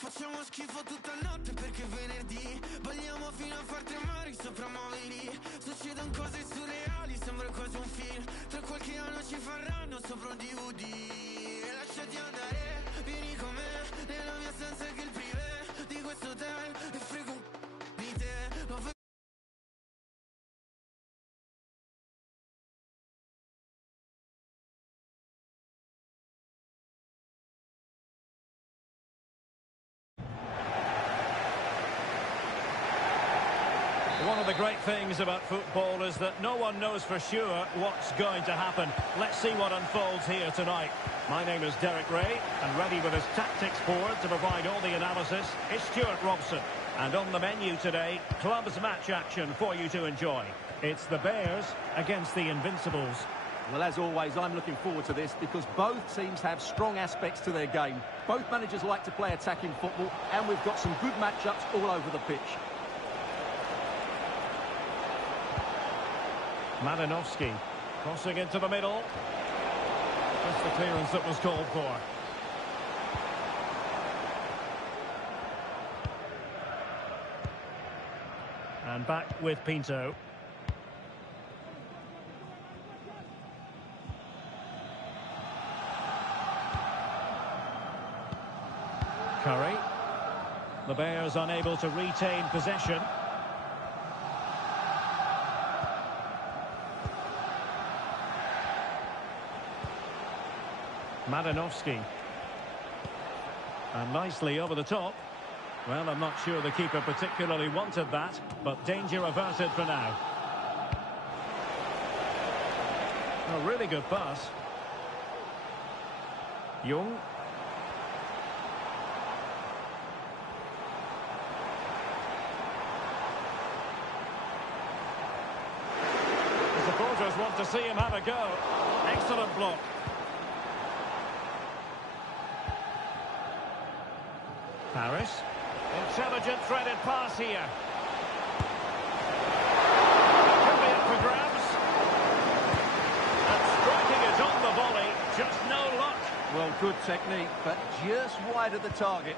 Facciamo schifo tutta notte perché è venerdì. Balliamo fino a far tremare i soprammobili. Succedono cose surreali, sembra quasi un film. Tra qualche anno ci faranno sopra un DVD. E lasciati andare, vieni con me nella mia stanza che il privé di questo hotel. E frego un di te, lo vedo. One of the great things about football is that no one knows for sure what's going to happen. Let's see what unfolds here tonight. My name is Derek Ray, and ready with his tactics board to provide all the analysis is Stuart Robson. And on the menu today, clubs match action for you to enjoy. It's the Bears against the Invincibles. Well, as always, I'm looking forward to this because both teams have strong aspects to their game. Both managers like to play attacking football, and we've got some good matchups all over the pitch. Madanovsky crossing into the middle. Just the clearance that was called for. And back with Pinto. Curry. The Bears unable to retain possession. Madanovsky. And nicely over the top. Well, I'm not sure the keeper particularly wanted that, but danger averted for now. A really good pass. Young. The supporters want to see him have a go. Excellent block. Paris. Intelligent threaded pass here. Could be up for grabs. And striking it on the volley. Just no luck. Well, good technique, but just wide of the target.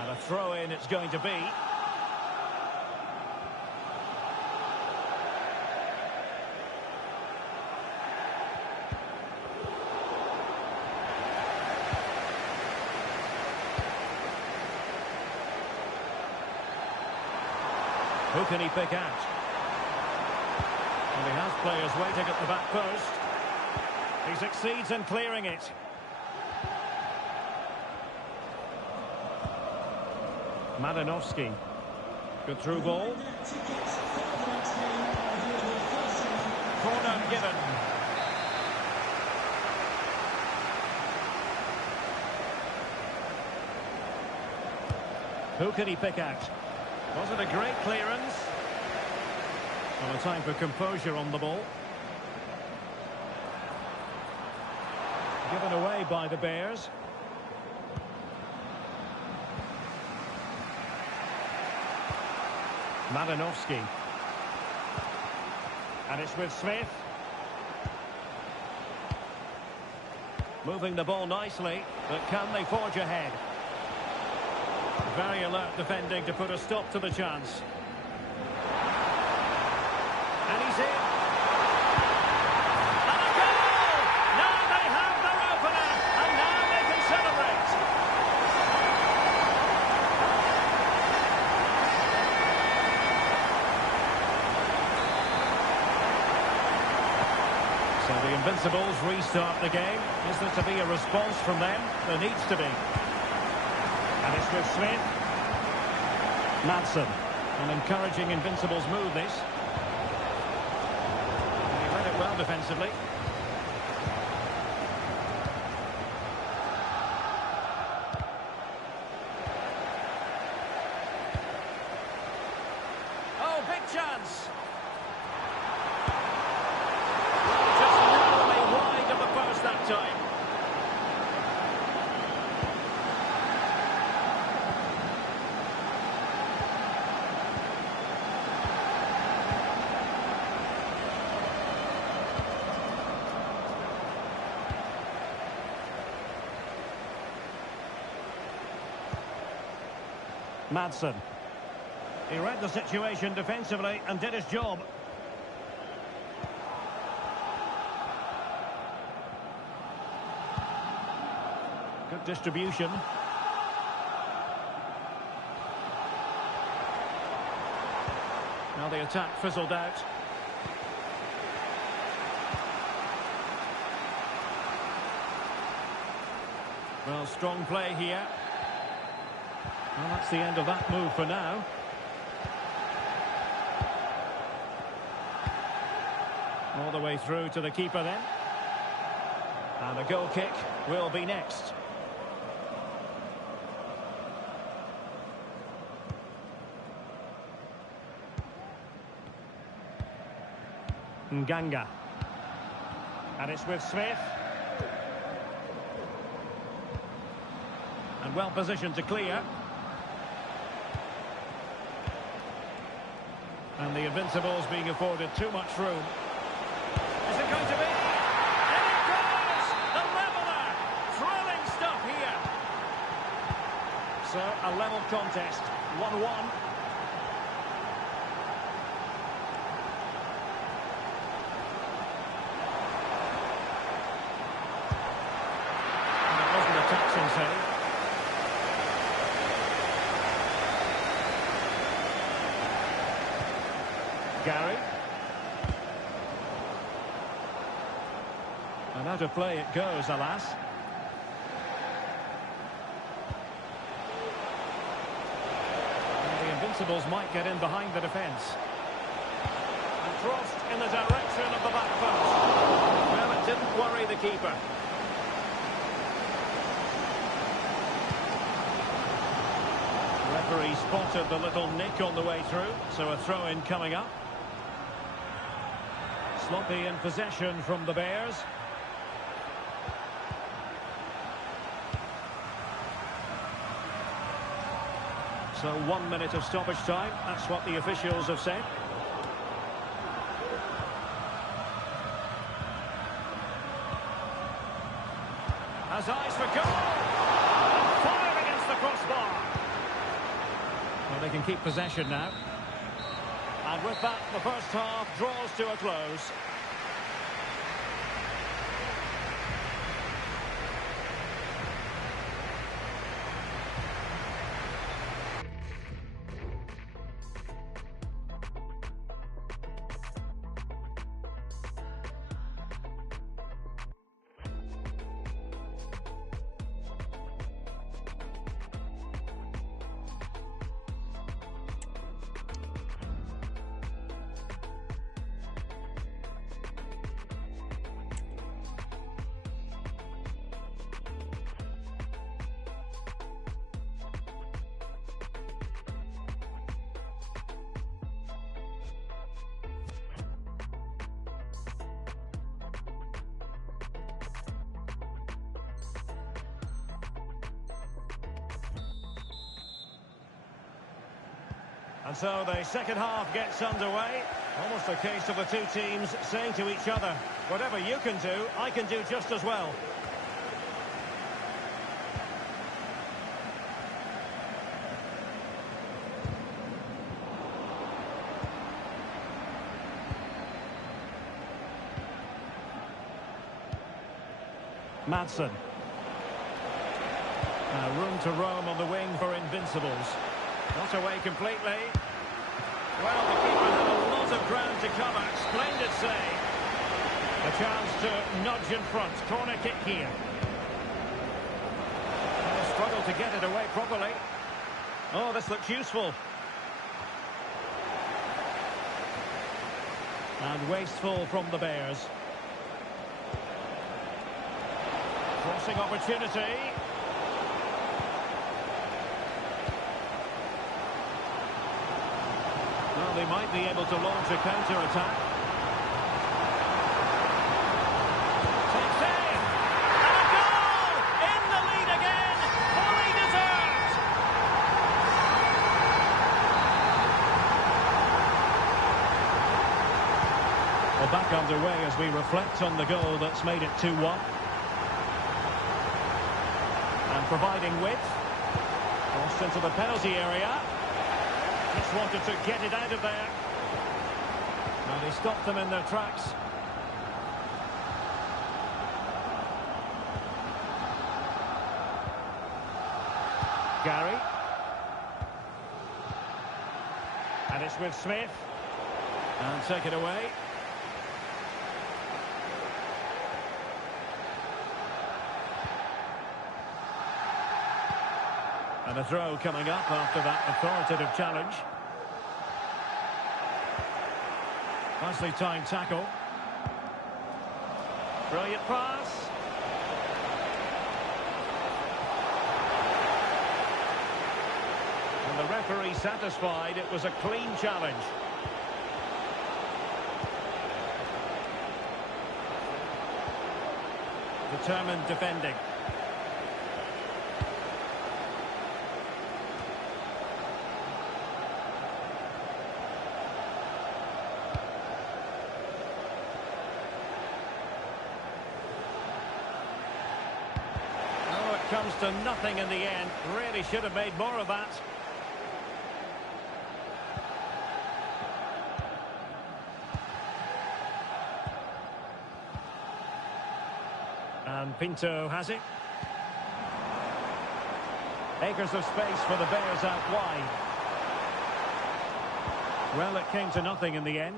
And a throw-in it's going to be. Who can he pick out? And he has players waiting at the back post. He succeeds in clearing it. Madanovsky. Good through ball. Corner given. Who can he pick out? Was it a great clearance? Well, a time for composure on the ball. Given away by the Bears. Madanovsky. And it's with Smith. Moving the ball nicely, but can they forge ahead? Very alert defending to put a stop to the chance. And he's in. And a goal! Now they have their opener, and now they can celebrate. So the Invincibles restart the game. Is there to be a response from them? There needs to be. And it's with Smith. Madsen. An encouraging Invincibles move, this. And he read it well defensively. Oh, big chance. Just narrowly wide of the post that time. Madsen. He read the situation defensively and did his job. Good distribution. Now the attack fizzled out. Well, strong play here. Well, that's the end of that move for now. All the way through to the keeper then. And the goal kick will be next. Nganga. And it's with Smith. And well positioned to clear. And the Invincibles being afforded too much room. Is it going to be? And it goes! The leveller! Thrilling stuff here. So, a level contest. 1-1. And it wasn't a taxing save. Gary. And out of play it goes, alas. And the Invincibles might get in behind the defence. And crossed in the direction of the back post. Well, it didn't worry the keeper. The referee spotted the little nick on the way through, so a throw-in coming up. Sloppy in possession from the Bears. So 1 minute of stoppage time, that's what the officials have said. Has eyes for goal! And fired against the crossbar! Well, they can keep possession now. And with that, the first half draws to a close. And so the second half gets underway. Almost a case of the two teams saying to each other, whatever you can do, I can do just as well. Madsen. Room to roam on the wing for Invincibles. Not away completely. Well, the keeper had a lot of ground to cover. Splendid save. A chance to nudge in front. Corner kick here. Well, struggled to get it away properly. Oh, this looks useful. And wasteful from the Bears. Crossing opportunity. Well, they might be able to launch a counter-attack. Takes aim! And a goal! In the lead again! Fully deserved! Well, back underway as we reflect on the goal that's made it 2-1. And providing width. Crossed into the penalty area. Just wanted to get it out of there. And he stopped them in their tracks. Gary. And it's with Smith. And take it away. And a throw coming up after that authoritative challenge. Nicely timed tackle. Brilliant pass. And the referee satisfied it was a clean challenge. Determined defending. Comes to nothing in the end. Really should have made more of that. And Pinto has it. Acres of space for the Bears out wide. Well, it came to nothing in the end.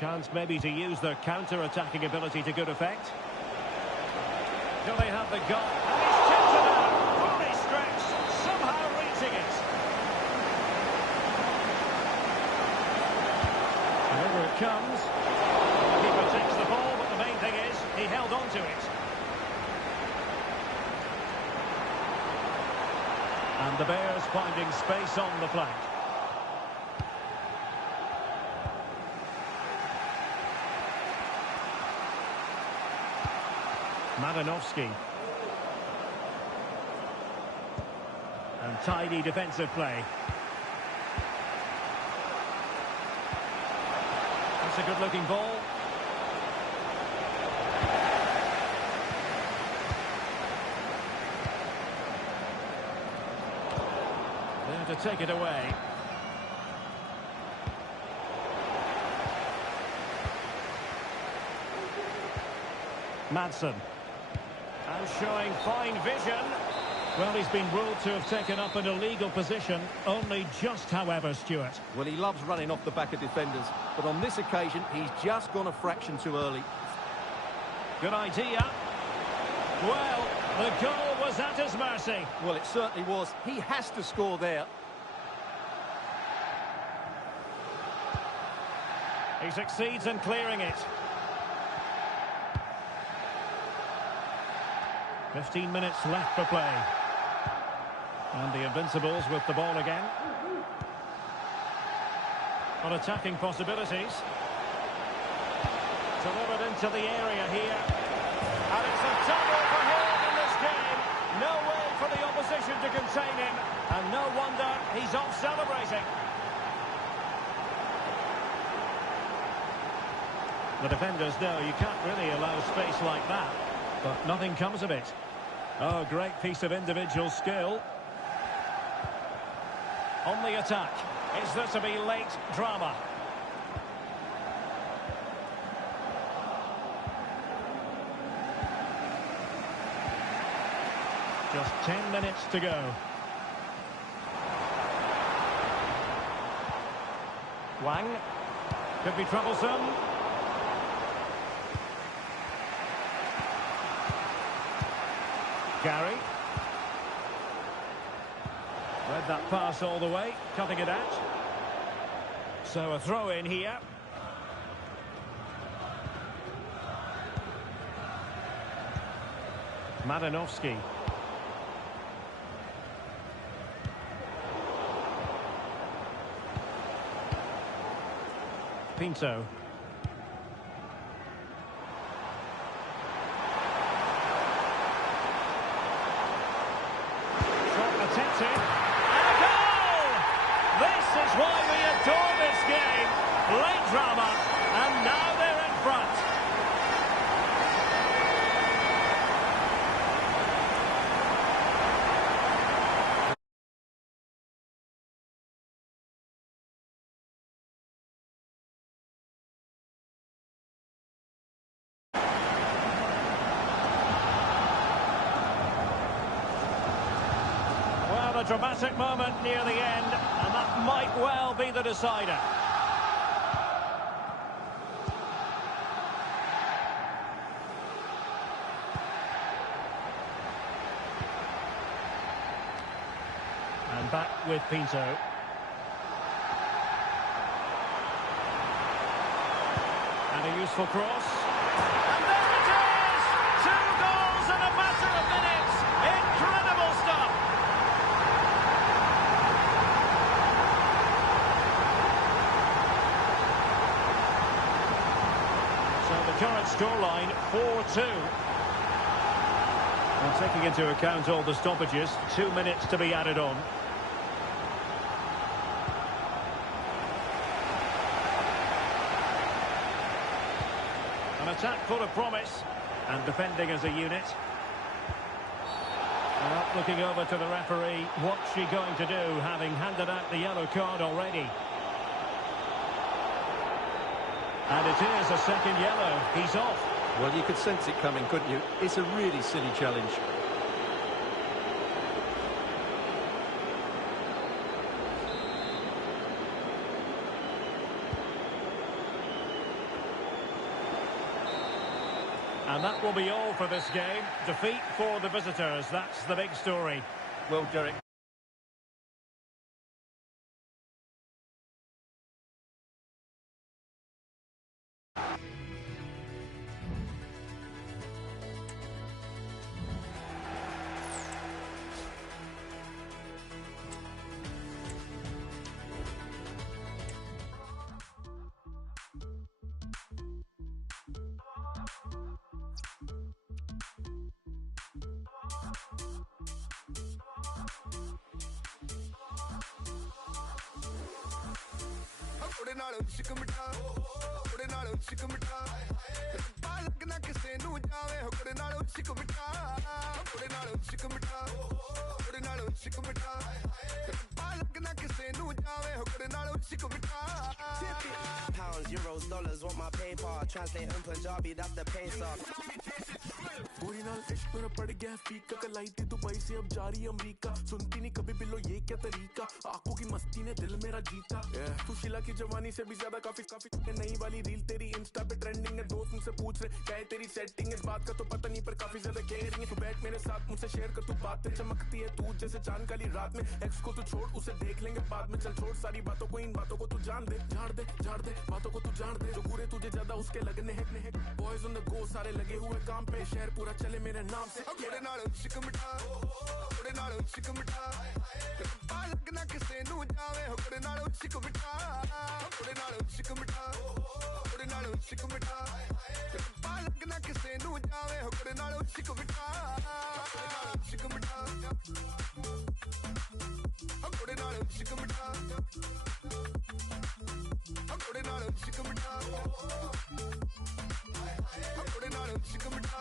Chance maybe to use their counter-attacking ability to good effect. Do they have the goal? And he's chipped it out. Fully stretched, somehow reaching it. And over it comes. The keeper takes the ball, but the main thing is he held on to it. And the Bears finding space on the flank. Madanovsky. And tidy defensive play. That's a good-looking ball. There to take it away. Madsen. And showing fine vision. Well, he's been ruled to have taken up an illegal position. Only just, however, Stuart. Well, he loves running off the back of defenders. But on this occasion, he's just gone a fraction too early. Good idea. Well, the goal was at his mercy. Well, it certainly was. He has to score there. He succeeds in clearing it. 15 minutes left for play. And the Invincibles with the ball again. On attacking possibilities. Delivered into the area here. And it's a double for him in this game. No way for the opposition to contain him. And no wonder he's off celebrating. The defenders know you can't really allow space like that. But nothing comes of it. Oh, great piece of individual skill. On the attack. Is there to be late drama? Just 10 minutes to go. Wang. Could be troublesome. Gary. Read that pass all the way, cutting it out. So a throw in here. Madanovsky. Pinto. Attempted, and a goal! This is why we adore this game. Late drama, and now they're in front. a dramatic moment near the end, and that might well be the decider. And back with Pinto. And a useful cross. And there it is! 2 goals in a matter of minutes! Incredible stuff! So the current scoreline, 4-2. And taking into account all the stoppages, 2 minutes to be added on. An attack full of promise, and defending as a unit. Well, looking over to the referee, what's she going to do, having handed out the yellow card already? And it is a second yellow. He's off. Well, you could sense it coming, couldn't you? It's a really silly challenge. And that will be all for this game. Defeat for the visitors. That's the big story. Well, Derek. Pounds, euros, dollars, want my paper. Translate in Punjabi, that's the pay sub. गोरी नाल इश्क मेरा पड़ गया फीका कलाई थी Dubai से अब जारी अमेरिका सुनती नहीं कभी बिलो ये क्या तरीका आंखों की मस्ती ने दिल मेरा जीता सुशीला की जवानी से भी ज्यादा काफी नई वाली रील तेरी इंस्टा पे ट्रेंडिंग है दोस्त मुझसे पूछ रहे क्या है तेरी सेटिंग इस बात का तो पता नहीं पर काफी ज्यादा केयरिंग है तू बैठ मेरे साथ मुझसे शेयर कर तू बातें चमकती है तू जैसे चांद काली रात में एक्स को तू छोड़ उसे देख लेंगे बाद में चल छोड़ सारी बातों को इन बातों को तू जान दे झाड़ दे बातों को तू जान दे जो बुरे तुझे ज्यादा उसके लगने हैं बॉयज ऑन द गो सारे लगे हुए काम पे शहर पूरा चले मेरे नाम से थोड़े नाल चिक मिठा थोड़े नाल चिक मिठा पालक ना किसे नू जावे थोड़े नाल चिक मिठा थोड़े नाल चिक मिठा थोड़े नाल चिक मिठा पालक ना किसे नू जावे थोड़े नाल चिक मिठा चिक मिठा थोड़े नाल चिक मिठा थोड़े नाल चिक मिठा थोड़े नाल चिक मिठा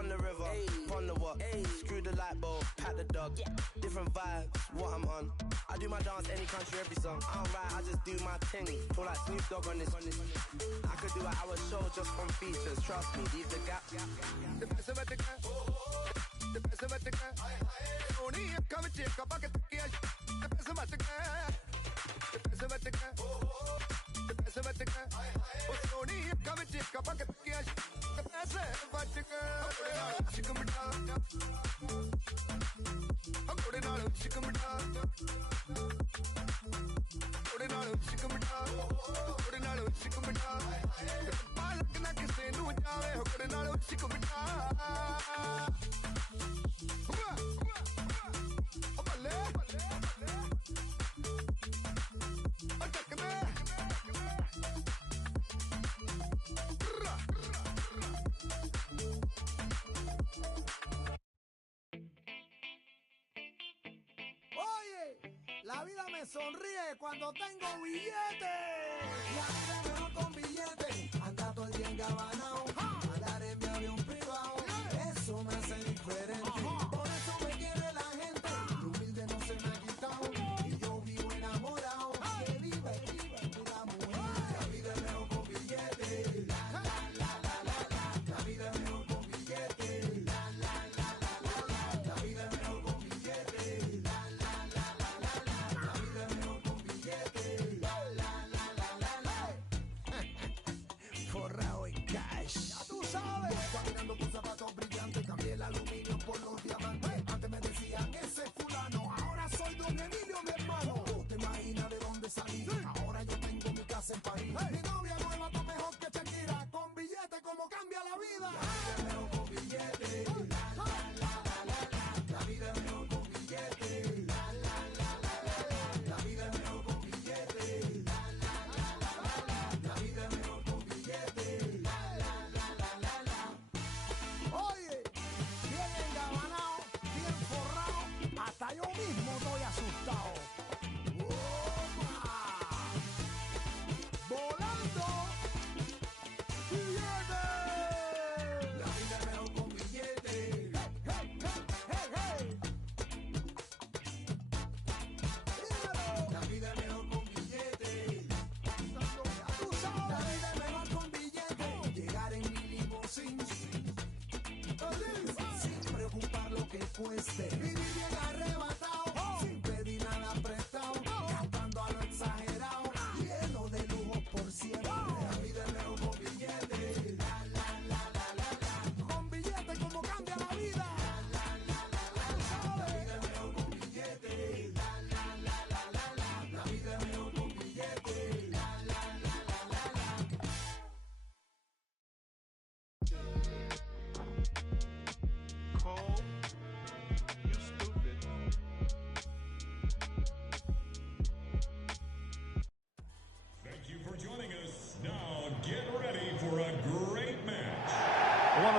On the river, on the what? Screw the light bulb, pat the dog. Different vibes, what I'm on. I do my dance, any country, every song. I don't write, I just do my thing. Feel like Snoop Dogg on this. I could do an hour show just from features. Trust me, leave the gap. La vida me sonríe cuando tengo billetes. La vida mejor con billetes. Anda todo el día engabanao. Andar en mi avión privado. Eso me hace diferente. Por eso me quiere la gente. Lo humilde no se me ha quitado. Y yo vivo enamorado. Que viva la mujer. La vida es mejor con billetes. La vida es mejor con billetes. La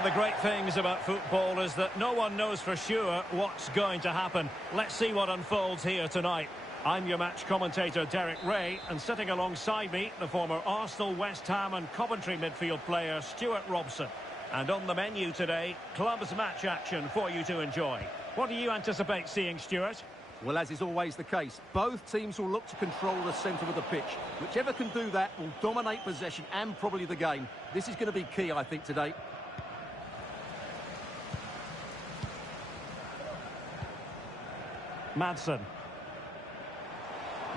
of the great things about football is that no one knows for sure what's going to happen. Let's see what unfolds here tonight. I'm your match commentator, Derek Ray, and sitting alongside me, the former Arsenal, West Ham and Coventry midfield player, Stuart Robson. And on the menu today, clubs match action for you to enjoy. What do you anticipate seeing, Stuart? Well, as is always the case, both teams will look to control the centre of the pitch. Whichever can do that will dominate possession and probably the game. This is going to be key, I think, today. Madsen.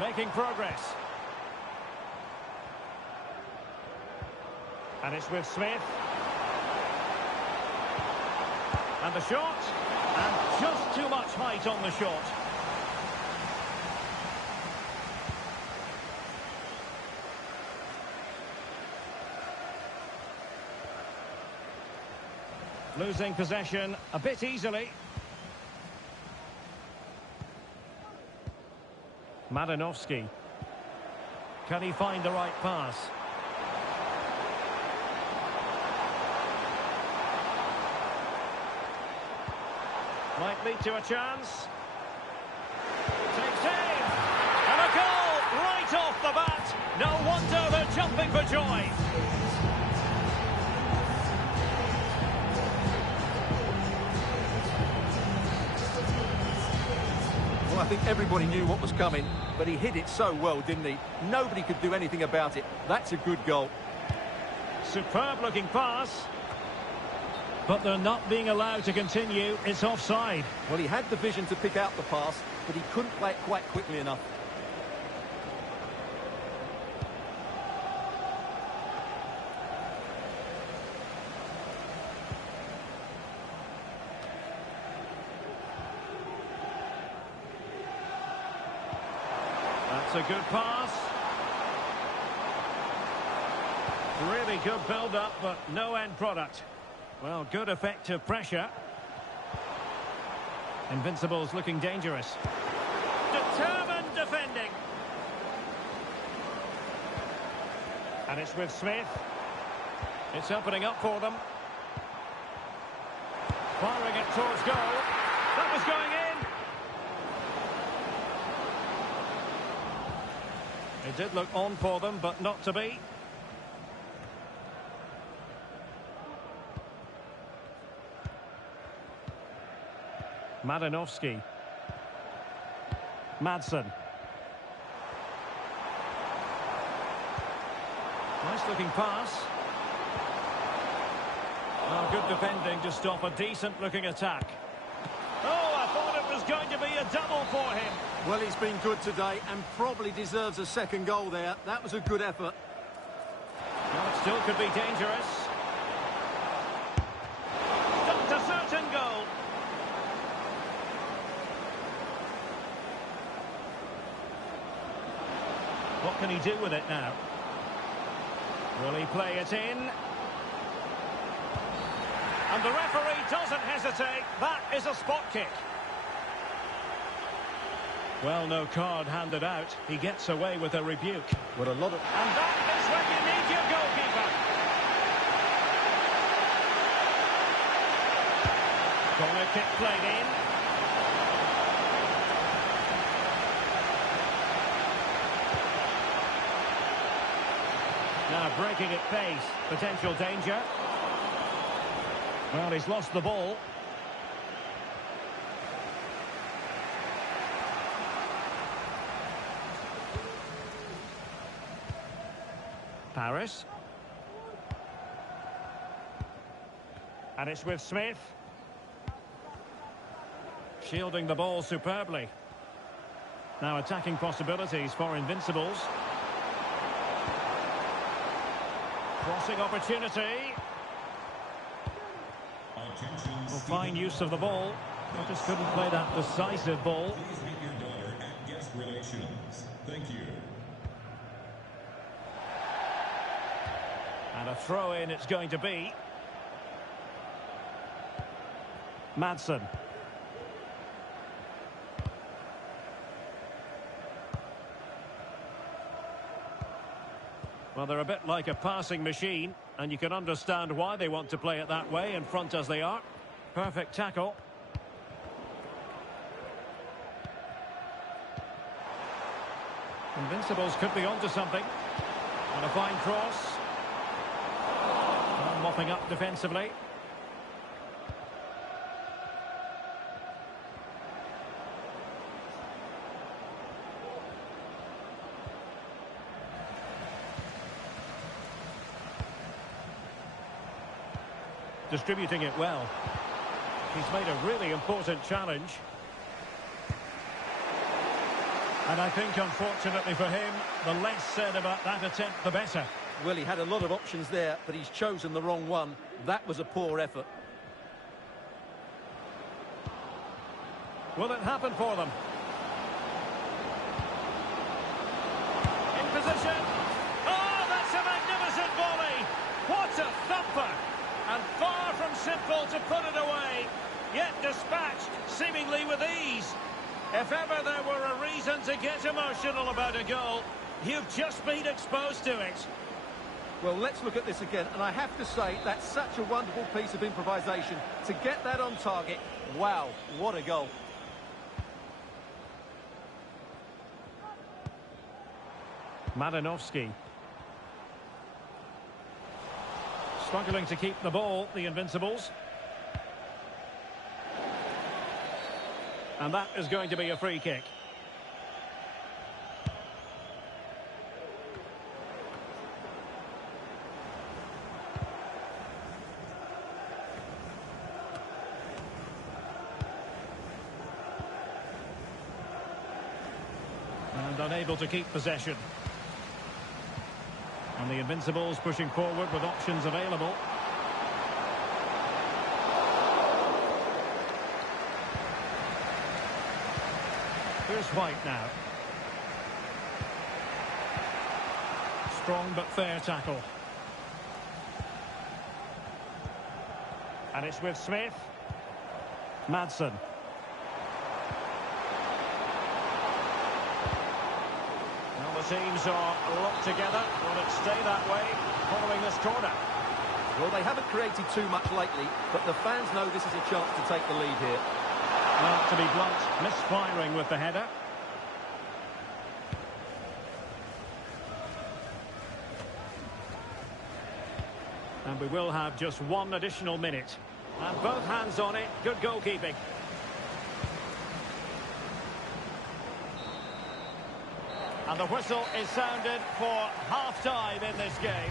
Making progress. And it's with Smith. And the shot. And just too much height on the shot. Losing possession a bit easily. Madanovsky. Can he find the right pass? Might lead to a chance. Takes aim. And a goal right off the bat. No wonder they're jumping for joy. Well, I think everybody knew what was coming, but he hit it so well, didn't he? Nobody could do anything about it. That's a good goal. Superb looking pass. But they're not being allowed to continue. It's offside. Well, he had the vision to pick out the pass, but he couldn't play it quite quickly enough. That's a good pass. Really good build-up, but no end product. Well, good effective pressure. Invincibles looking dangerous. Determined defending. And it's with Smith. It's opening up for them. Firing it towards goal. That was going in. It did look on for them, but not to be. Madanovsky. Madsen. Nice looking pass. Oh, good defending to stop a decent looking attack. Oh, I thought it was going to be a double for him. Well, he's been good today and probably deserves a second goal there. That was a good effort. Well, it still could be dangerous. Stopped a certain goal. What can he do with it now? Will he play it in? And the referee doesn't hesitate. That is a spot kick. Well, no card handed out. He gets away with a rebuke. What a lot of... And that is when you need your goalkeeper. Corner kick played in. Now breaking at pace. Potential danger. Well, he's lost the ball. Paris. And it's with Smith. Shielding the ball superbly. Now attacking possibilities for Invincibles. Crossing opportunity. Well, fine use of the ball. I just couldn't play that decisive ball. Please meet your daughter at guest relations. Thank you. And a throw-in it's going to be. Madsen. Well, they're a bit like a passing machine, and you can understand why they want to play it that way, in front as they are. Perfect tackle. Invincibles could be onto something. And a fine cross. And mopping up defensively. Distributing it well. He's made a really important challenge. And I think, unfortunately for him, the less said about that attempt, the better. Well, he had a lot of options there, but he's chosen the wrong one. That was a poor effort. Will it happen for them? In position. Oh, that's a magnificent volley. What a thumper. And far from simple to put it away. Yet dispatched, seemingly with ease. If ever there were a reason to get emotional about a goal, you've just been exposed to it. Well, let's look at this again, and I have to say, that's such a wonderful piece of improvisation. To get that on target, wow, what a goal. Malinovsky. Struggling to keep the ball, the Invincibles. And that is going to be a free kick. And unable to keep possession. And the Invincibles pushing forward with options available. Here's White now. Strong but fair tackle. And it's with Smith. Madsen. Well, the teams are locked together. Will it stay that way following this corner? Well, they haven't created too much lately, but the fans know this is a chance to take the lead here. Well, to be blunt, misfiring with the header. And we will have just one additional minute. And both hands on it. Good goalkeeping. And the whistle is sounded for half-time in this game.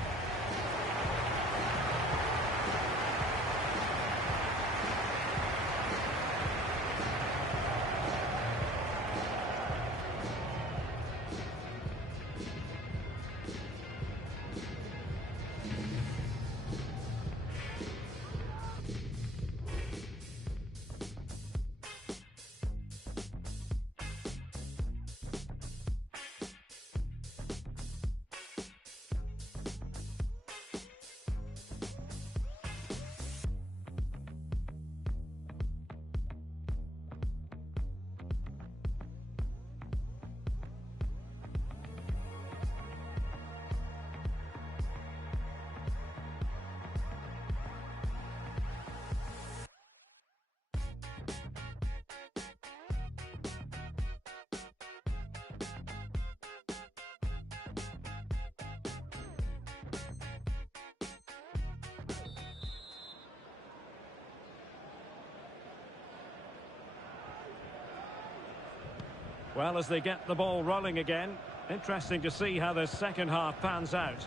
Well, as they get the ball rolling again, interesting to see how the second half pans out.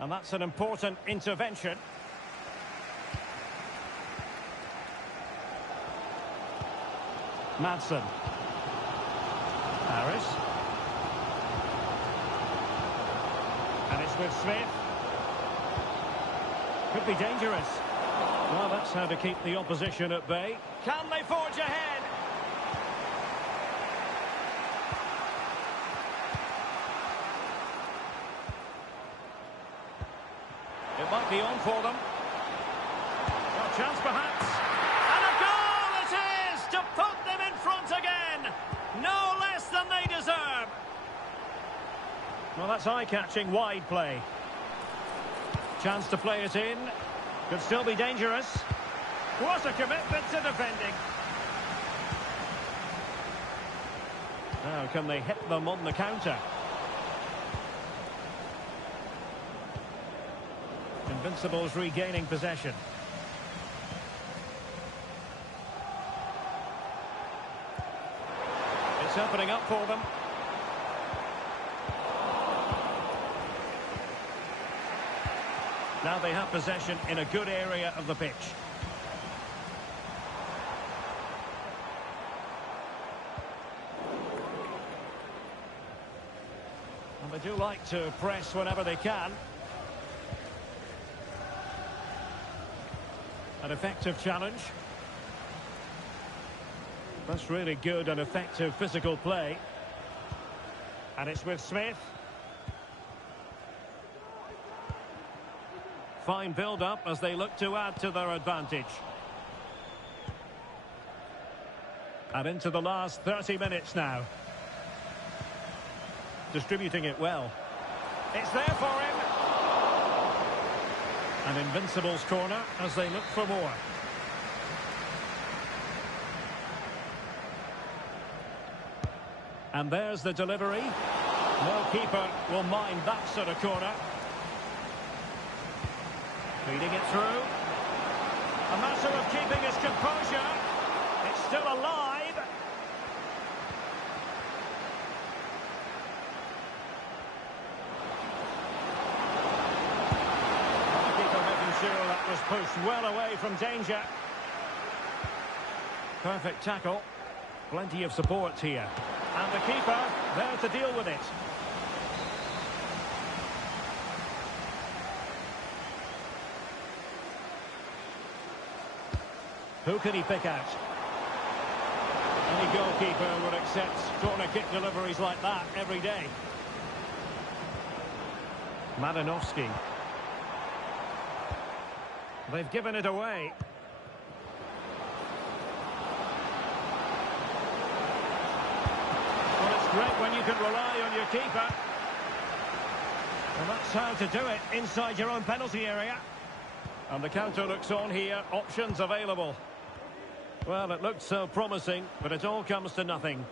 And that's an important intervention. Madsen. Harris. And it's with Smith. Could be dangerous. Well, that's how to keep the opposition at bay. Can they forge ahead? might be on for them. A chance perhaps. And a goal it is to put them in front again. No less than they deserve. Well, that's eye-catching wide play. Chance to play it in. Could still be dangerous. What a commitment to defending. Now, can they hit them on the counter? Invincibles regaining possession. It's opening up for them. Now they have possession in a good area of the pitch. And they do like to press whenever they can. An effective challenge. That's really good and effective physical play. And it's with Smith. Fine build-up as they look to add to their advantage. And into the last 30 minutes now. Distributing it well. It's there for him. An Invincibles corner as they look for more. And there's the delivery. No keeper will mind that sort of corner. Feeding it through. A matter of keeping his composure. It's still alive. The keeper making sure that was pushed well away from danger. Perfect tackle. Plenty of support here. And the keeper there to deal with it. Who can he pick out? Any goalkeeper would accept corner kick deliveries like that every day. Madanovsky. They've given it away. Well, it's great when you can rely on your keeper. And that's how to do it inside your own penalty area. And the counter looks on here. Options available. Well, it looked so promising, but it all comes to nothing.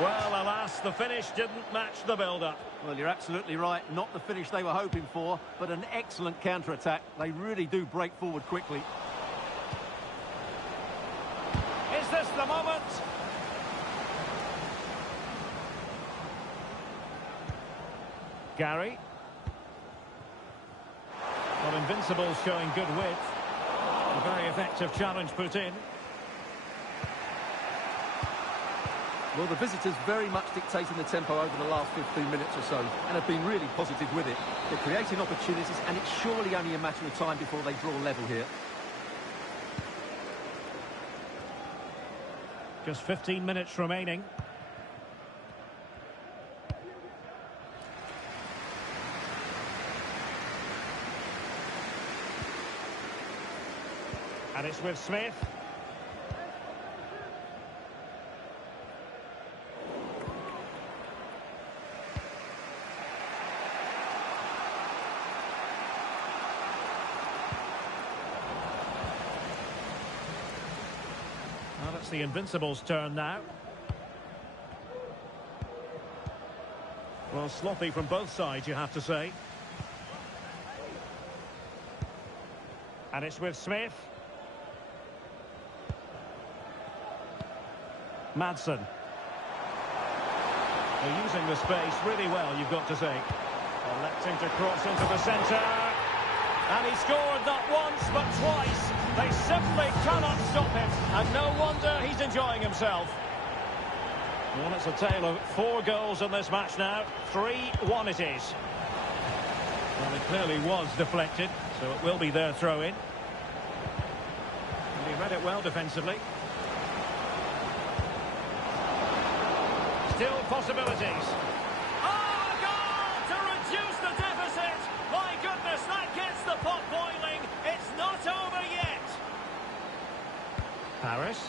Well, alas, the finish didn't match the build-up. Well, you're absolutely right. Not the finish they were hoping for, but an excellent counter-attack. They really do break forward quickly. Is this the moment? Gary. Well, Invincibles showing good width. A very effective challenge put in. Well, the visitors very much dictating the tempo over the last 15 minutes or so, and have been really positive with it. They're creating opportunities, and it's surely only a matter of time before they draw level here. Just 15 minutes remaining. And it's with Smith. Well, it's the Invincibles' turn now. Well, sloppy from both sides, you have to say. And it's with Smith. Madsen. They're using the space really well, you've got to say. Electing to cross into the centre. And he scored not once, but twice. They simply cannot stop him. And no wonder he's enjoying himself. Well, it's a tale of 4 goals in this match now. 3-1 it is. Well, it clearly was deflected, so it will be their throw-in. And he read it well defensively. Still possibilities. Oh, a goal to reduce the deficit. My goodness, that gets the pot boiling. It's not over yet. Paris.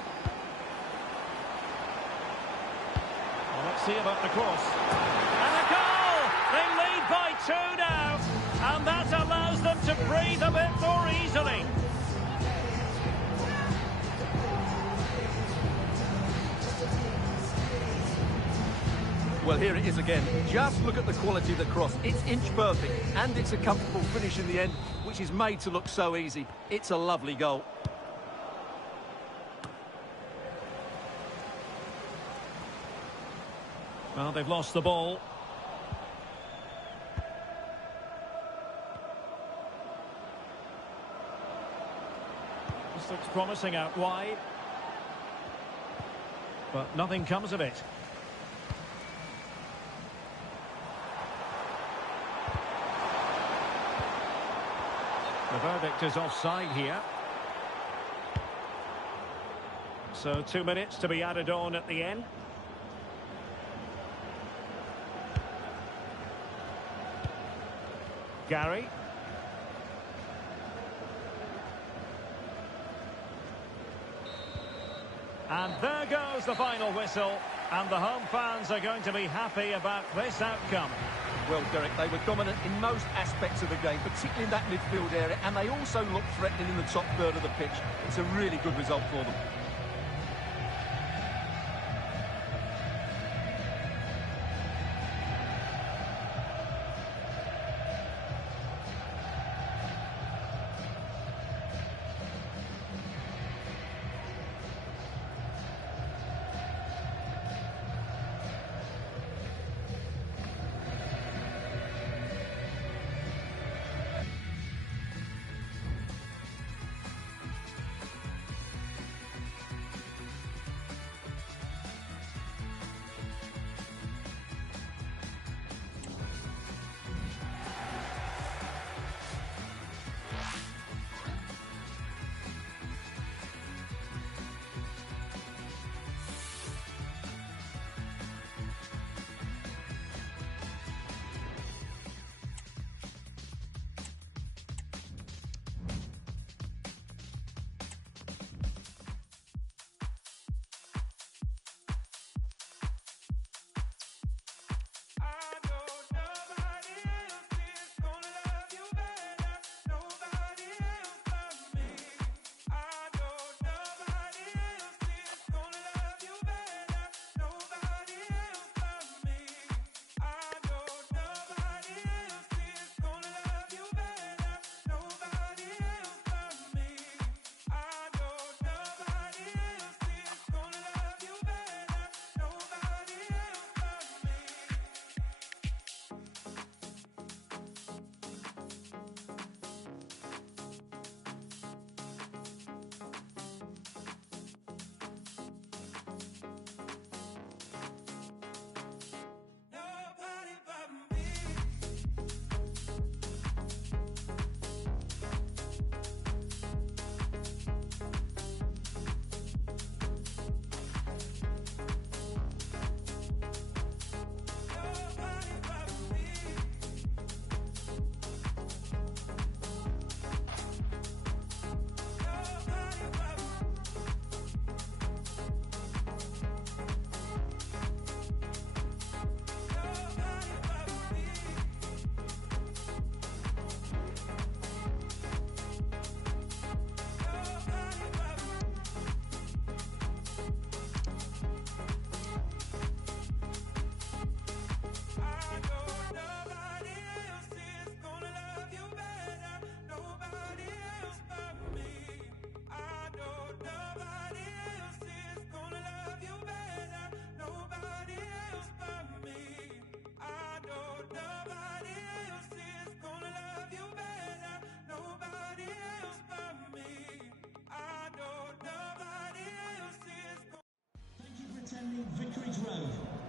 Well, let's see about the cross. And a goal! They lead by 2 now. And that allows them to breathe a bit more easily. Well, here it is again. Just look at the quality of the cross. It's inch perfect, and it's a comfortable finish in the end, which is made to look so easy. It's a lovely goal. Well, they've lost the ball. This looks promising out wide. But nothing comes of it. The verdict is offside here. So 2 minutes to be added on at the end. Gary. And there goes the final whistle. And the home fans are going to be happy about this outcome. Well, Derek, they were dominant in most aspects of the game, particularly in that midfield area, and they also looked threatening in the top third of the pitch. It's a really good result for them.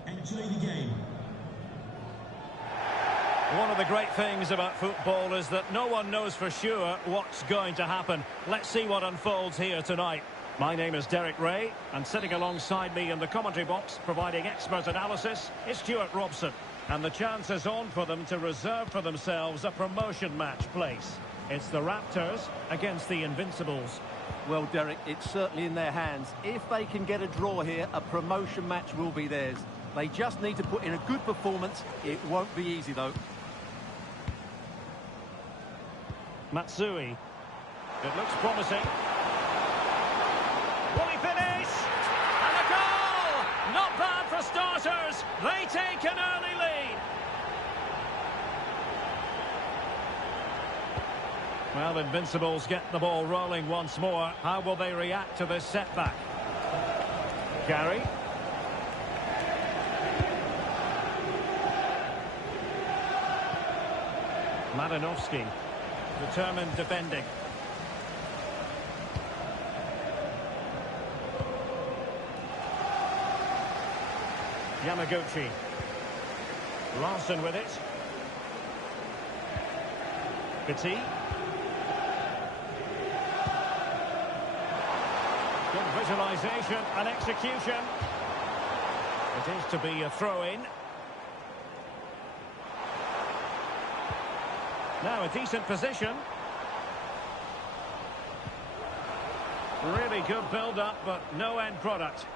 Enjoy the game. One of the great things about football is that no one knows for sure what's going to happen. Let's see what unfolds here tonight. My name is Derek Ray, and sitting alongside me in the commentary box, providing expert analysis, is Stuart Robson. And the chance is on for them to reserve for themselves a promotion match place. It's the Raptors against the Invincibles. Well, Derek, it's certainly in their hands. If they can get a draw here, a promotion match will be theirs. They just need to put in a good performance. It won't be easy, though. Matsui. It looks promising. Will he finish? And a goal! Not bad for starters. They take an early lead. Well, Invincibles get the ball rolling once more. How will they react to this setback? Gary. Madanovsky. Determined defending. Yamaguchi. Larson with it. Petit. Good visualization and execution. It is to be a throw-in. Now a decent position. Really good build-up, but no end product.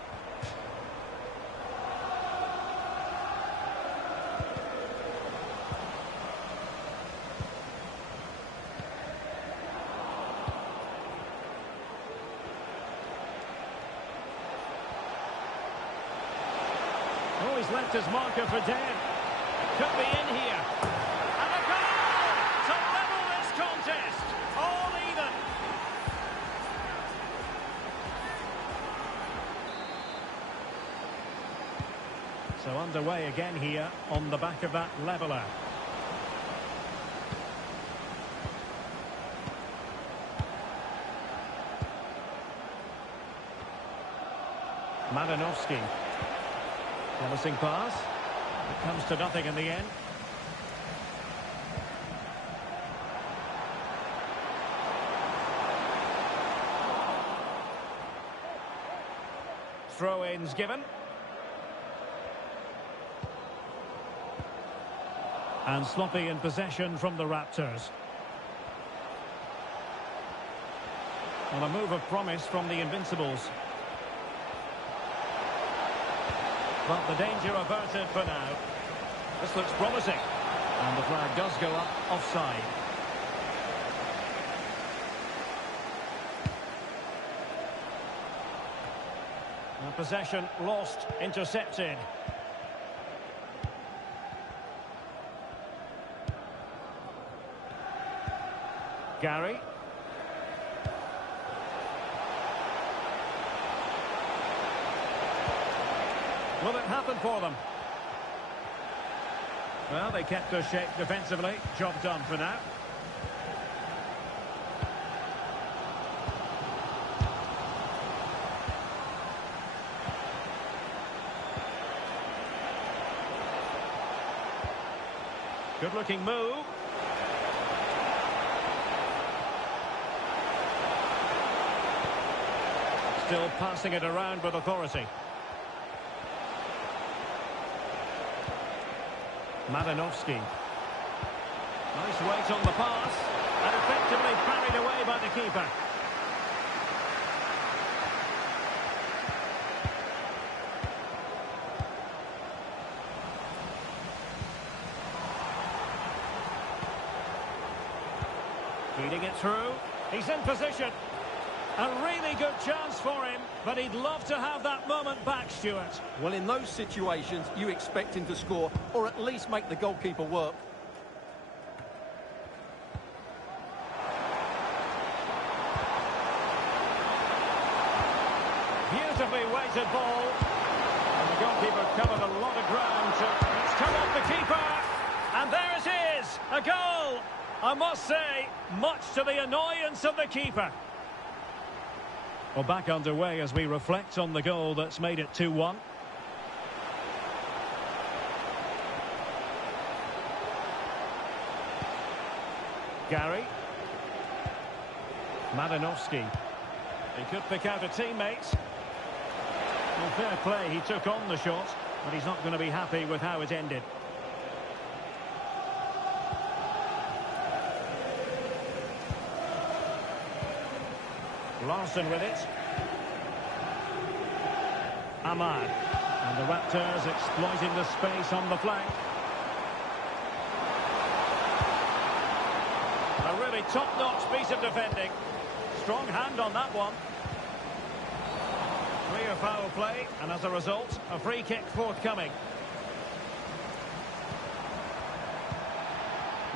Oh, he's left his marker for dead. Could be in here. And a goal to level this contest. All even. So underway again here on the back of that leveller. Madanovsky. Promising pass. It comes to nothing in the end. Throw-ins given. And sloppy in possession from the Raptors. On a move of promise from the Invincibles. But the danger averted for now. This looks promising. And the flag does go up offside. And possession lost, intercepted. Gary. Will it happen for them? Well, they kept their shape defensively. Job done for now. Good-looking move. Still passing it around with authority. Madanovsky. Nice weight on the pass. And effectively parried away by the keeper. Feeding it through. He's in position. A really good chance for him, but he'd love to have that moment back, Stuart. Well, in those situations, you expect him to score, or at least make the goalkeeper work. Beautifully weighted ball. And the goalkeeper covered a lot of ground. It's come off the keeper. And there it is, a goal. I must say, much to the annoyance of the keeper. Well, back underway as we reflect on the goal that's made it 2-1. Gary. Madanovsky. He could pick out a teammate. Well, fair play, he took on the shot, but he's not going to be happy with how it ended. Larson with it. Ahmad. And the Raptors exploiting the space on the flank. A really top-notch piece of defending. Strong hand on that one. Clear foul play, and as a result, a free kick forthcoming.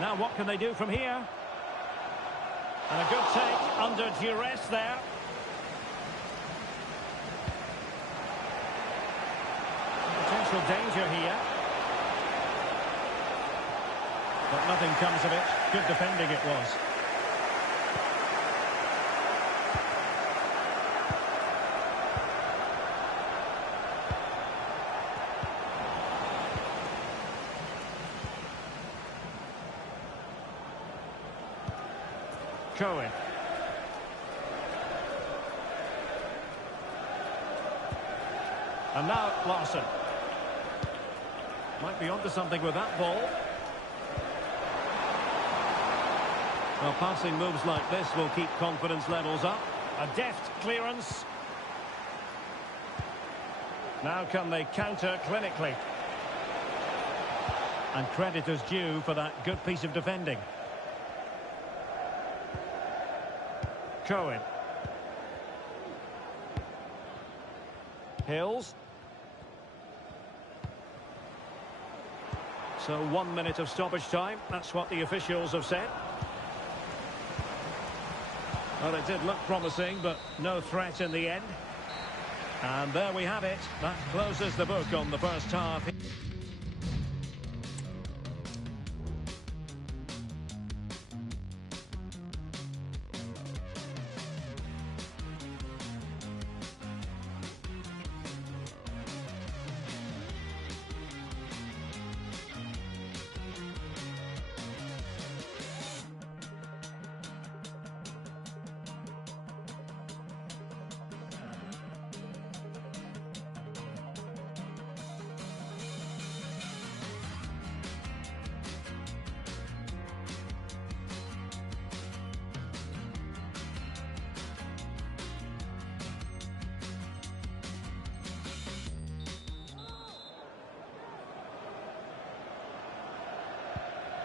Now what can they do from here? And a good take under duress there. Potential danger here. But nothing comes of it. Good defending it was. Cohen. And now Larson. Might be onto something with that ball. Well, passing moves like this will keep confidence levels up. A deft clearance. Now can they counter clinically? And credit is due for that good piece of defending. Cohen. Hills. So 1 minute of stoppage time. That's what the officials have said. Well, it did look promising, but no threat in the end. And there we have it. That closes the book on the first half.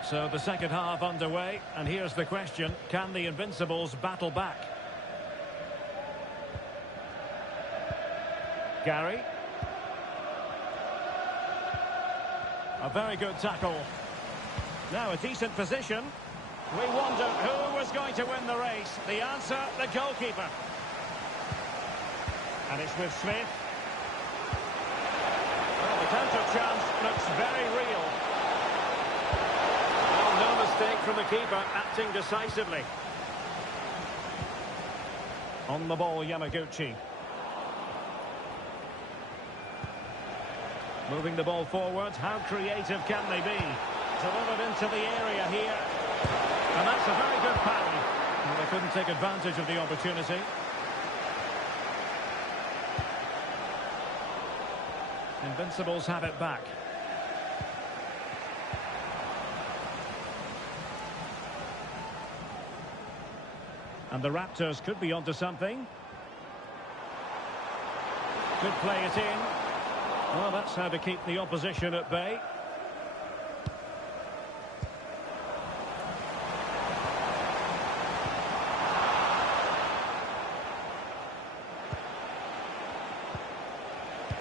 So the second half underway, and here's the question: can the Invincibles battle back? Gary. A very good tackle. Now a decent position. We wondered who was going to win the race. The answer, the goalkeeper. And it's with Smith. Well, the counter chance looks very real. No mistake from the keeper, acting decisively. On the ball, Yamaguchi. Moving the ball forward, how creative can they be? Delivered into the area here. And that's a very good parry. Well, they couldn't take advantage of the opportunity. Invincibles have it back. And the Raptors could be onto something. Could play it in. Well, that's how to keep the opposition at bay.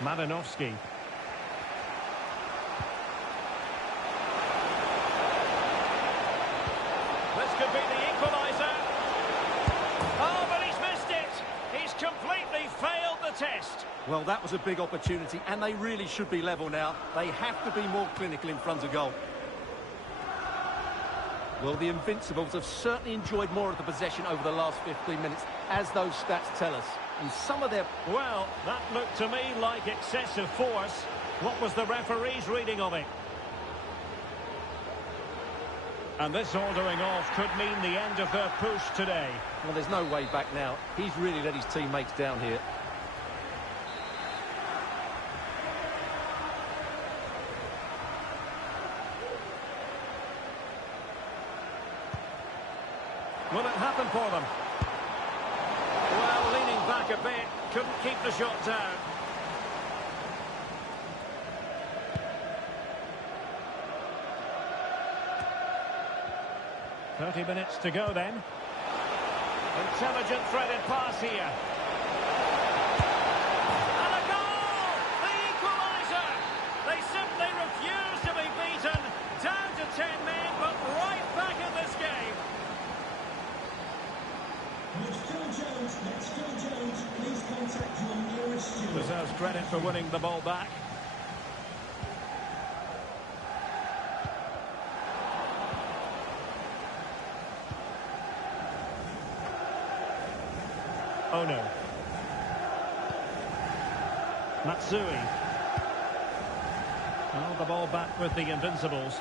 Malinovsky. This could be the equaliser. Oh, but he's missed it. He's completely failed the test. Well, that was a big opportunity, and they really should be level now. They have to be more clinical in front of goal. Well, the Invincibles have certainly enjoyed more of the possession over the last 15 minutes, as those stats tell us. And some of their... Well, that looked to me like excessive force. What was the referee's reading of it? And this ordering off could mean the end of their push today. Well, there's no way back now. He's really let his teammates down here. Will it happen for them? Well, leaning back a bit, couldn't keep the shot down. "30 minutes to go then. Intelligent threaded pass here. And a goal! The equaliser! They simply refuse to be beaten. Down to 10 men, but right back in this game. Let's go Jones. Please contact your nearest steward. Deserves credit for winning the ball back. Oh no. Matsui. Well, the ball back with the Invincibles.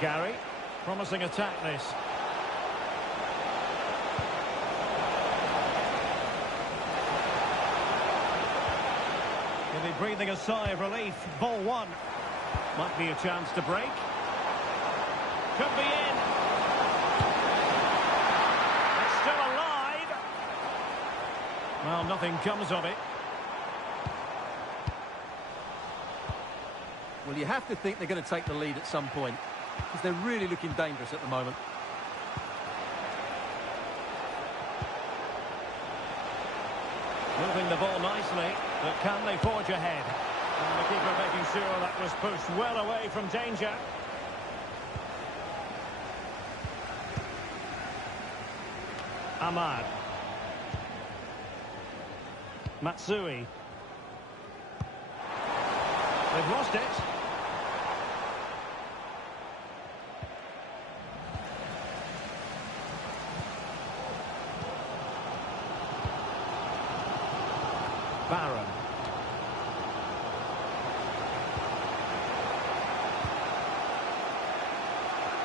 Gary. Promising attack this. He'll be breathing a sigh of relief. Ball one. Might be a chance to break. Could be in. It's still alive. Well, nothing comes of it. Well, you have to think they're going to take the lead at some point, because they're really looking dangerous at the moment. Moving the ball nicely, but can they forge ahead? And the keeper making sure that was pushed well away from danger. Ahmad. Matsui. They've lost it. Barron.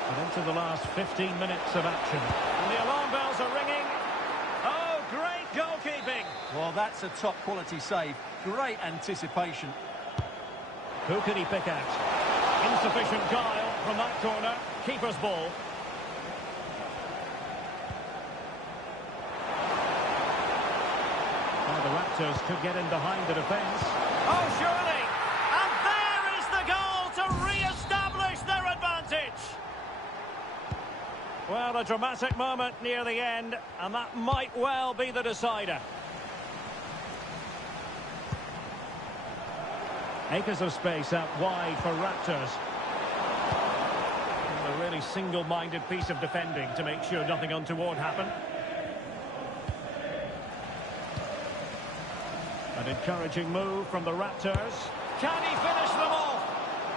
And into the last 15 minutes of action. And the alarm bells are ringing. Oh, great goalkeeping. Well, that's a top quality save. Great anticipation. Who can he pick out? Insufficient guile from that corner. Keeper's ball. Well, the Raptors could get in behind the defence. Oh, surely! And there is the goal to re-establish their advantage. Well, a dramatic moment near the end, and that might well be the decider. Acres of space out wide for Raptors. And a really single-minded piece of defending to make sure nothing untoward happened. An encouraging move from the Raptors. Can he finish them off?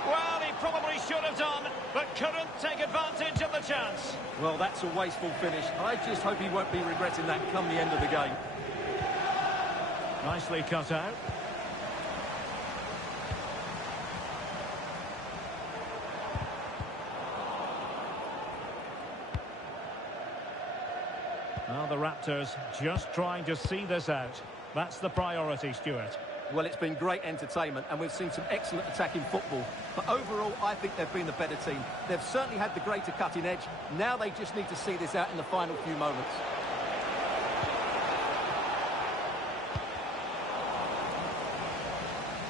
Well, he probably should have done, but couldn't take advantage of the chance. Well, that's a wasteful finish. I just hope he won't be regretting that come the end of the game. Nicely cut out. Well, the Raptors just trying to see this out. That's the priority, Stuart. Well, it's been great entertainment, and we've seen some excellent attacking football. But overall, I think they've been the better team. They've certainly had the greater cutting edge. Now they just need to see this out in the final few moments.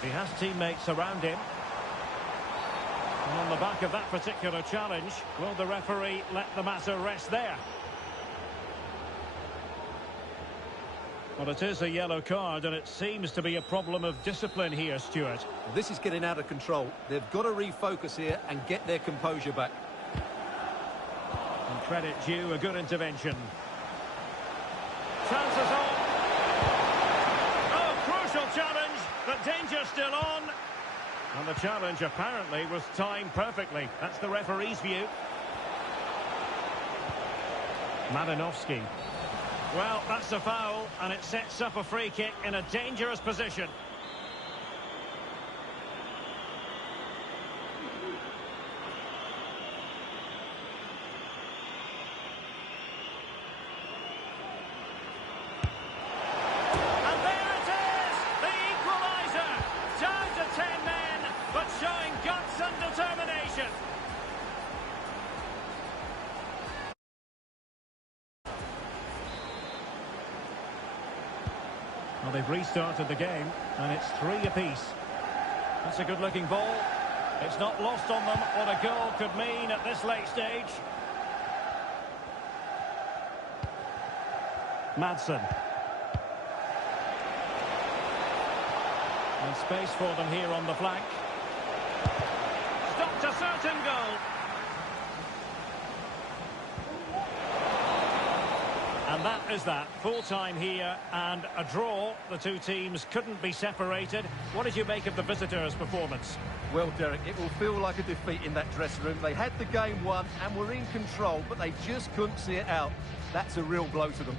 He has teammates around him. And on the back of that particular challenge, will the referee let the matter rest there? Well, it is a yellow card, and it seems to be a problem of discipline here, Stuart. This is getting out of control. They've got to refocus here and get their composure back. And credit due, a good intervention. Chances on. Oh, crucial challenge, but danger still on. And the challenge apparently was timed perfectly. That's the referee's view. Malinovsky. Well, that's a foul, and it sets up a free kick in a dangerous position. Well, they've restarted the game, and it's 3 apiece. That's a good-looking ball. It's not lost on them what a goal could mean at this late stage. Madsen. And space for them here on the flank. Stopped a certain goal. And that is that. Full time here and a draw. The two teams couldn't be separated. What did you make of the visitors' performance? Well, Derek, it will feel like a defeat in that dressing room. They had the game won and were in control, but they just couldn't see it out. That's a real blow to them.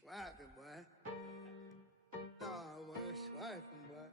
Swiping, boy. Nah, boy, swiping, boy.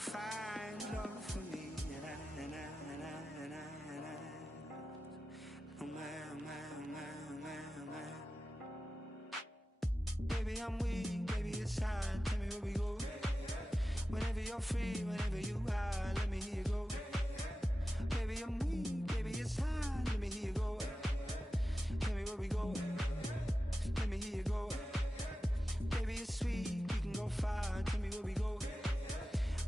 find love for me. Oh man. Baby, I'm weak, baby, it's hard. Tell me where we go. Whenever you're free, whenever you are, let me hear you go. Baby, I'm weak, baby, it's hard. Let me hear you go. Tell me where we go. Let me hear you go. Baby, it's sweet, we can go far. Tell me where we go.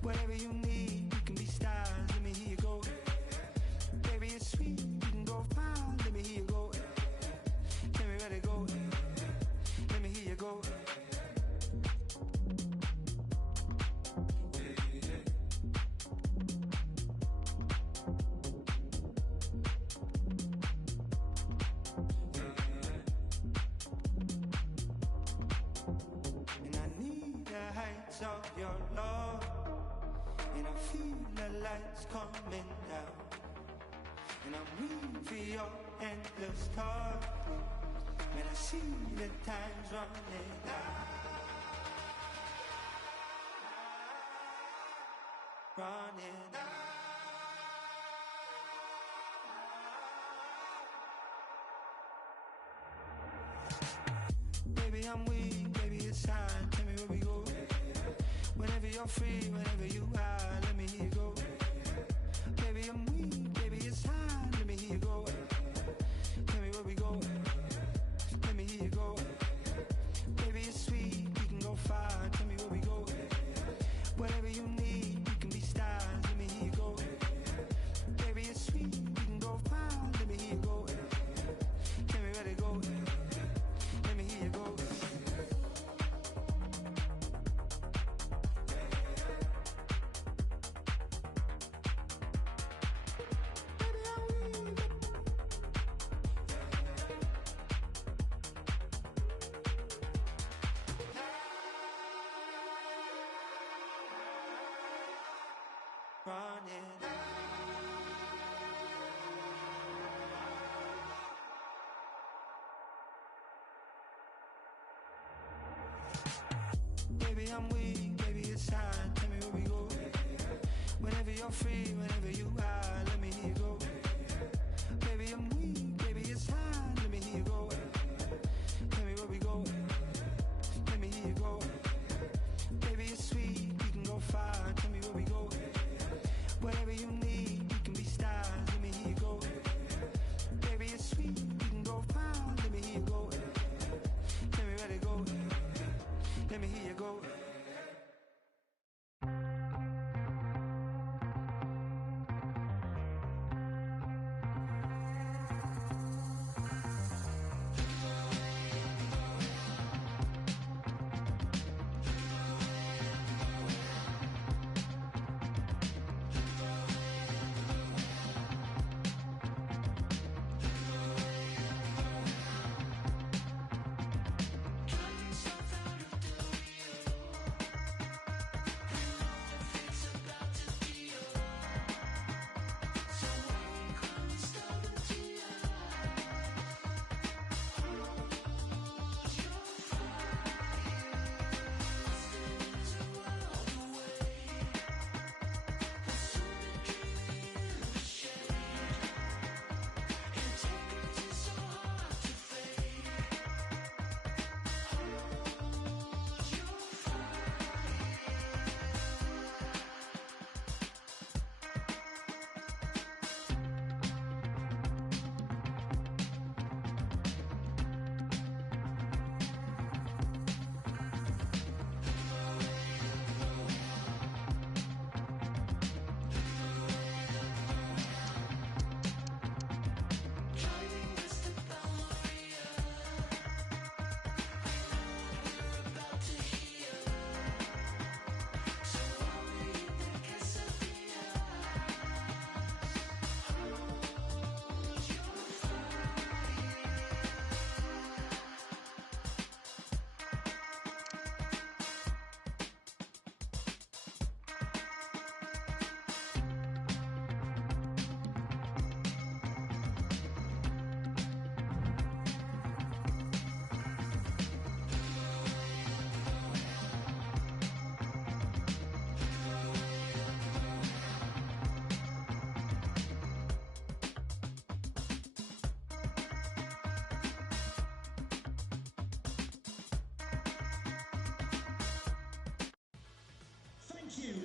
Whatever you need, we can be stars. Let me hear you go. Baby, it's sweet, we can go far. Let me hear you go. Tell me where to go. Let me hear you go. And I need the heights of your love, and I feel the lights coming down, and I'm waiting for your endless talk, and I see the time's running out, running out. Baby, I'm weak, baby, it's hard. Tell me where we go. Whenever you're free, whenever you are, let me hear you go. Baby, I'm weak, baby, it's hard. Let me hear you go. Tell me where we go. Let me hear you go. Baby, it's sweet, we can go far. Tell me where we go. Whatever you need, we can be stars. Let me hear you go. Baby, it's sweet, we can go far. Let me hear you go. Tell me where to go. Let me hear you go. Running. Baby, I'm weak, baby, it's hard. Tell me where we go. Whenever you're free, whenever you are, let me hear you go. Baby, I'm weak, baby, it's hard. Let me hear you go. Tell me where we go. Let me hear you go. Baby, it's sweet, we can go far. Tell me where we go. Whatever you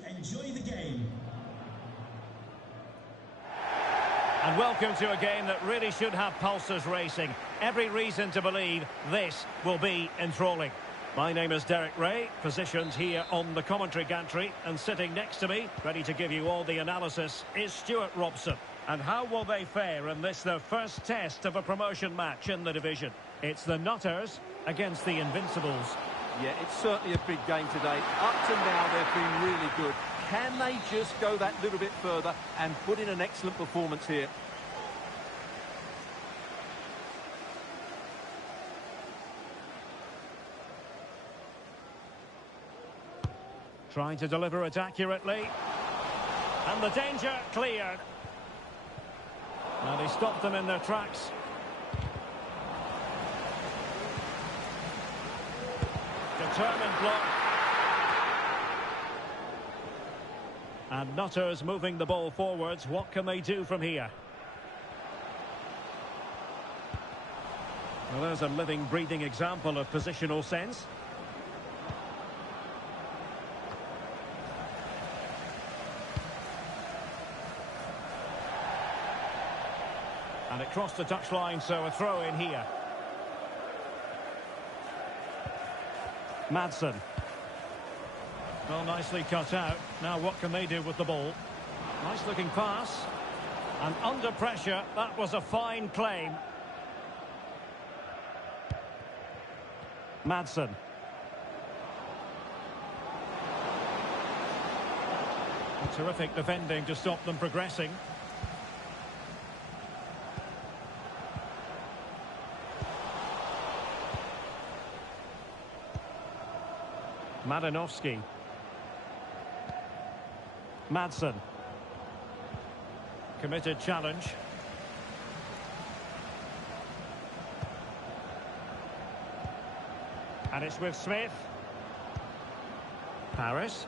enjoy the game. And welcome to a game that really should have pulses racing. Every reason to believe this will be enthralling. My name is Derek Ray, positioned here on the commentary gantry, and sitting next to me, ready to give you all the analysis, is Stuart Robson. And how will they fare in this, their first test of a promotion match in the division? It's the Nutters against the Invincibles. Yeah, it's certainly a big game today. Up to now, they've been really good. Can they just go that little bit further and put in an excellent performance here? Trying to deliver it accurately. And the danger cleared. Now they stopped them in their tracks. Determined block. And Nutters moving the ball forwards. What can they do from here? Well, there's a living, breathing example of positional sense. And it crossed the touchline, so a throw in here. Madsen. Well, nicely cut out. Now what can they do with the ball? Nice looking pass. And under pressure, that was a fine claim. Madsen. A terrific defending to stop them progressing. Madanovsky. Madsen. Committed challenge. And it's with Smith. Paris.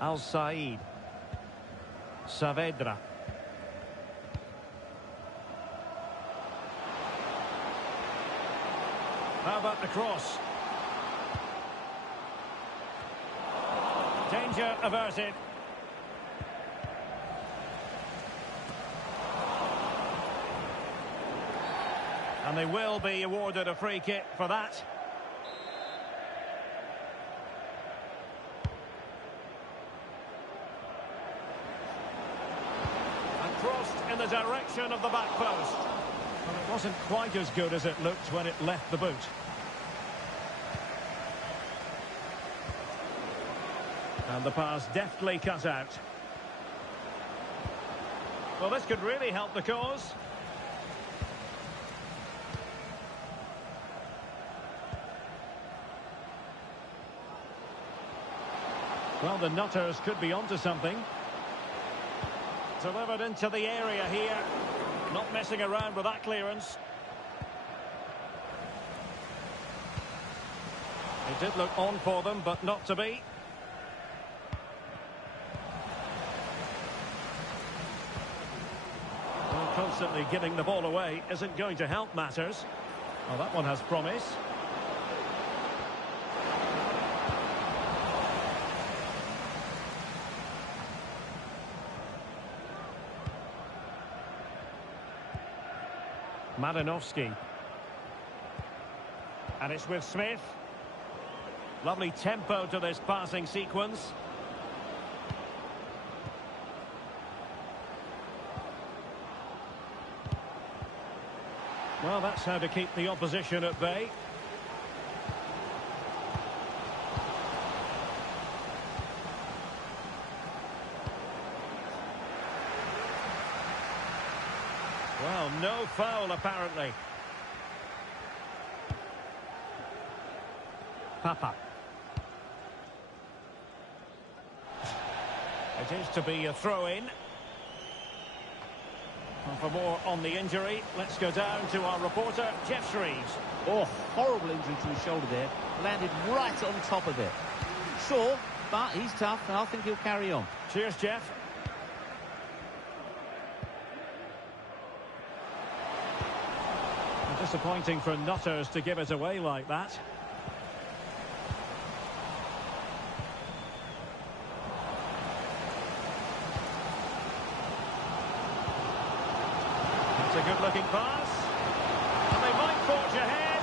Al-Said. Saavedra. How about the cross? Danger averted. And they will be awarded a free kick for that. And crossed in the direction of the back post. Well, it wasn't quite as good as it looked when it left the boot. And the pass deftly cut out. Well, this could really help the cause. Well, the Nutters could be onto something. Delivered into the area here. Not messing around with that clearance. It did look on for them, but not to be. Well, constantly giving the ball away isn't going to help matters. Well, that one has promise. Madanovsky. And it's with Smith. Lovely tempo to this passing sequence. Well, that's how to keep the opposition at bay. Well, no foul apparently. Papa. It is to be a throw-in. And for more on the injury, let's go down to our reporter, Jeff Shreves. Oh, horrible injury to his shoulder there. Landed right on top of it. Sure, but he's tough, and I think he'll carry on. Cheers, Jeff. Disappointing for Nutters to give it away like that. It's a good-looking pass. And they might forge ahead.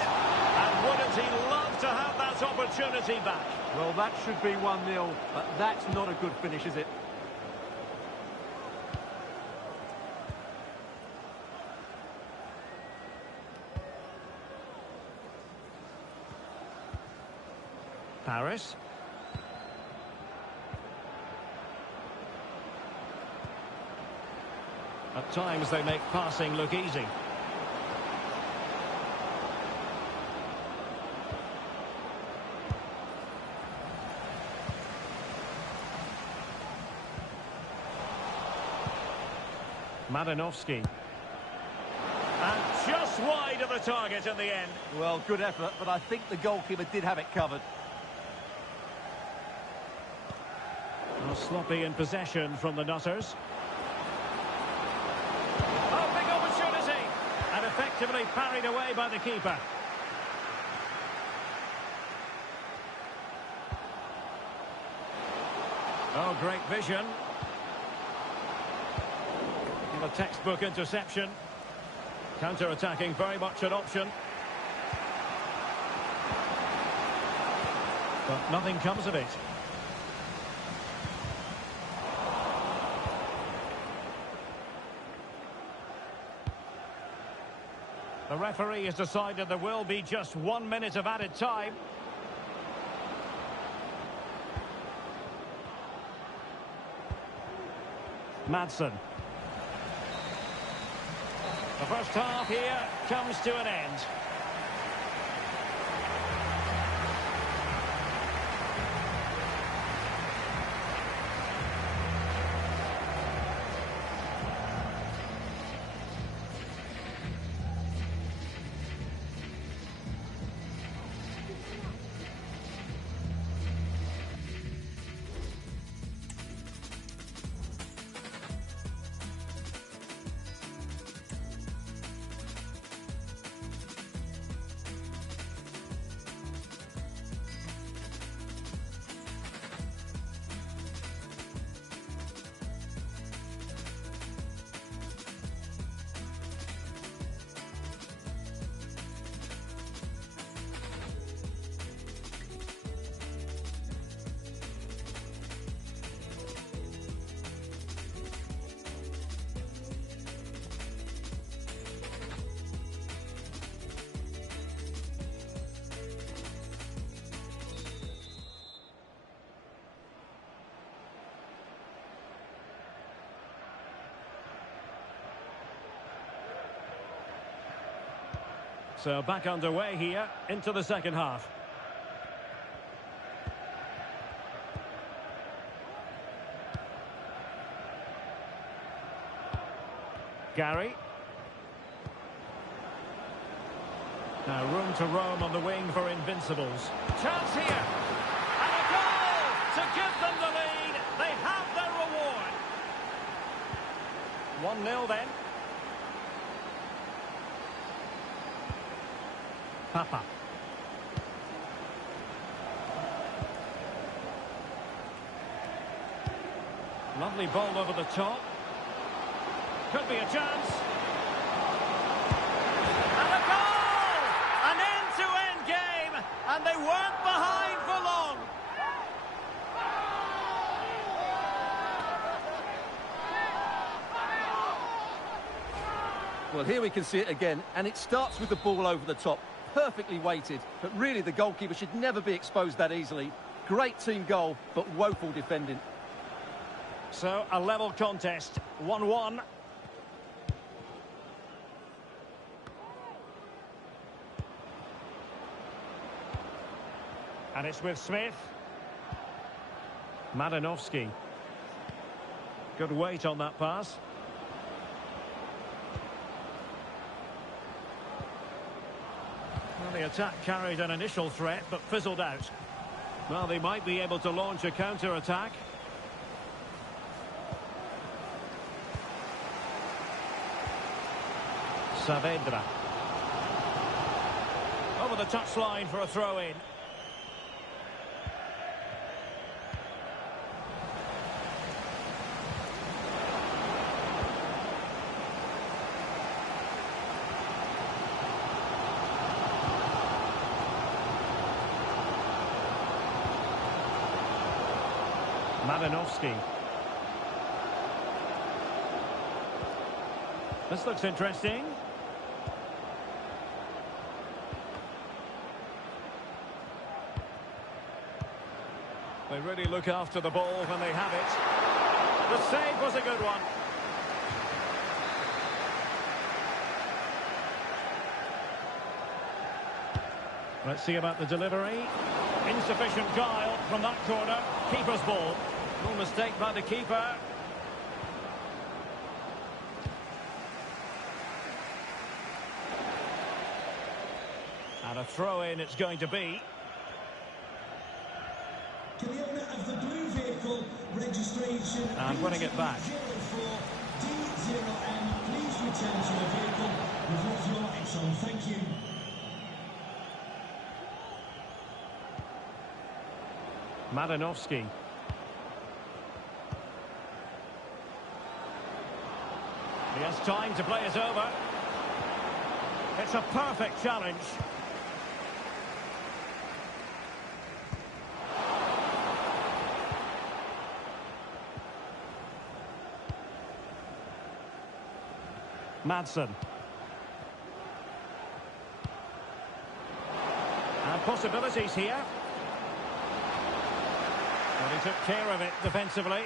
And wouldn't he love to have that opportunity back? Well, that should be 1-0, but that's not a good finish, is it? Paris. At times they make passing look easy. Madanovsky. And just wide of the target in the end. Well, good effort, but I think the goalkeeper did have it covered. Well, sloppy in possession from the Nutters. Oh, big opportunity! And effectively parried away by the keeper. Oh, great vision. And a textbook interception. Counter-attacking, very much an option. But nothing comes of it. The referee has decided there will be just 1 minute of added time. Madsen. The first half here comes to an end. So back underway here into the second half. Gary. Now room to roam on the wing for Invincibles. Chance here. And a goal to give them the lead. They have their reward. 1-0 then. Papa. Lovely ball over the top. Could be a chance. And a goal! An end-to-end game, and they weren't behind for long. Well, here we can see it again, and it starts with the ball over the top. Perfectly weighted, but really the goalkeeper should never be exposed that easily. Great team goal, but woeful defending. So, a level contest, 1-1. And it's with Smith. Madanovsky. Good weight on that pass. Well, the attack carried an initial threat, but fizzled out. Well, they might be able to launch a counter-attack. Saavedra. over the touchline for a throw-in. Madanovsky. This looks interesting. They really look after the ball when they have it. The save was a good one. Let's see about the delivery. Insufficient guile from that corner. Keeper's ball. No mistake by the keeper. And a throw-in it's going to be. To the owner of the blue vehicle, registration... And winning it back. 04D0M, please return to the vehicle with your lights on. Thank you. Madanovsky. He has time to play it over. It's a perfect challenge. Madsen. And possibilities here. Well, he took care of it defensively.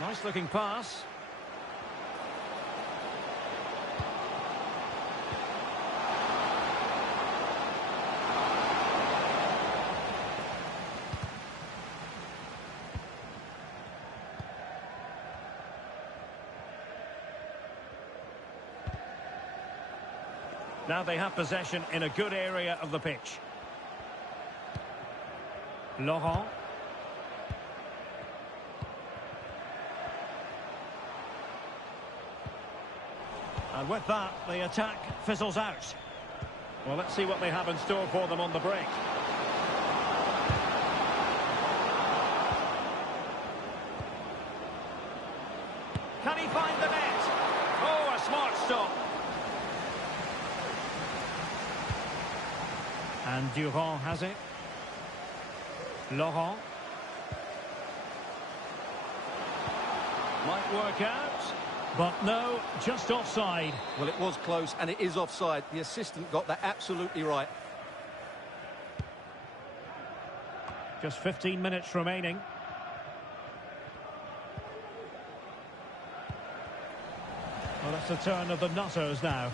Nice looking pass. Now they have possession in a good area of the pitch. Laurent. And with that, the attack fizzles out. Well, let's see what they have in store for them on the break. Can he find the net? Oh, a smart stop. And Durand has it. Laurent. Might work out. But no, just offside. Well, it was close, and it is offside. The assistant got that absolutely right. Just 15 minutes remaining. Well, that's the turn of the Nutters now.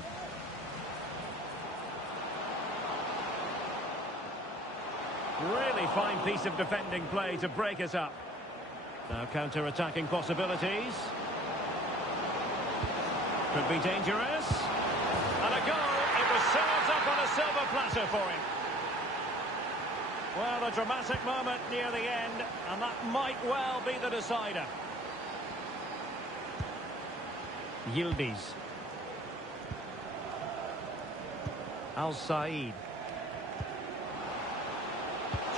Really fine piece of defending play to break us up. Now counter-attacking possibilities. Could be dangerous. And a goal. It was served up on a silver platter for him. Well, a dramatic moment near the end, and that might well be the decider. Yildiz. Al-Said.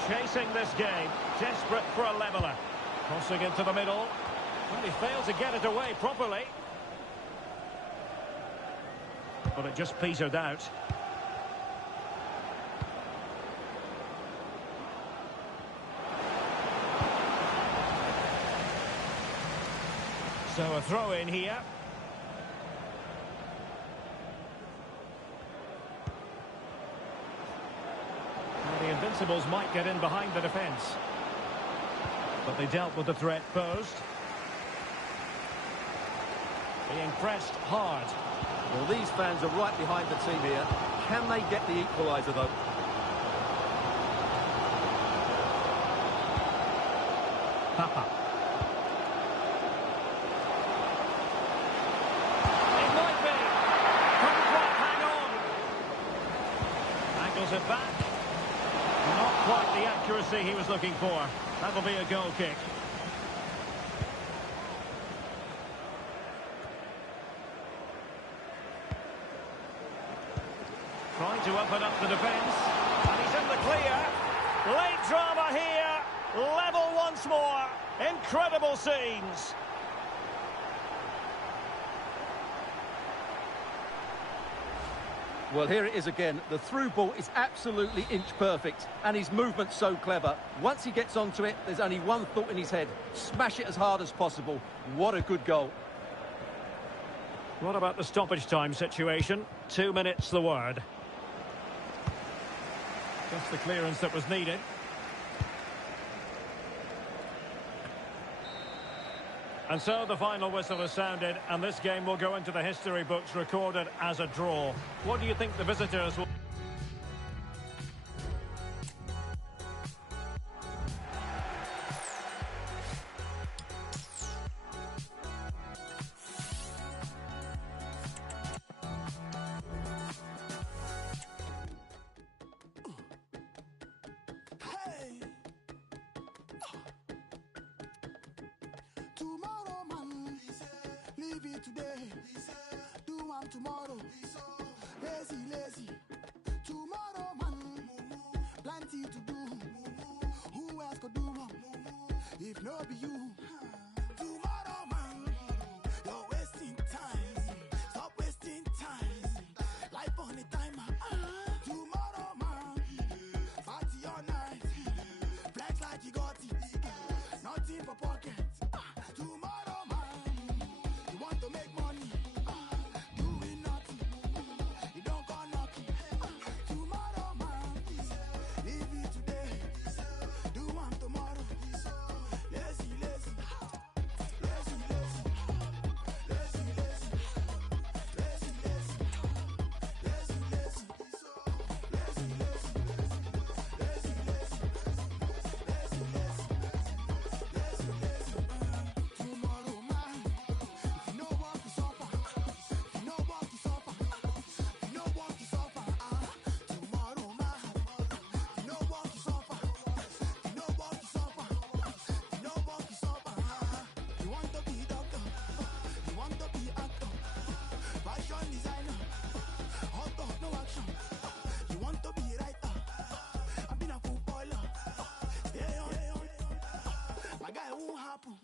Chasing this game, desperate for a leveller. Crossing into the middle. Well, he failed to get it away properly. But it just petered out. So a throw in here. Now the Invincibles might get in behind the defence. But they dealt with the threat posed. Being pressed hard. Well, these fans are right behind the team here. Can they get the equaliser, though? Papa. It might be. Couldn't quite hang on. Angles it back. Not quite the accuracy he was looking for. That'll be a goal kick. Trying to open up the defence. And he's in the clear. Late drama here. Level once more. Incredible scenes. Well, here it is again. The through ball is absolutely inch perfect, and his movement's so clever. Once he gets onto it, there's only one thought in his head. Smash it as hard as possible. What a good goal. What about the stoppage time situation? 2 minutes the word. Just the clearance that was needed. And so the final whistle has sounded, and this game will go into the history books recorded as a draw. What do you think the visitors will... Tomorrow, man, leave it today. Do one tomorrow. Lazy, lazy. Tomorrow, man, plenty to do. Who else could do more? If no be you. Tomorrow, man, you're wasting time. Stop wasting time. Life on a timer. Tomorrow, man, party all night. Flex like you got it. Nothing for pocket. Tomorrow, man, you want to make money, doing nothing, you don't go knocking. Tomorrow, man, leave it today, do one tomorrow. Lazy, lazy, lazy, lazy, lazy, lazy, lazy, lazy, lazy, lazy, lazy, lazy, lazy, lazy, lazy, lazy. Tomorrow, man, if you know what to suffer, if you know what to suffer, if you know what to suffer, tomorrow, man, if you know what to suffer, if you know what to suffer, if you know what to suffer, you want to be doctor, you want to be actor, fashion designer, hot dog, no action, you want to be writer, I've been a footballer, stay on, my guy won't happen.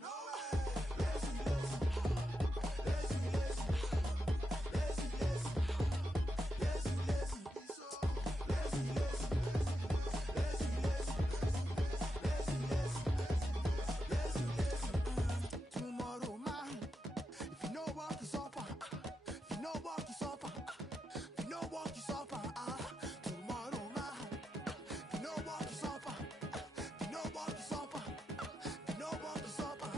Tomorrow, man, if you know what to suffer, if you know what to suffer, if you know what to suffer, tomorrow, man, if you know what to suffer, if you know what to suffer, if you know what to suffer,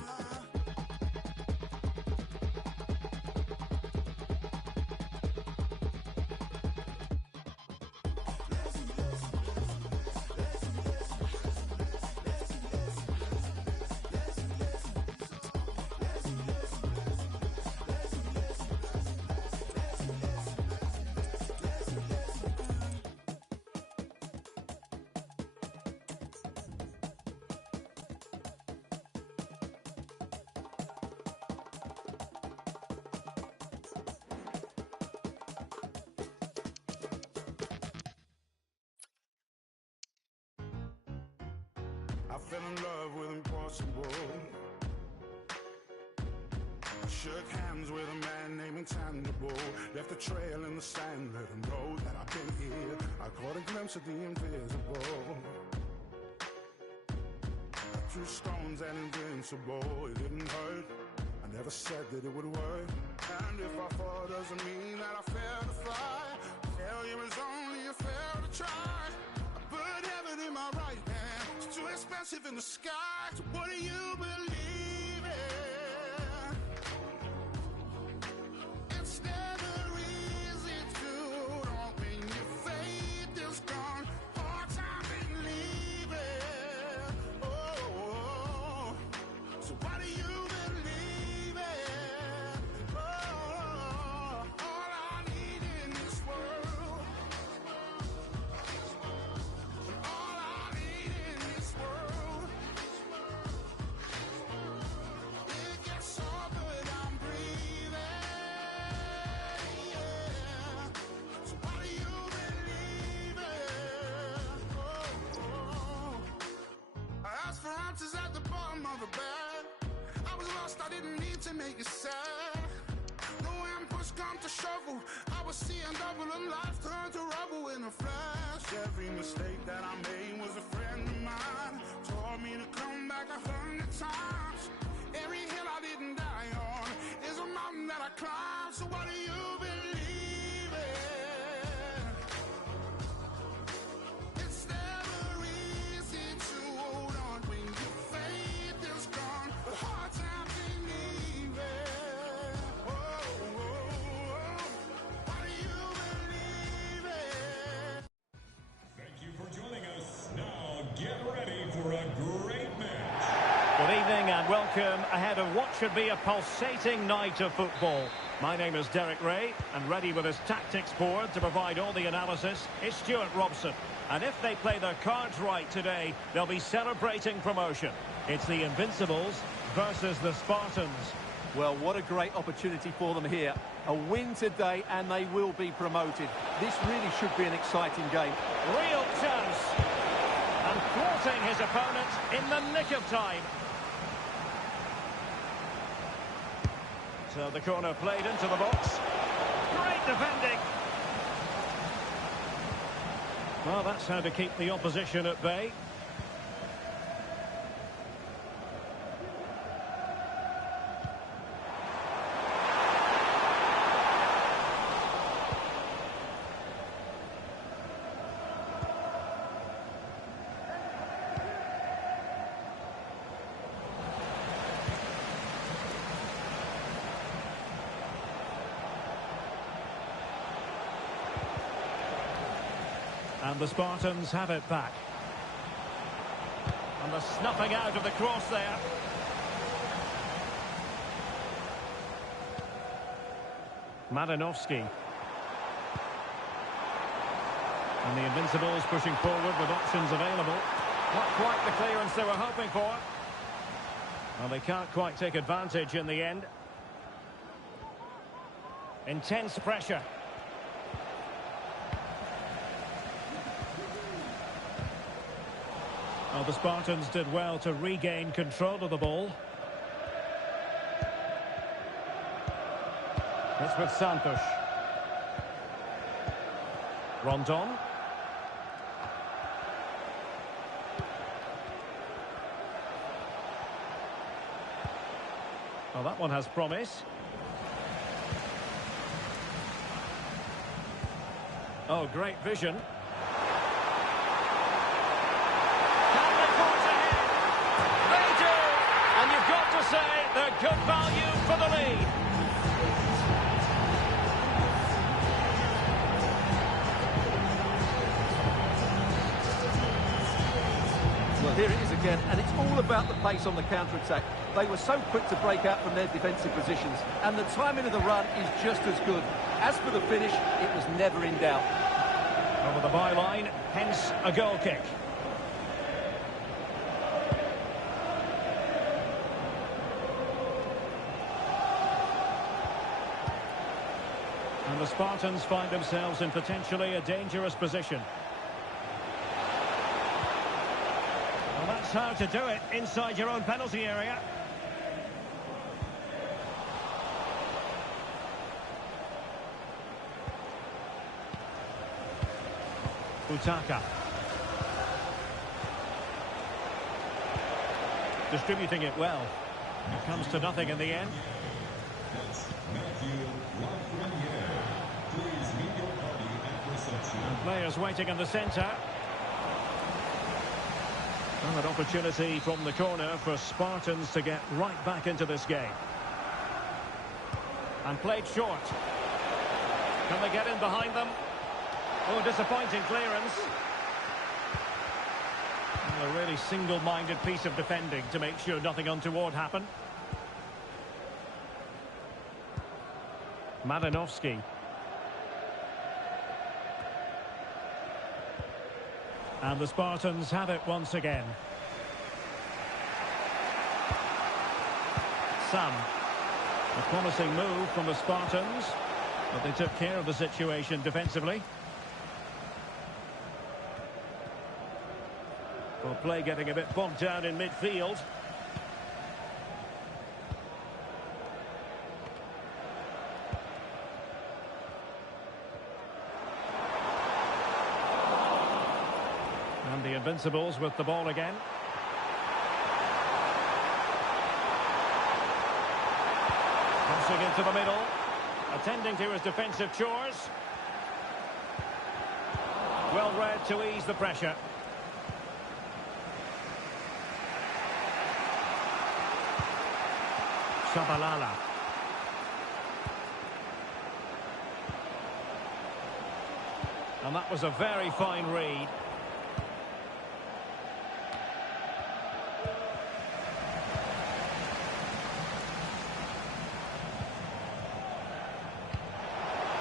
I fell in love with impossible. I shook hands with a man named Intangible. Left a trail in the sand, let him know that I've been here. I caught a glimpse of the invisible. I threw stones and invincible. It didn't hurt. I never said that it would work. And if I fall, doesn't mean that I failed to fly. Failure is only a fail to try. I put heaven in my right hand. It's too expensive in the sky. So what do you believe in? It's never easy to know when your faith is gone. Hard time believing. Oh, so what do you believe in? Oh, all I need in this world. All I need in this world need to make you sad. The way I'm push come to shovel, I was seeing double and life turn to rubble in a flash. Every mistake that I made was a friend of mine. Told me to come back 100 times. Every hill I didn't die on is a mountain that I climb. So what do you believe in? It's never easy to hold on when your faith is gone. The hard times ain't even. Oh, oh, oh. What do you believe in? Thank you for joining us. Now get ready for a great match. Good evening and welcome ahead of what should be a pulsating night of football. My name is Derek Ray, and ready with his tactics board to provide all the analysis is Stuart Robson. And if they play their cards right today, they'll be celebrating promotion. It's the Invincibles versus the Spartans. Well, what a great opportunity for them here. A win today and they will be promoted. This really should be an exciting game. Real chance. And thwarting his opponent in the nick of time. So the corner played into the box. Great defending. Well, that's how to keep the opposition at bay. And the Spartans have it back. And the snuffing out of the cross there. Madanovsky. And the Invincibles pushing forward with options available. Not quite the clearance they were hoping for. Well, they can't quite take advantage in the end. Intense pressure. Well, the Spartans did well to regain control of the ball. It's with Santos. Rondon. Well, that one has promise. Oh, great vision. And you've got to say they're good value for the lead. Well, here it is again, and it's all about the pace on the counter-attack. They were so quick to break out from their defensive positions, and the timing of the run is just as good. As for the finish, it was never in doubt. Over the byline, hence a goal kick. And the Spartans find themselves in potentially a dangerous position. Well, that's how to do it inside your own penalty area. Utaka. Distributing it well. It comes to nothing in the end. And players waiting in the centre. And an opportunity from the corner for Spartans to get right back into this game. And played short. Can they get in behind them? Oh, disappointing clearance. And a really single-minded piece of defending to make sure nothing untoward happened. Madanovsky. And the Spartans have it once again. Sam. A promising move from the Spartans, but they took care of the situation defensively. Well, play getting a bit bogged down in midfield. And the Invincibles with the ball again. Crossing into the middle. Attending to his defensive chores. Well read to ease the pressure. Shabalala. And that was a very fine read.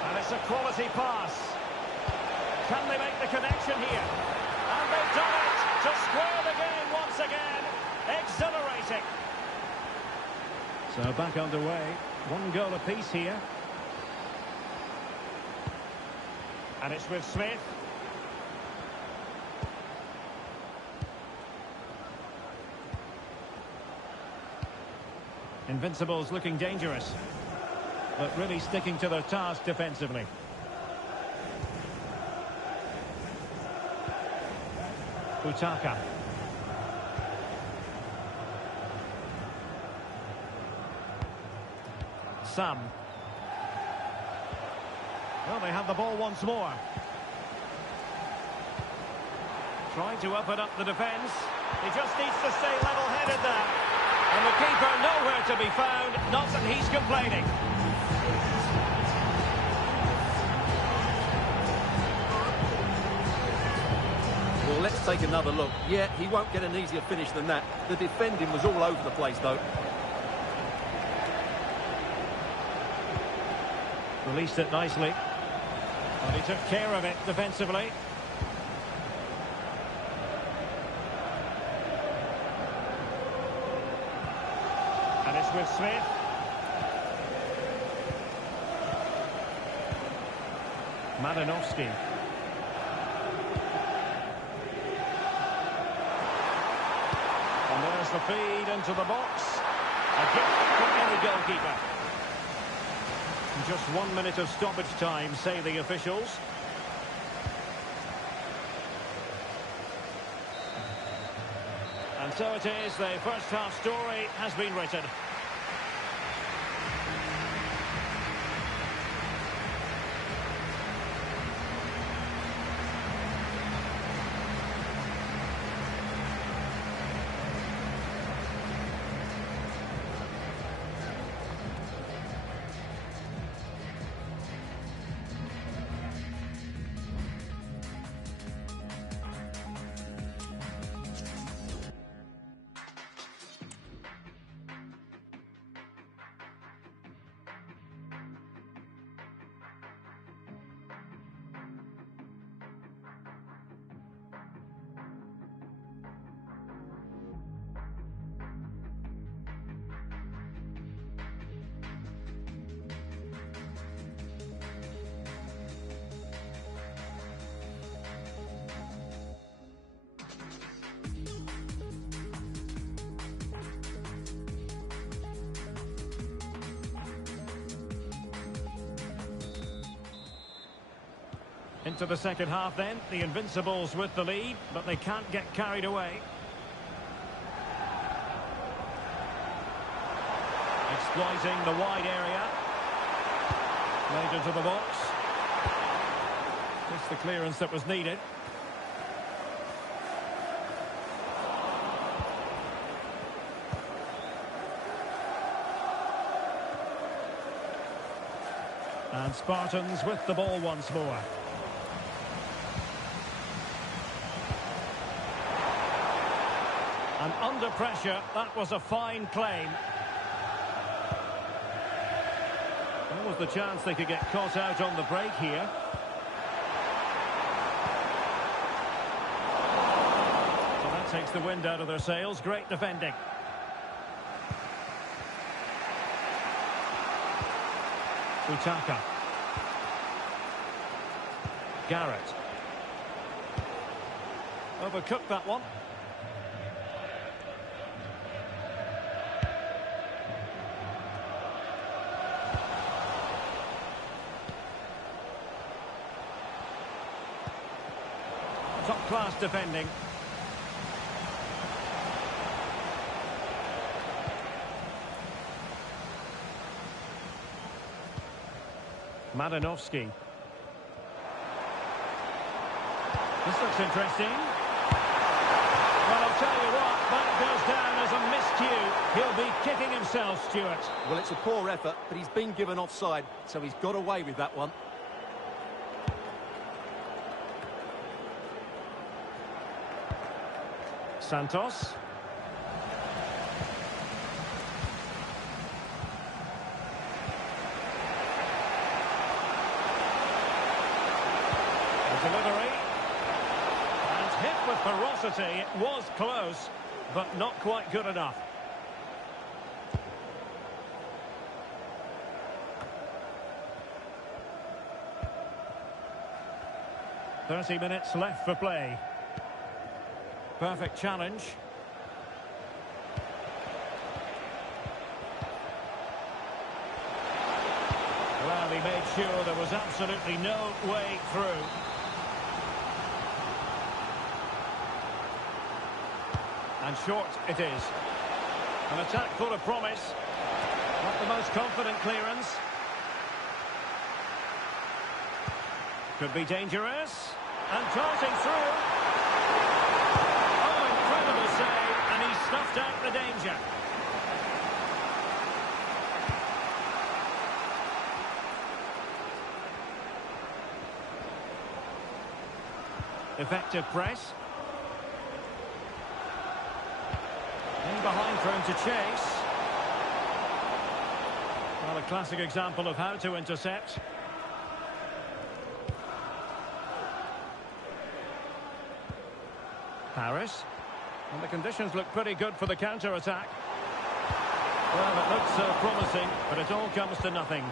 And it's a quality pass. Can they make the connection here? And they've done it to square the game once again. Exhilarating. So back underway. One goal apiece here. And it's with Smith. Invincibles looking dangerous, but really sticking to their task defensively. Utaka. Sam. Well, they have the ball once more. Trying to open up the defence. He just needs to stay level-headed there. And the keeper nowhere to be found. Not that he's complaining. Well, let's take another look. Yeah, he won't get an easier finish than that. The defending was all over the place, though. Released it nicely. And he took care of it defensively. And it's with Smith. Madanovsky. And there's the feed into the box. A gift for any goalkeeper. Just 1 minute of stoppage time, say the officials. And so it is, the first half story has been written. Into the second half then, the Invincibles with the lead, but they can't get carried away. Exploiting the wide area. Made into the box. It's the clearance that was needed. And Spartans with the ball once more. And under pressure, that was a fine claim. That was the chance they could get caught out on the break here. So that takes the wind out of their sails. Great defending. Utaka. Garrett. Overcooked that one. Top-class defending. Madanovsky. This looks interesting. Well, I'll tell you what, that goes down as a miscue. He'll be kicking himself, Stuart. Well, it's a poor effort, but he's been given offside, so he's got away with that one. Santos. The delivery. And hit with ferocity. It was close, but not quite good enough. "30 minutes left for play. Perfect challenge. Well, he made sure there was absolutely no way through. And short it is. An attack full of promise. Not the most confident clearance. Could be dangerous. And darting through. Oh, incredible save. And he snuffed out the danger. Effective press. In behind for him to chase. Well, a classic example of how to intercept. Paris. And the conditions look pretty good for the counter-attack. Well, it looks promising, but it all comes to nothing.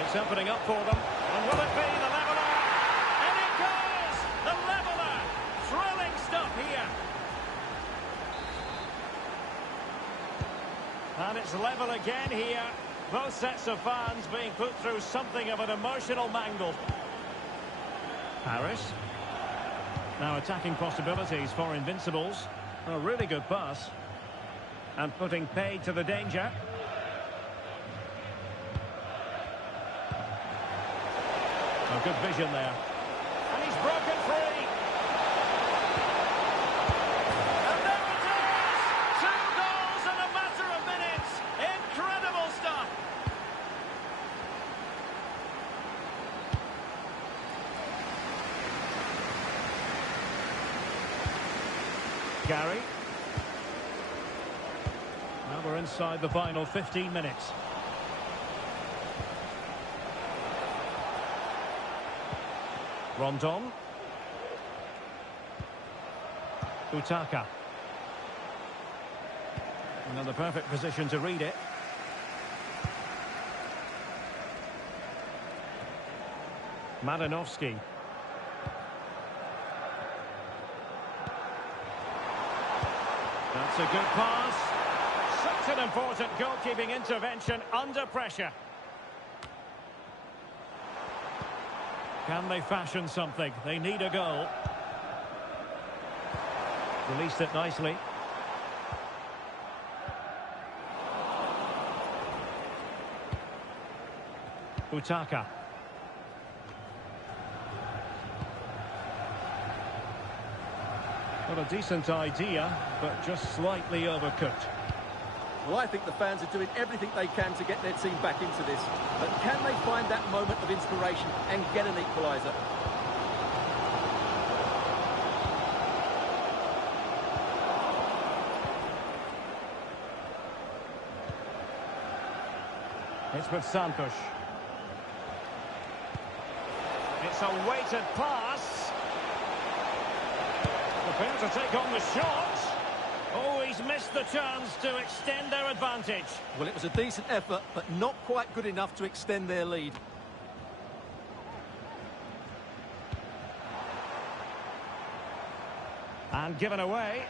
It's opening up for them. And will it be the leveller? And it goes! The leveller! Thrilling stuff here. And it's level again here. Both sets of fans being put through something of an emotional mangle. Paris. Now attacking possibilities for Invincibles. A really good pass. And putting paid to the danger. Oh, good vision there. And he's broken free. And there it is! 2 goals in a matter of minutes. Incredible stuff. Gary. Now we're inside the final 15 minutes. Rondon. Utaka. Another perfect position to read it. Madanovsky. That's a good pass. Such an important goalkeeping intervention under pressure. Can they fashion something? They need a goal. Released it nicely. Utaka. Well, a decent idea, but just slightly overcooked. Well, I think the fans are doing everything they can to get their team back into this. But can they find that moment of inspiration and get an equaliser? It's with Santos. It's a weighted pass. Prepared to take on the shot. Oh, he's missed the chance to extend their advantage. Well, it was a decent effort, but not quite good enough to extend their lead. And given away.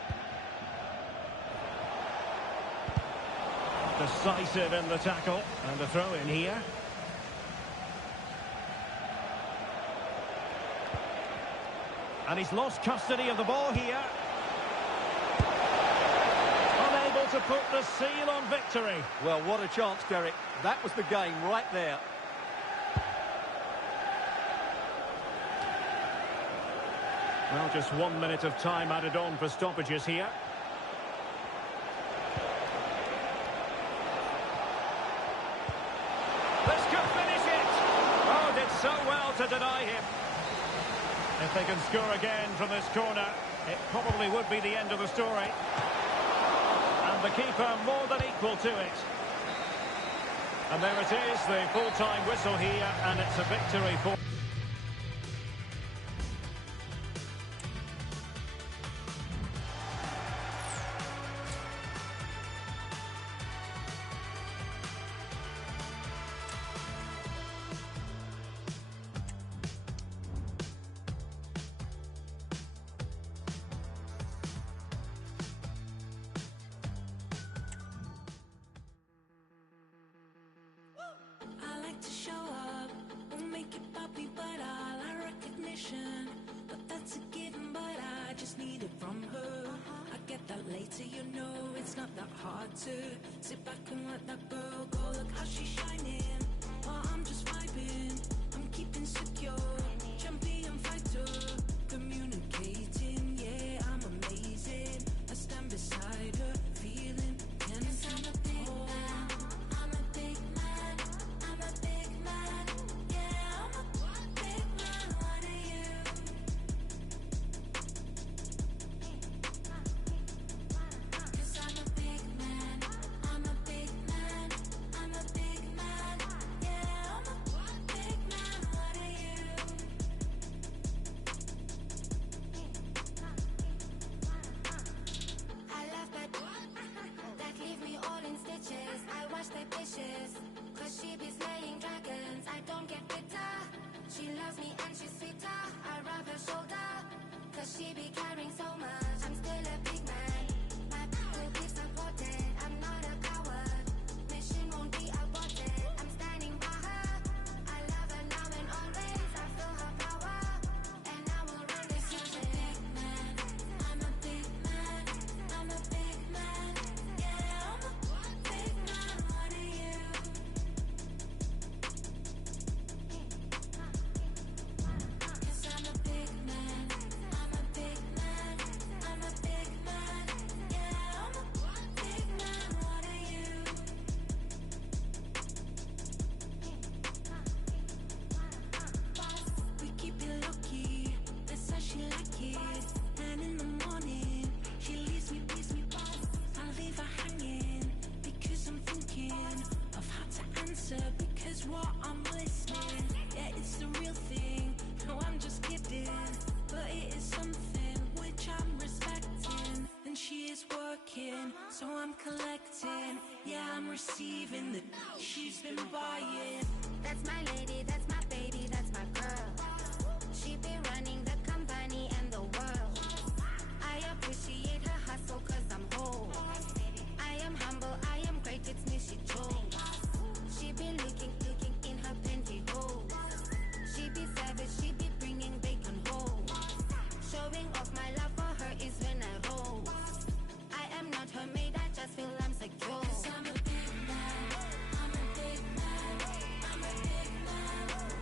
Decisive in the tackle. And the throw in here. And he's lost custody of the ball here. to put the seal on victory. Well, what a chance, Derek. That was the game right there. Well, just 1 minute of time added on for stoppages here. This could finish it! Oh, did so well to deny him. If they can score again from this corner, it probably would be the end of the story. And the keeper more than equal to it. And there it is, the full-time whistle here, and it's a victory for... I like to show up, won't make it poppy, but I like recognition. But that's a given, but I just need it from her. I get that later, you know, it's not that hard to sit back and let that girl go. Look how she's shining, while I'm just vibing. I'm keeping secure, champion fighter, communicating, yeah, I'm amazing. I stand beside her, feeling tense. I'm a big man, I'm a big man, I'm a big man, yeah, I'm a big man. What are you? 'Cause I'm a big man, I'm a big man, I'm a big man, yeah, I'm a big man. What are you? I love that leave me all in stitches. I wash their dishes, 'cause she be slaying dragons. I don't get bitter. She loves me and she's sweeter. I rub her shoulder, 'cause she be carrying so much. I'm still a big man. My back will be supported. I'm not a coward. Mission won't be aborted. I'm standing by her. I love her now and always. I feel her power, and I will run this music. I'm a big man. I'm a big man. Yeah, I'm a big man. What are you? 'Cause I'm a big man. I'm a big man. I'm a big man. Yeah, I'm a big man. What are you? We keep it low-key, that's how she like it. And in the morning, she leaves me, boss. I leave her hanging, because I'm thinking of how to answer. Because what I'm listening, yeah, it's the real thing. No, I'm just kidding, but it is something which I'm respecting. And she is working, so I'm collecting. Yeah, I'm receiving the she's been buying. That's my lady, that's my baby, that's my girl. She be running the company and the world. I appreciate her hustle, 'cause I'm whole. I am humble, I am great, it's me she chose. She be looking in her pantyhose. She be savage, she be bringing bacon home. Showing off my love for her is when I roll. I am not her maid, I just feel I'm secure. 'Cause I'm a big man, I'm a big man, I'm a big man.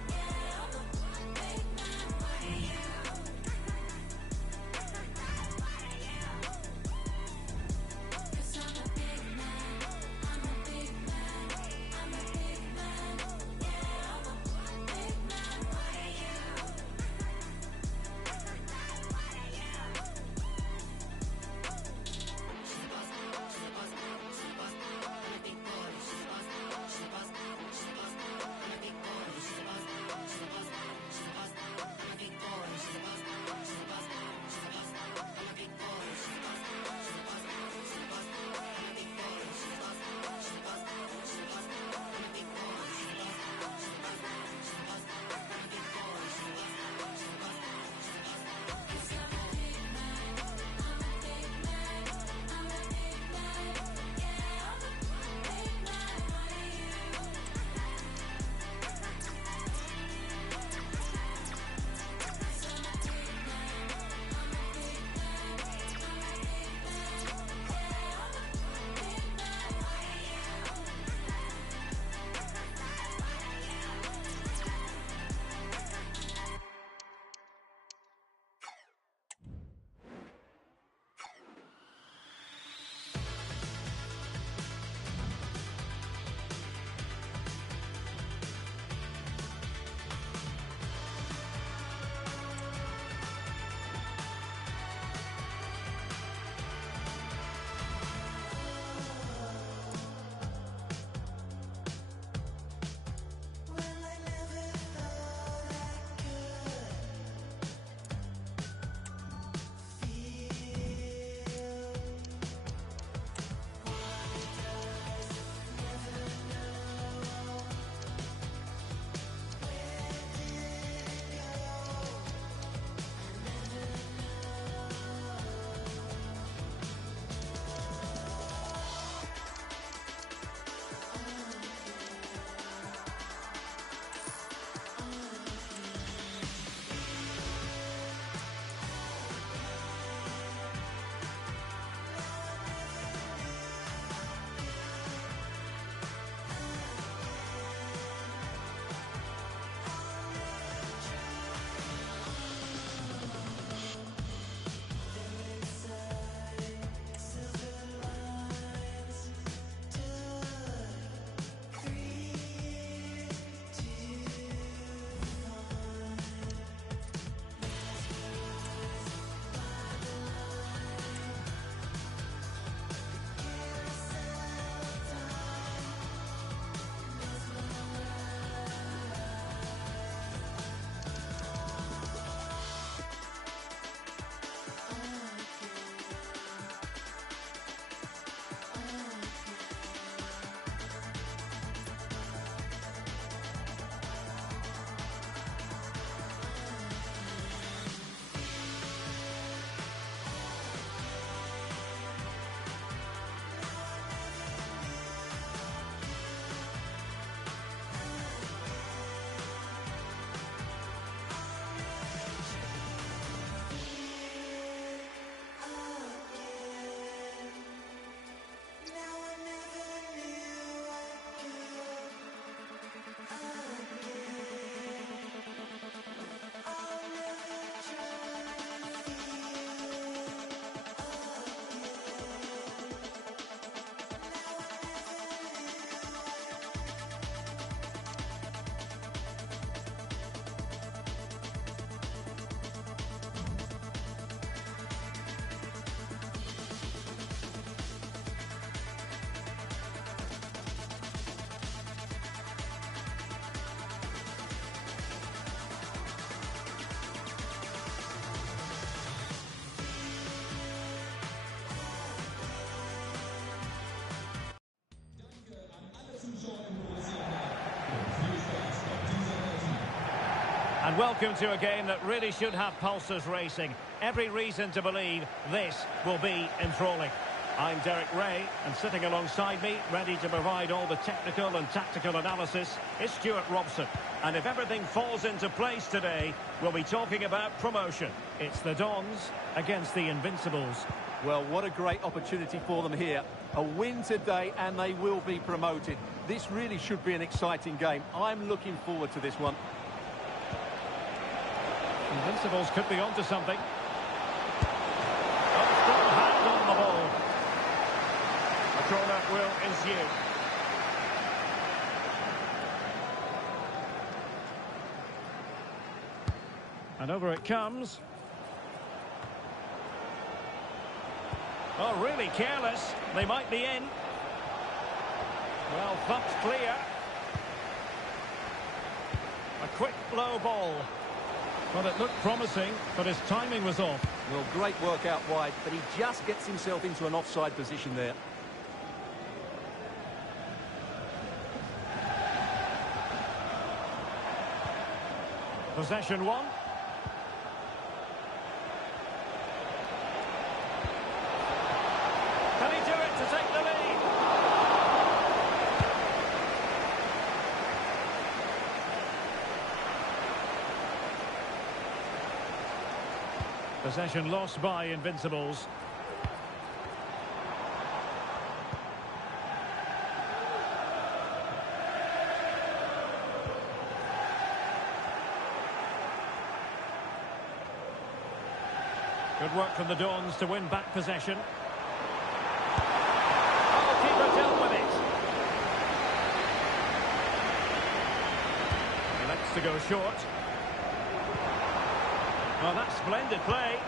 And welcome to a game that really should have pulses racing. Every reason to believe this will be enthralling. I'm Derek Ray, and sitting alongside me, ready to provide all the technical and tactical analysis, is Stuart Robson. And if everything falls into place today, we'll be talking about promotion. It's the Dons against the Invincibles. Well, what a great opportunity for them here. A win today and they will be promoted. This really should be an exciting game. I'm looking forward to this one. Invincibles could be onto something. Oh, strong hand on the ball. A corner will ensue. And over it comes. Oh, really careless. They might be in. Well, thumped clear. A quick low ball. Well, it looked promising, but his timing was off. Well, great work out wide, but he just gets himself into an offside position there. Possession one. Can he do it to take the lead? Possession lost by Invincibles. Good work from the Dons to win back possession. Oh, keeper dealt with it. He elects to go short. Oh, that's splendid play.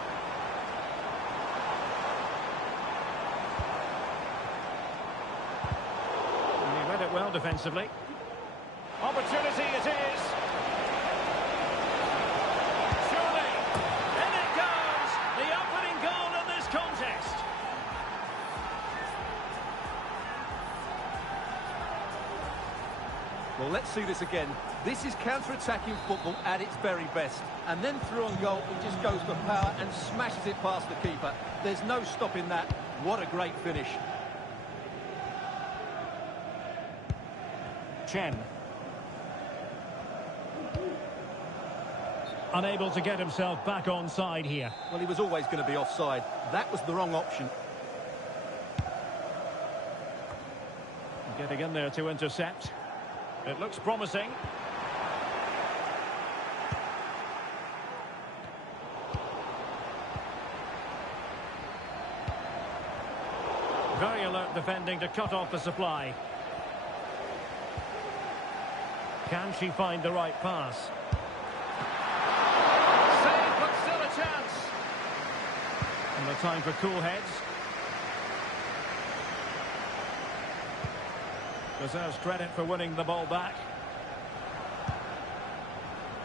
And he read it well defensively. Opportunity it is. Surely. In it goes. The opening goal in this contest. Well, let's see this again. This is counter-attacking football at its very best. And then through on goal, he just goes for power and smashes it past the keeper. There's no stopping that. What a great finish. Chen. Unable to get himself back onside here. Well, he was always going to be offside. That was the wrong option. Getting in there to intercept. It looks promising. Very alert defending to cut off the supply. Can she find the right pass? Save, but still a chance. And the time for cool heads. Deserves credit for winning the ball back.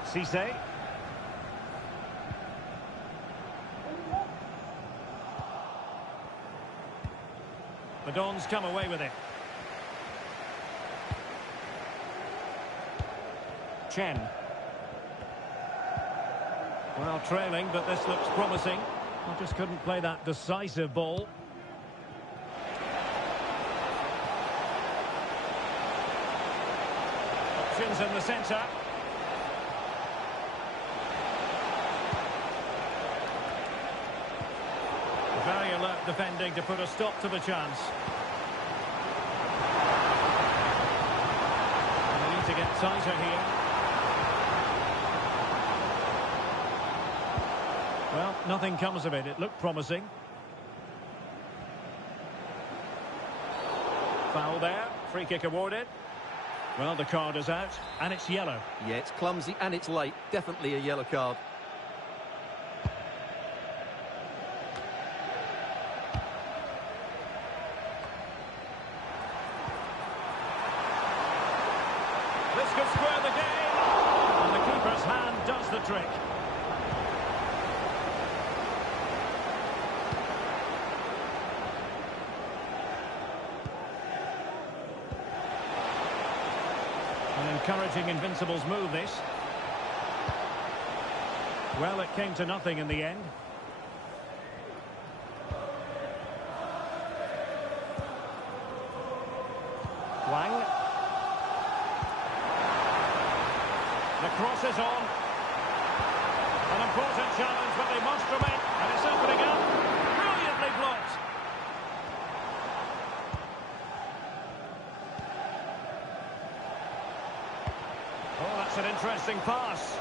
Cisse. The Dons come away with it. Chen. Well, trailing, but this looks promising. I just couldn't play that decisive ball. Options in the centre. Very alert defending to put a stop to the chance. And they need to get tighter here. Well, nothing comes of it. It looked promising. Foul there. Free kick awarded. Well, the card is out, and it's yellow. Yeah, it's clumsy and it's late. Definitely a yellow card. This could square the game. And the keeper's hand does the trick. An encouraging Invincibles move, this. Well, it came to nothing in the end. Wang. The cross is on. An important challenge, but they must remain. And it's opening up. Brilliantly blocked. Oh, that's an interesting pass.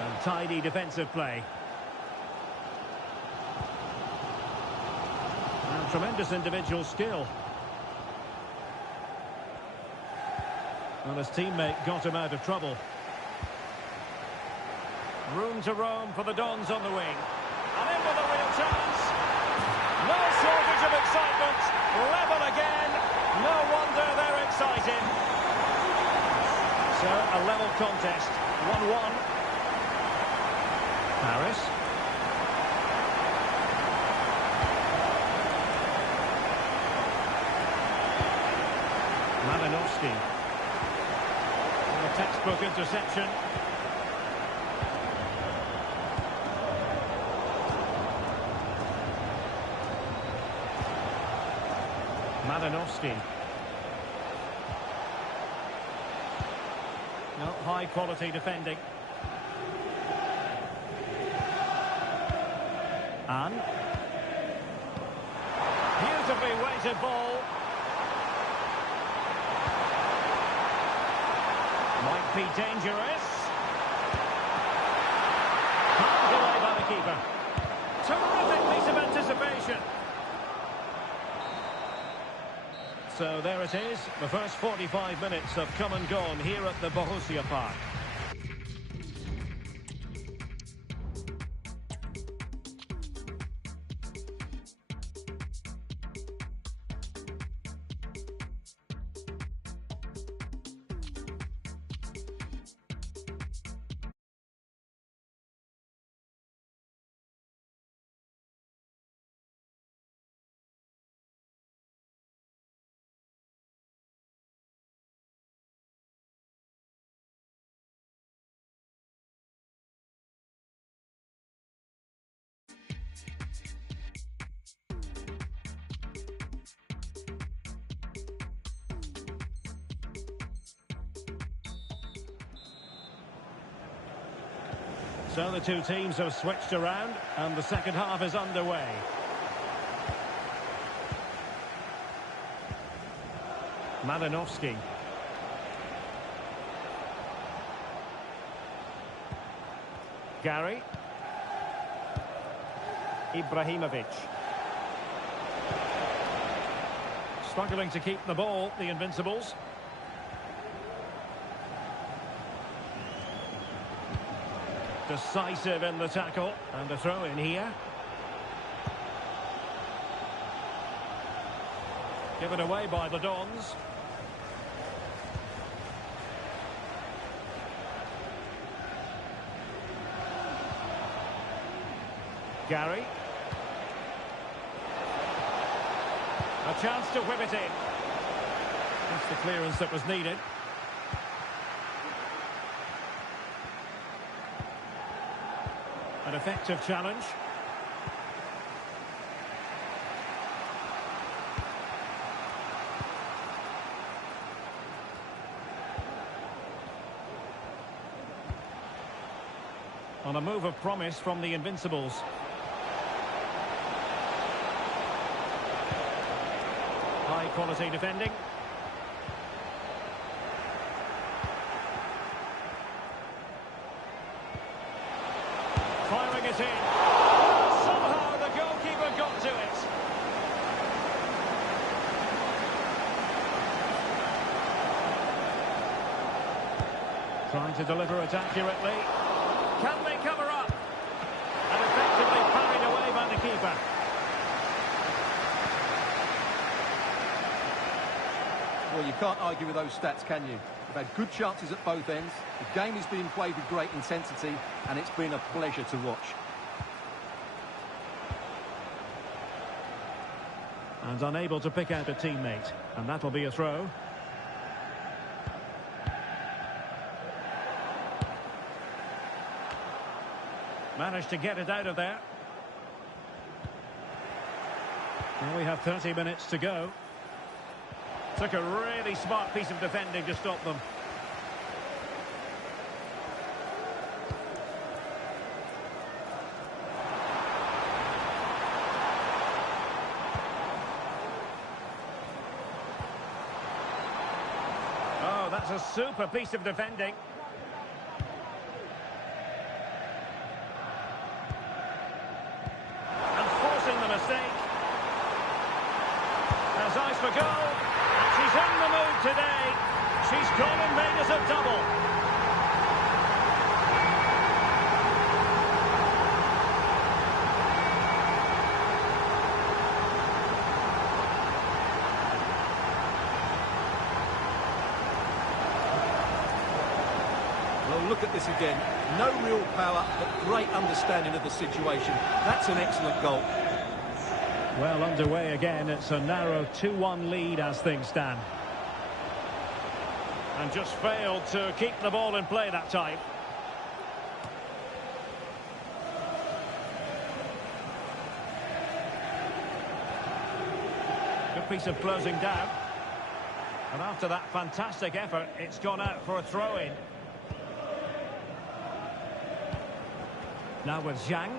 And tidy defensive play. And tremendous individual skill. Well, his teammate got him out of trouble. Room to roam for the Dons on the wing. And in with a real chance. No shortage of excitement. Level again. No wonder they're excited. So, a level contest. 1-1. Paris. Malinowski. A textbook interception. Malinowski. No, high quality defending. And beautifully weighted ball. Might be dangerous. Palmed away by the keeper. Terrific piece of anticipation. So there it is. The first 45 minutes have come and gone here at the Borussia Park. So the two teams have switched around and the second half is underway. Malinowski. Gary. Ibrahimovic. Struggling to keep the ball, the Invincibles. Decisive in the tackle, and a throw in here. Given away by the Dons. Gary. A chance to whip it in. That's the clearance that was needed. An effective challenge. On a move of promise from the Invincibles. High quality defending. Firing it in. Somehow the goalkeeper got to it. Trying to deliver it accurately. Can they cover up? And effectively parried away by the keeper. Well, you can't argue with those stats, can you? They've had good chances at both ends. The game is being played with great intensity, and it's been a pleasure to watch. And unable to pick out a teammate. And that'll be a throw. Managed to get it out of there. Now we have 30 minutes to go. Took a really smart piece of defending to stop them. Oh, that's a super piece of defending. And forcing the mistake. There's eyes for goal. And she's in the mood today. She's gone and made us a double. Well, look at this again. No real power, but great understanding of the situation. That's an excellent goal. Well, underway again. It's a narrow 2-1 lead as things stand. And just failed to keep the ball in play that time. Good piece of closing down. And after that fantastic effort, it's gone out for a throw-in. Now with Zhang.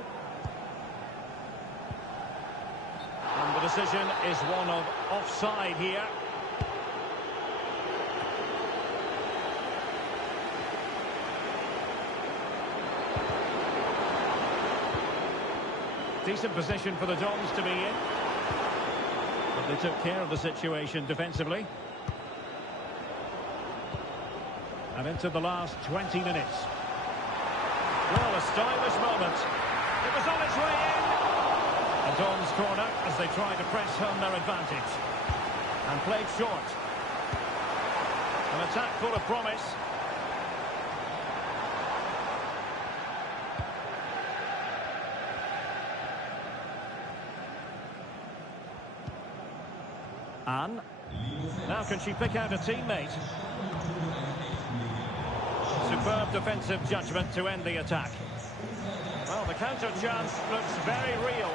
And the decision is one of offside here. Decent position for the Dons to be in. But they took care of the situation defensively. And into the last 20 minutes. Well, a stylish moment. It was on its way in. A Dons corner as they try to press home their advantage. And played short. An attack full of promise. Anne. Now can she pick out a teammate? Superb defensive judgment to end the attack. Well, the counter chance looks very real.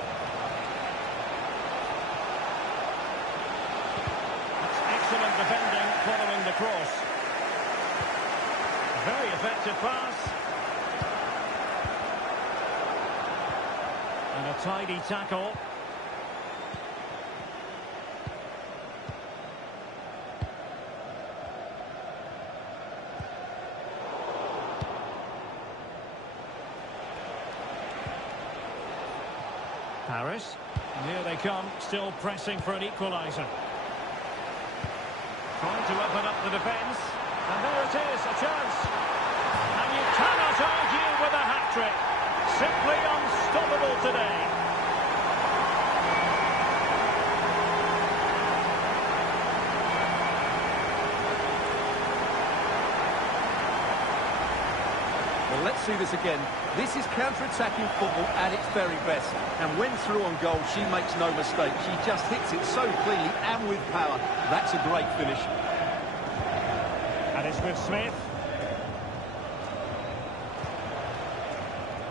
That's excellent defending following the cross. Very effective pass. And a tidy tackle. Paris, and here they come, still pressing for an equaliser. Trying to open up the defence, and there it is, a chance. And you cannot argue with a hat-trick. Simply unstoppable today. Well, let's see this again. This is counter-attacking football at its very best. And when through on goal, she makes no mistake. She just hits it so cleanly and with power. That's a great finish. And it's with Smith.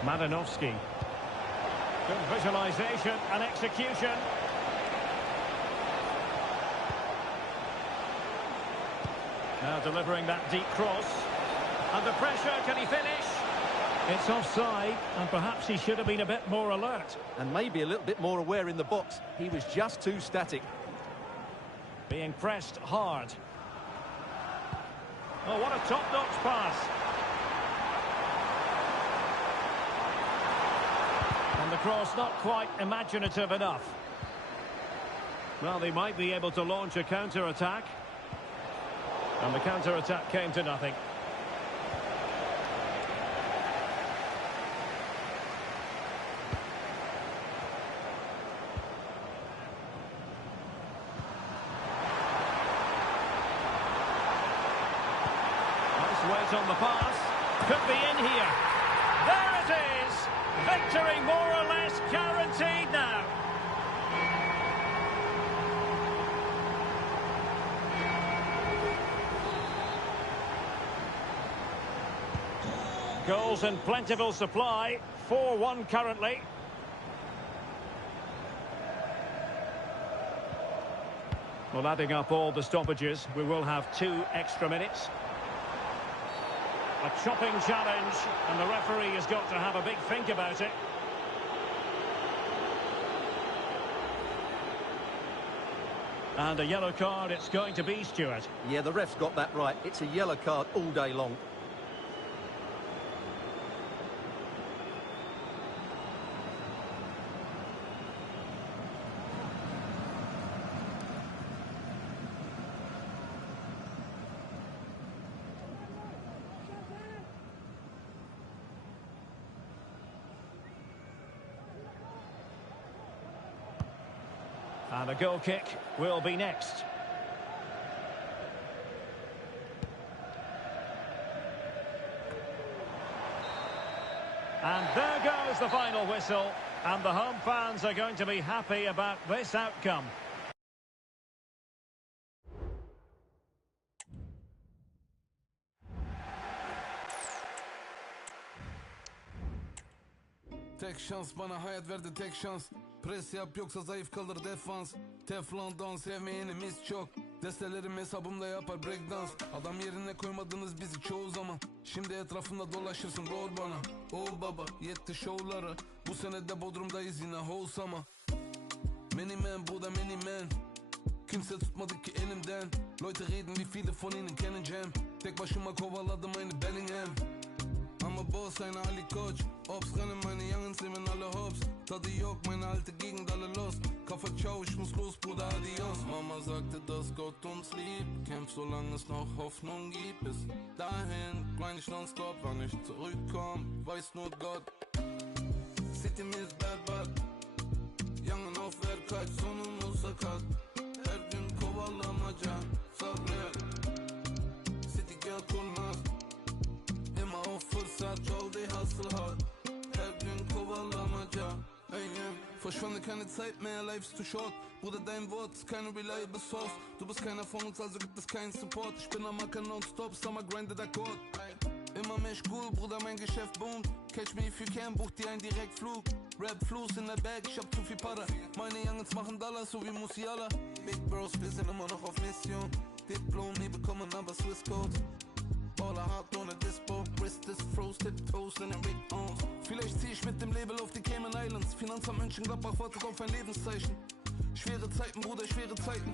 Madanovsky. Good visualisation and execution. Now delivering that deep cross. Under pressure, can he finish? It's offside, and perhaps he should have been a bit more alert. And maybe a little bit more aware in the box. He was just too static. Being pressed hard. Oh, what a top-notch pass. And the cross not quite imaginative enough. Well, they might be able to launch a counter-attack. And the counter-attack came to nothing. Weight on the pass. Could be in here. There it is. Victory more or less guaranteed now. Goals in plentiful supply. 4-1 currently. Well, adding up all the stoppages, we will have 2 extra minutes. A chopping challenge, and the referee has got to have a big think about it. And a yellow card it's going to be, Stuart. Yeah, the ref's got that right. It's a yellow card all day long. And a goal kick will be next. And there goes the final whistle. And the home fans are going to be happy about this outcome. Tek şans bana hayat verdi tek şans. Pres yap yoksa zayıf kalır defans. Teflon don sevmeyenimiz çok. Destelerim hesabımda yapar breakdance. Adam yerine koymadınız bizi çoğu zaman. Şimdi etrafımda dolaşırsın rol bana. Oh baba yetti şovlara. Bu sene de Bodrum'dayız yine wholesome. Many man bu da many man. Kimse tutmadı ki elimden. Leute reden wie viele von ihnen kennen Jam. Tek başıma kovaladım aynı Bellingham. Ama boss eine Ali Coach. Ops rennen meine Youngens nehmen alle Hops. Tadı yok meine alte Gegend alle los. Kaffer ciao ich muss los Bruder adios. Mama sagte dass Gott uns liebt. Kämpf solange es noch Hoffnung gibt. Bis dahin grind ich nonstop. Wann ich zurückkomm weiß nur Gott. City mir ist bad bad. Youngen auf Werkheit sonum sakat. Her gün kovalamaca sabret. City gel kurnaz. Immer auf fırsat yol die hustle hard. Her gün kovalamaca. Verschwende keine Zeit mehr, life is too short. Bruder, dein Wort ist keine reliable source. Du bist keiner von uns, also gibt es keinen Support. Ich bin am Acker nonstop, Summer grinded Akkord. Immer mehr cool, Bruder, mein Geschäft boomt. Catch me if you can, buch dir einen Direktflug. Rap Fluss in der Bag, ich hab zu viel Para. Meine Youngins machen Dollar, so wie Musiala. Big Bros, wir sind immer noch auf Mission. Diplom, nie bekommen aber Swiss Codes. Baller hart ohne Dispo, Wrist ist froze, Tiptoes in den Big Bones. Vielleicht zieh ich mit dem Label auf die Cayman Islands. Finanzamt Mönchengladbach wartet auf ein Lebenszeichen. Schwere Zeiten, Bruder, schwere Zeiten.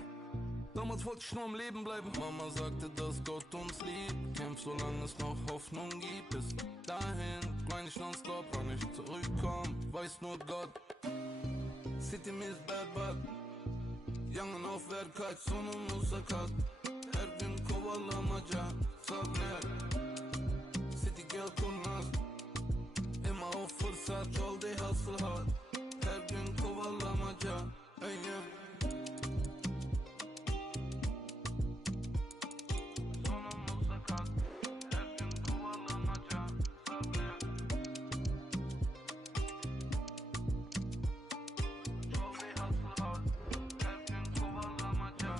Damals wollte ich nur am Leben bleiben. Mama sagte, dass Gott uns liebt. Kämpf solange es noch Hoffnung gibt. Bis dahin grind ich nonstop, wann ich zurückkomm, weiß nur Gott. City mir ist bad bad. Youngen auf Werkheit, sonum sakat. Her gün kovalamaca sabret. City gel kurnaz. Immer auf fırsat yol die hustle hard. Her gün kovalamaca sonum sakat. Her gün kovalamaca sabret. Yol die hustle hard. Her gün kovalamaca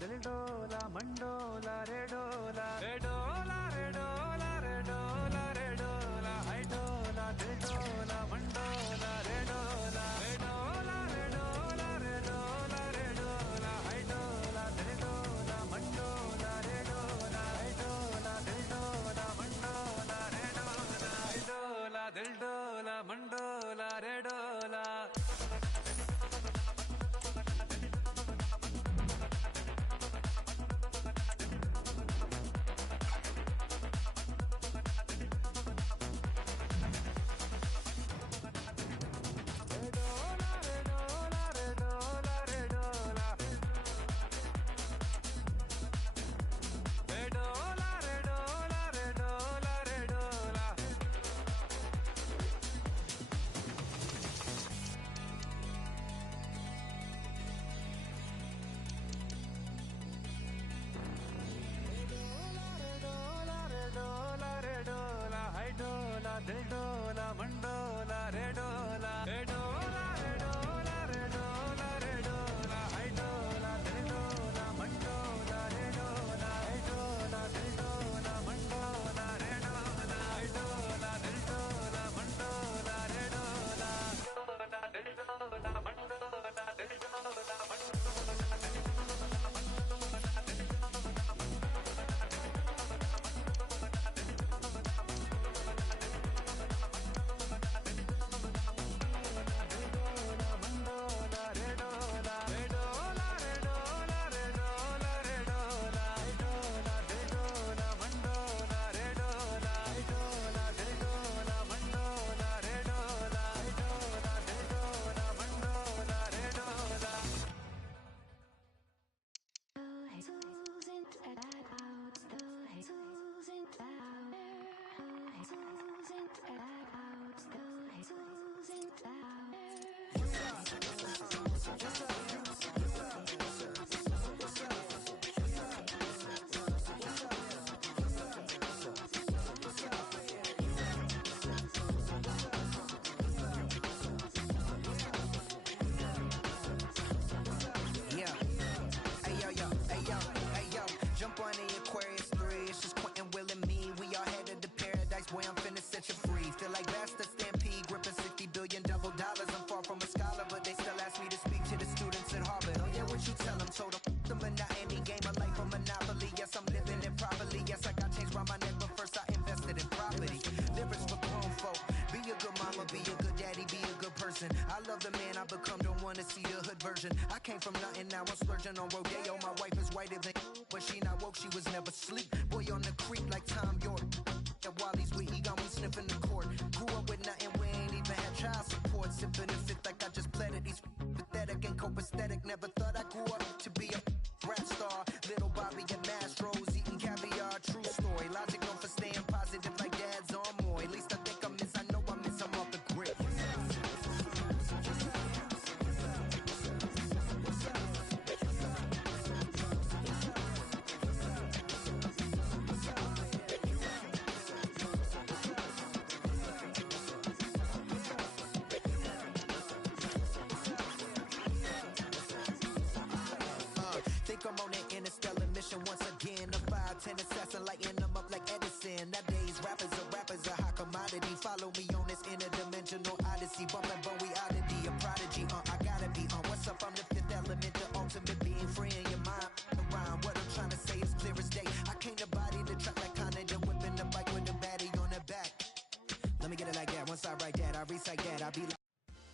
दिल डोला मंडोला रे डोला रे डोला रे डोला रे डोला रे डोला हाय डोला दिल डोला मंडोला रे डोला रे डोला रे डोला रे डोला रे डोला हाय डोला दिल डोला मंडोला रे डोला हाय डोला दिल डोला मंडोला रे डोला हाय डोला दिल डोला मंडोला रे डोला person. I love the man I become, don't wanna see the hood version. I came from nothing, now I'm splurging on Rodeo. My wife is whiter than but she not woke, she was never sleep. Boy on the creek like Tom York. And while he's with, he got me sniffing the court. Grew up with nothing, we ain't even had child support. Sipping the fifth like I just bled it. He's pathetic and copacetic. Never thought I grew up to be a rap star. Little Bobby and Mastros eating caviar. True story. Logic known for staying positive like dad's on more. At least I think I miss. I know I miss. I'm off the grid. Think I'm on an interstellar mission once again. A 5'10" assassin lighting them up like Edison. Nowadays rappers are hot commodity. Follow me on this interdimensional odyssey. Bump and bone, we oddity, a prodigy. I gotta be on. What's up? I'm the fifth element, the ultimate being, free in your mind. Around what I'm trying to say is clear as day. I came to body the track like Conor, then whipping the bike with the baddie on the back. Let me get it like that. Once I write that, I recite that. I be like.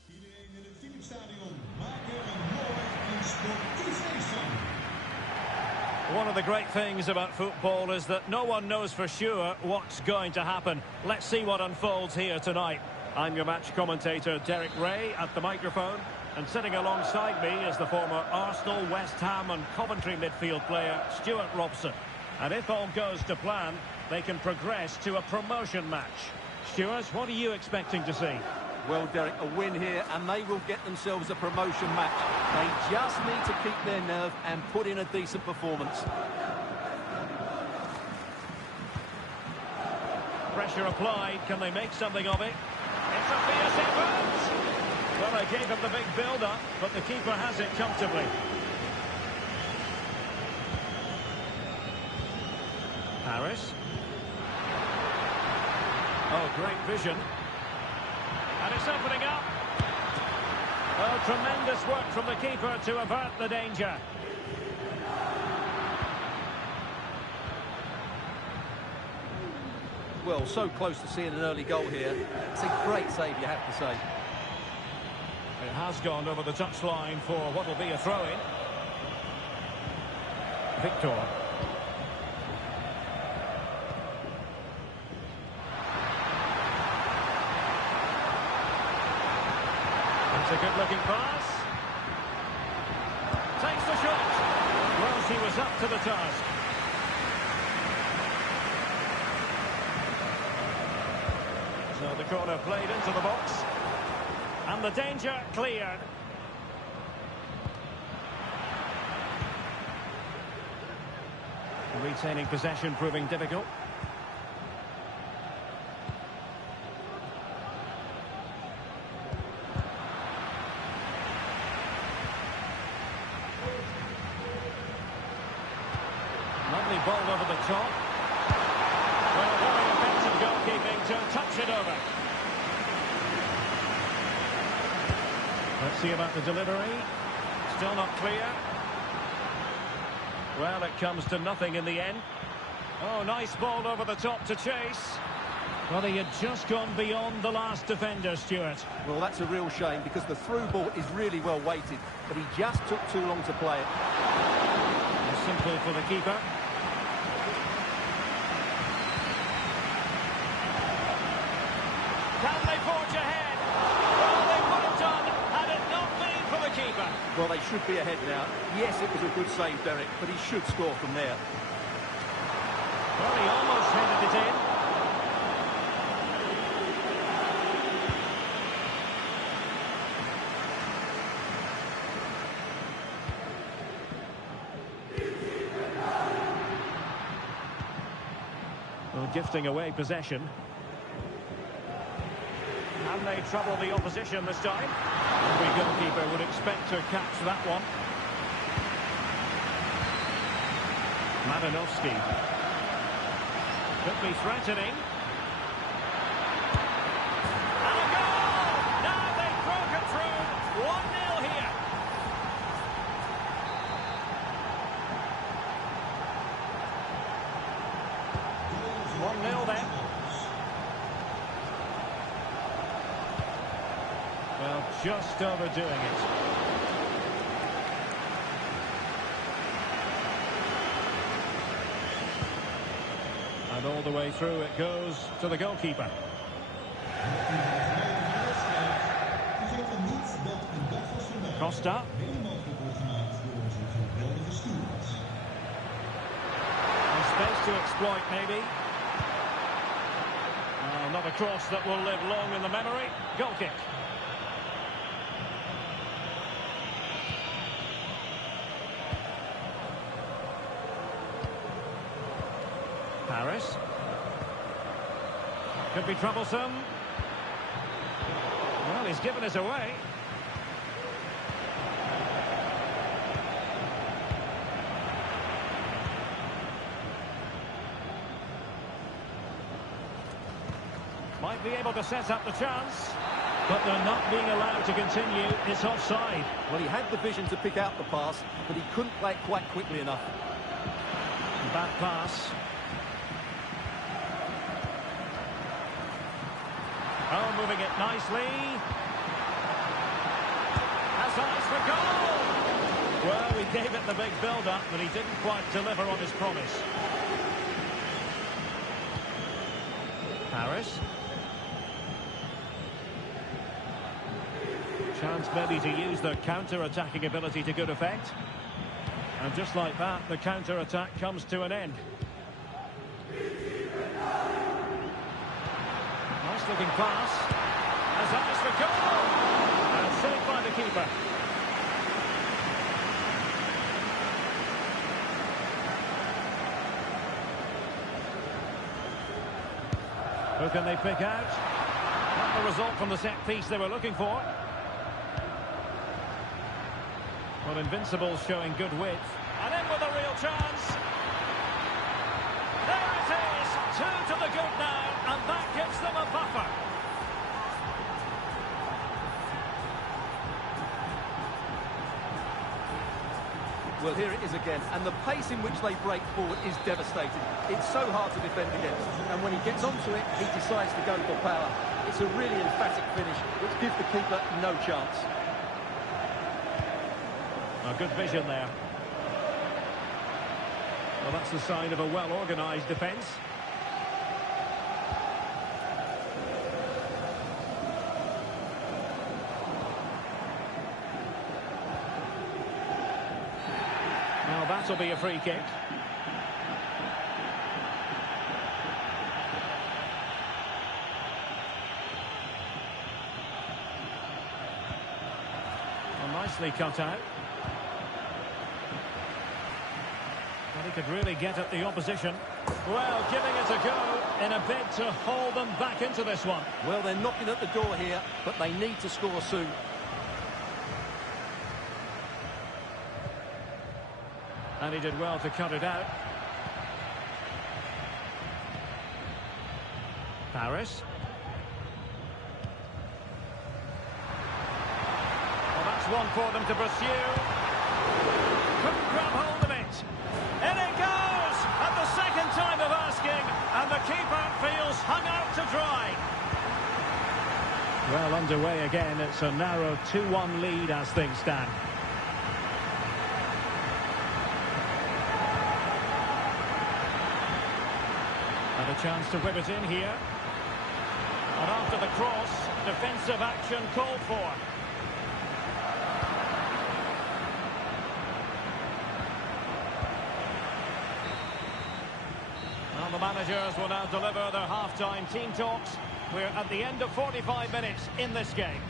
In het Philipsstadion maken een mooi en sportief feestje. One of the great things about football is that no one knows for sure what's going to happen. Let's see what unfolds here tonight. I'm your match commentator, Derek Ray, at the microphone. And sitting alongside me is the former Arsenal, West Ham and Coventry midfield player, Stuart Robson. And if all goes to plan, they can progress to a promotion match. Stuart, what are you expecting to see? Well, Derek, a win here and they will get themselves a promotion match. They just need to keep their nerve and put in a decent performance. Pressure applied. Can they make something of it? It's a fierce effort! Well, they gave him the big build-up, but the keeper has it comfortably. Harris. Oh, great vision. And it's opening up. Oh, tremendous work from the keeper to avert the danger. Well, so close to seeing an early goal here. It's a great save, you have to say. It has gone over the touchline for what will be a throw-in. Victor. It's a good-looking pass. Takes the shot. Well, she was up to the task. So the corner played into the box. And the danger cleared. Retaining possession proving difficult. Lovely ball over the top. Well, very effective goalkeeping to touch it over. Let's see about the delivery. Still not clear. Well, it comes to nothing in the end. Oh, nice ball over the top to chase. Well, he had just gone beyond the last defender, Stuart. Well, that's a real shame because the through ball is really well weighted, but he just took too long to play it. Simple for the keeper. Can they forge ahead? Well, they would have done had it not been for the keeper. Well, they should be ahead now. Yes, it was a good save, Derek, but he should score from there. Well, he almost headed it in. Well, gifting away possession. And they trouble the opposition this time. Every goalkeeper would expect to catch that one. Madanovsky. Could be threatening. And a goal! Now they've broken through. 1-0 here. Well, just overdoing it. And all the way through it goes to the goalkeeper. Costa. And space to exploit, maybe. Not a cross that will live long in the memory. Goal kick. Paris. Could be troublesome. Well, he's given us away. Might be able to set up the chance, but they're not being allowed to continue. It's offside. Well, he had the vision to pick out the pass, but he couldn't play it quite quickly enough. Bad pass. Oh, moving it nicely. Has eyes for goal! Well, we gave it the big build-up, but he didn't quite deliver on his promise. Paris. Chance maybe to use their counter-attacking ability to good effect. And just like that, the counter-attack comes to an end. Nice-looking pass. Has eyes for goal! And saved by the keeper. Who can they pick out? Not the result from the set piece they were looking for. Well, Invincible's showing good width. And in with a real chance. There it is. 2 to the good now. And that gives them a buffer. Well, here it is again, and the pace in which they break forward is devastating. It's so hard to defend against, and when he gets onto it, he decides to go for power. It's a really emphatic finish, which gives the keeper no chance. A good vision there. Well, that's the sign of a well-organised defence. Now that'll be a free kick. Well, nicely cut out. But he could really get at the opposition. Well, giving it a go in a bid to hold them back into this one. Well, they're knocking at the door here, but they need to score soon. And he did well to cut it out. Paris. Well, that's one for them to pursue. Couldn't grab hold of it. In it goes! At the second time of asking, and the keeper feels hung out to dry. Well, underway again. It's a narrow 2-1 lead as things stand. And a chance to whip it in here. And after the cross, defensive action called for. Well, the managers will now deliver their half-time team talks. We're at the end of 45 minutes in this game.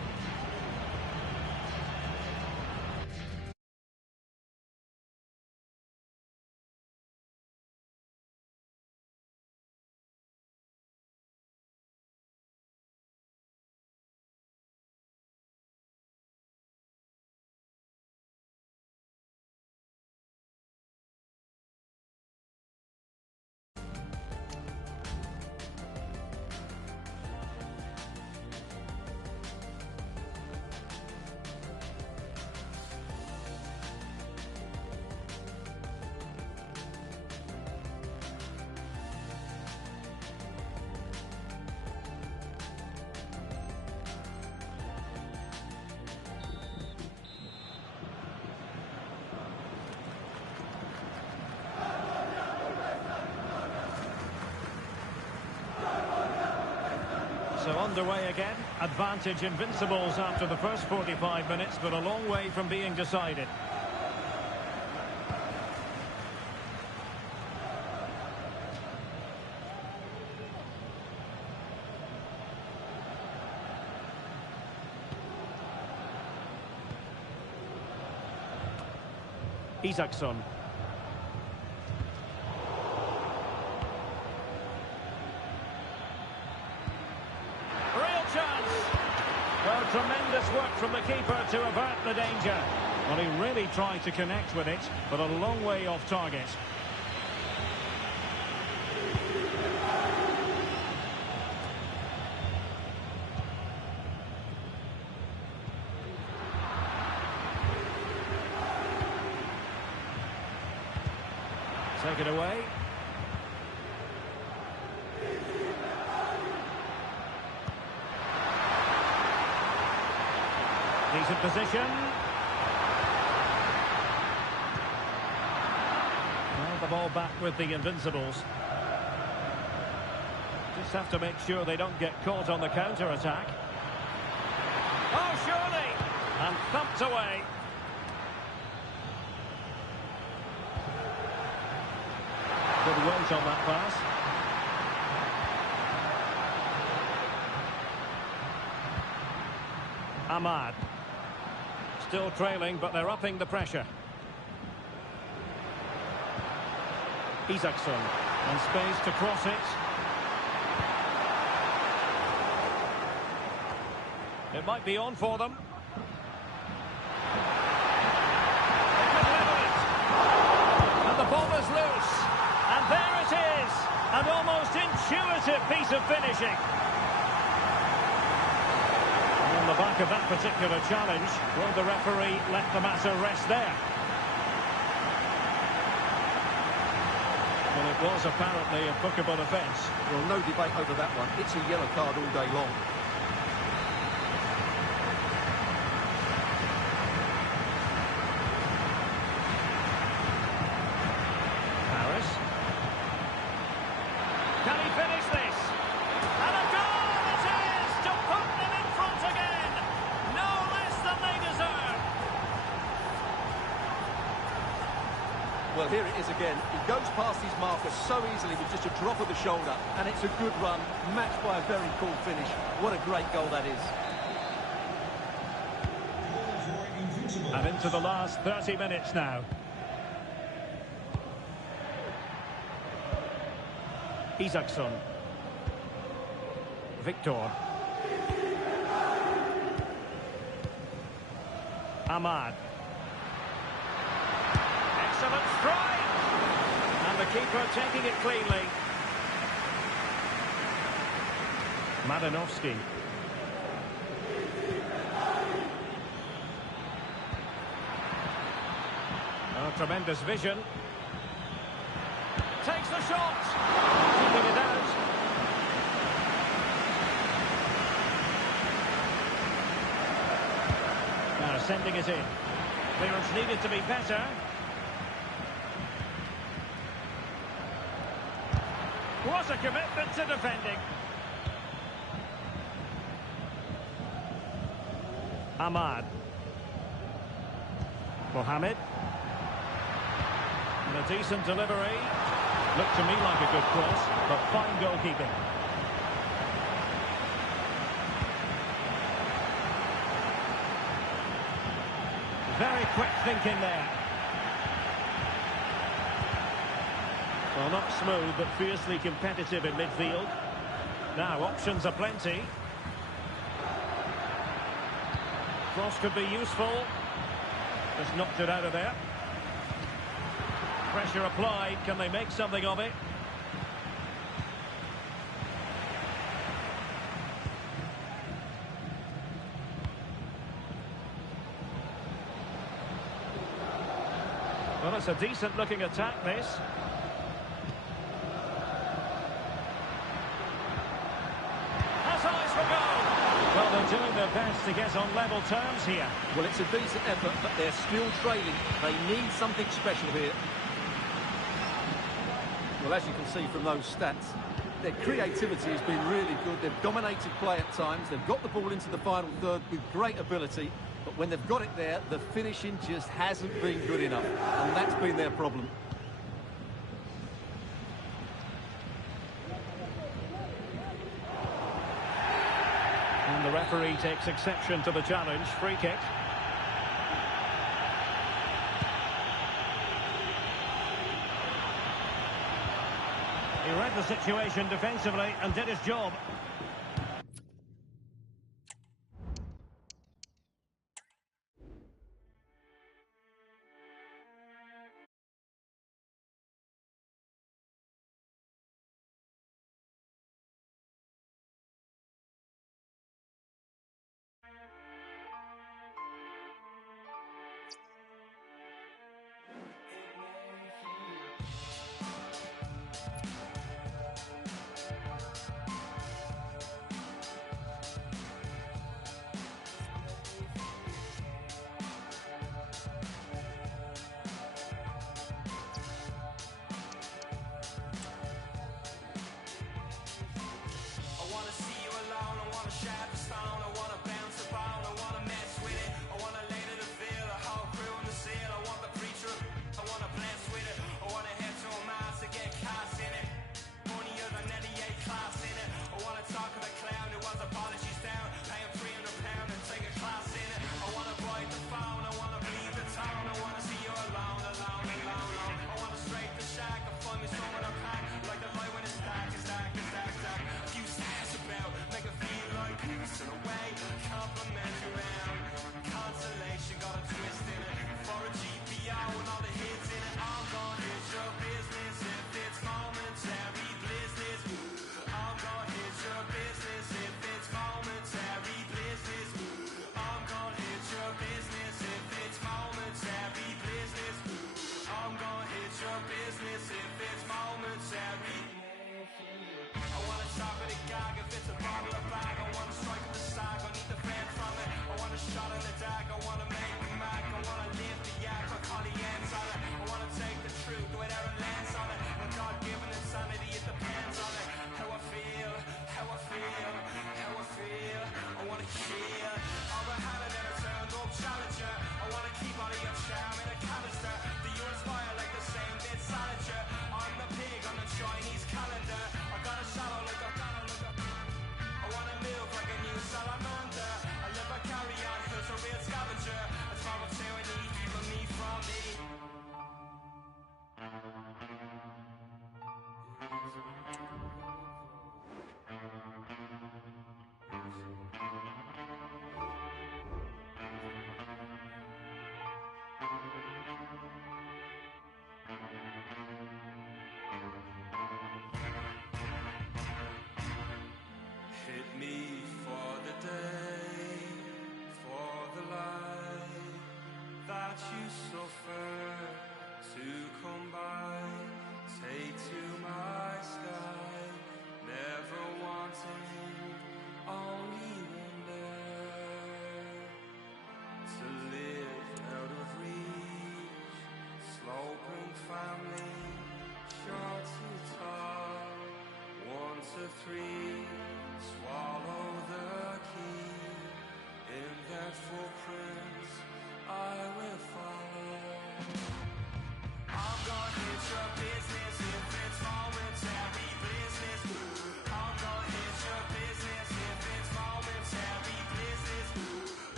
So underway again. Advantage Invincibles after the first 45 minutes, but a long way from being decided. Isaacson. Real chance. Well, tremendous work from the keeper to avert the danger. Well, he really tried to connect with it, but a long way off target. Take it away. Decent position. Well, the ball back with the Invincibles. Just have to make sure they don't get caught on the counter-attack. Oh, surely! And thumped away. Good weight on that pass. Ahmad. Still trailing, but they're upping the pressure. Isaacson. And space to cross it. It might be on for them. They could level it. And the ball is loose. And there it is, an almost intuitive piece of finishing. And on the back of that particular challenge, will the referee let the matter rest there? Well, it was apparently a bookable offence. Well, no debate over that one. It's a yellow card all day long. Can he finish this? And a goal it is to put them in front again. No less than they deserve. Well, here it is again. He goes past his marker so easily with just a drop of the shoulder. And it's a good run, matched by a very cool finish. What a great goal that is. And into the last 30 minutes now. Isaacson. Victor. Ahmad. Excellent strike! And the keeper taking it cleanly. Madanovsky. Oh, tremendous vision. Takes the shot. Keeping it out. Now sending it in. Clearance needed to be better. What a commitment to defending. Ahmad. Mohamed. And a decent delivery. Looked to me like a good cross, but fine goalkeeping. Very quick thinking there. Well, not smooth, but fiercely competitive in midfield. Now, options are plenty. Cross could be useful. Just knocked it out of there. Pressure applied. Can they make something of it? Well, it's a decent-looking attack, this. Has eyes for goal. Well, they're doing their best to get on level terms here. Well, it's a decent effort, but they're still trailing. They need something special here. Well, as you can see from those stats, Their creativity has been really good. They've dominated play at times. They've got the ball into the final third with great ability. But when they've got it there, the finishing just hasn't been good enough. And that's been their problem. And the referee takes exception to the challenge. Free kick. He read the situation defensively and did his job.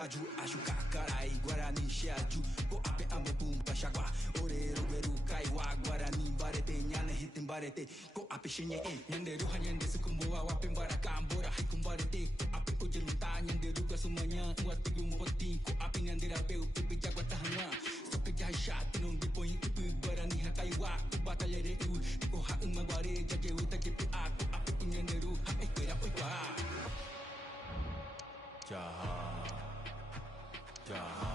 Aju ashu kakarai guarani aju ko ape ambe pumpa shagwa orero geru kai wa guarani bare te nyane hitim bare kumbarete ko ape shinye nyande ruha nyande sukumboa wape mbaraka ambora hai kumbarete ko ape ojeluta nyande ruga sumanya wati gumpoti ko ape nyande rape upe jagwa tahanga sope jai shat non di point upe barani hakaiwa ko batalere ko ha umagware jaje uta jepe a ko ape nyande ruha ekwera oikwa jaha jaha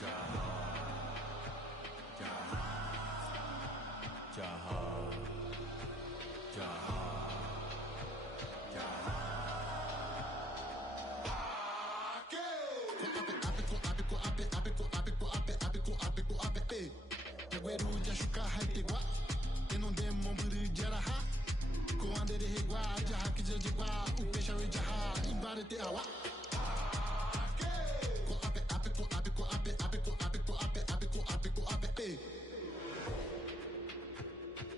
jaha jaha jaha jaha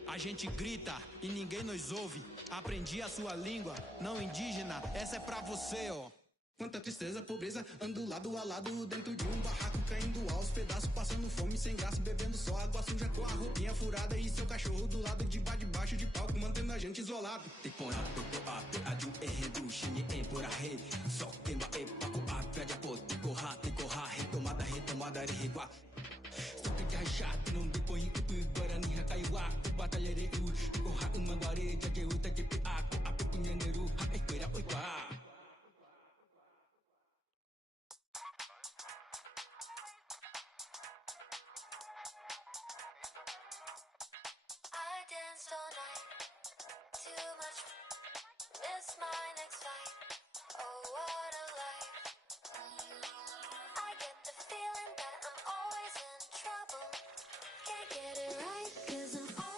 A gente grita e ninguém nos ouve. Aprendi a sua língua, não indígena, essa é pra você, ó. Quanta tristeza, pobreza, ando lado a lado dentro de um barraco, caindo aos pedaços, passando fome, sem graça, bebendo só água suja com a roupinha furada e seu cachorro do lado de baixo de palco, mantendo a gente isolado. Tipora pepo ape aju erredu shini empora re só queima epaco ape ajapo ticorra retomada regua só que já chato não depois upi guarani hakaiwa batalhare ticorra umagware jaje uta jepe ako ape punhaneru ha equera oikwa. I danced all night, too much, miss my next flight, oh what a life. I get the feeling that I'm always in trouble, can't get it right 'cause I'm always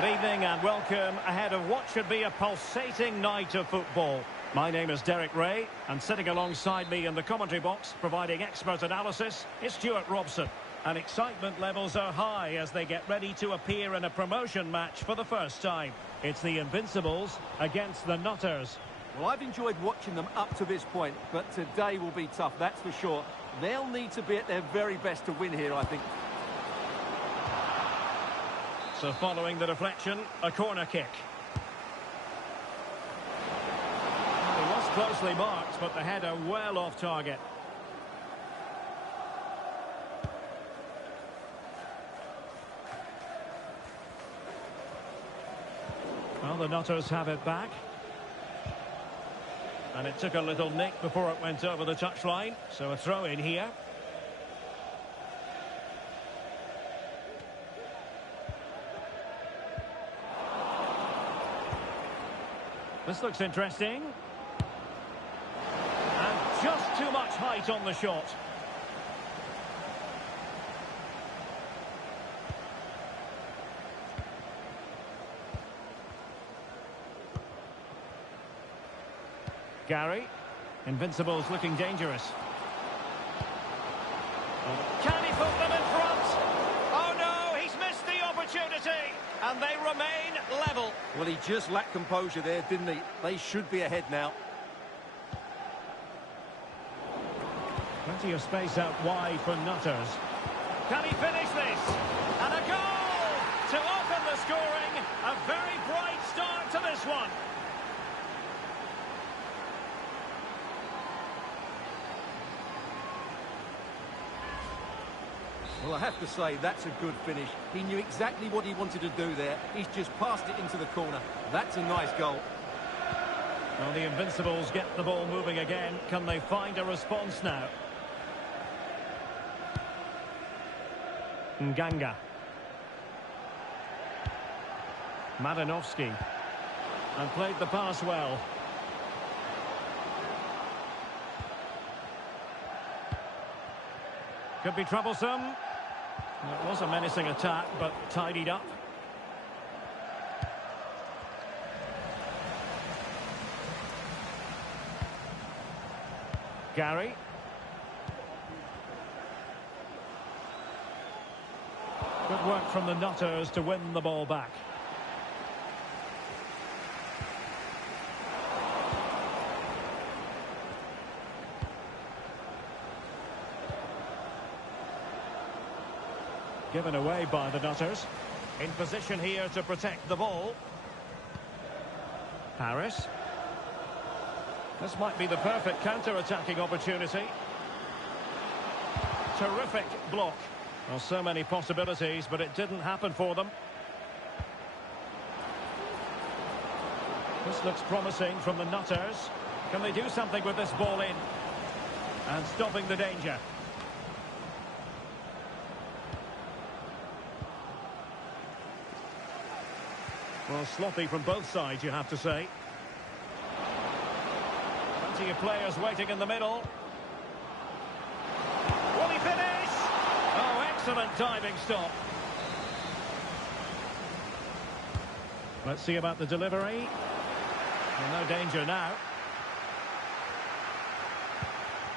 Good evening and welcome ahead of what should be a pulsating night of football. My name is Derek Ray, and sitting alongside me in the commentary box, providing expert analysis, is Stuart Robson. And excitement levels are high as they get ready to appear in a promotion match for the first time. It's the Invincibles against the Nutters. Well, I've enjoyed watching them up to this point, but today will be tough, that's for sure. They'll need to be at their very best to win here, I think. So following the deflection, a corner kick. It was closely marked, but the header well off target. Well, the Nutters have it back. And it took a little nick before it went over the touchline, so a throw in here. This looks interesting. And just too much height on the shot. Gary. Invincibles looking dangerous. Can he put them in front? Oh no, he's missed the opportunity. And they remain level. Well, he just lacked composure there, didn't he? They should be ahead now. Plenty of space out wide for Nutters. Can he finish this? And a goal to open the scoring. A very bright start to this one. Well, I have to say, that's a good finish. He knew exactly what he wanted to do there. He's just passed it into the corner. That's a nice goal. Well, the Invincibles get the ball moving again. Can they find a response now? Nganga. Madanovsky. And played the pass well. Could be troublesome. It was a menacing attack, but tidied up. Gary. Good work from the Nutters to win the ball back. Given away by the Nutters. In position here to protect the ball. Paris. This might be the perfect counter-attacking opportunity. Terrific block. Well, so many possibilities, but it didn't happen for them. This looks promising from the Nutters. Can they do something with this ball in? And stopping the danger. Well, sloppy from both sides, you have to say. Plenty of players waiting in the middle. Will he finish? Oh, excellent diving stop. Let's see about the delivery. Well, no danger now.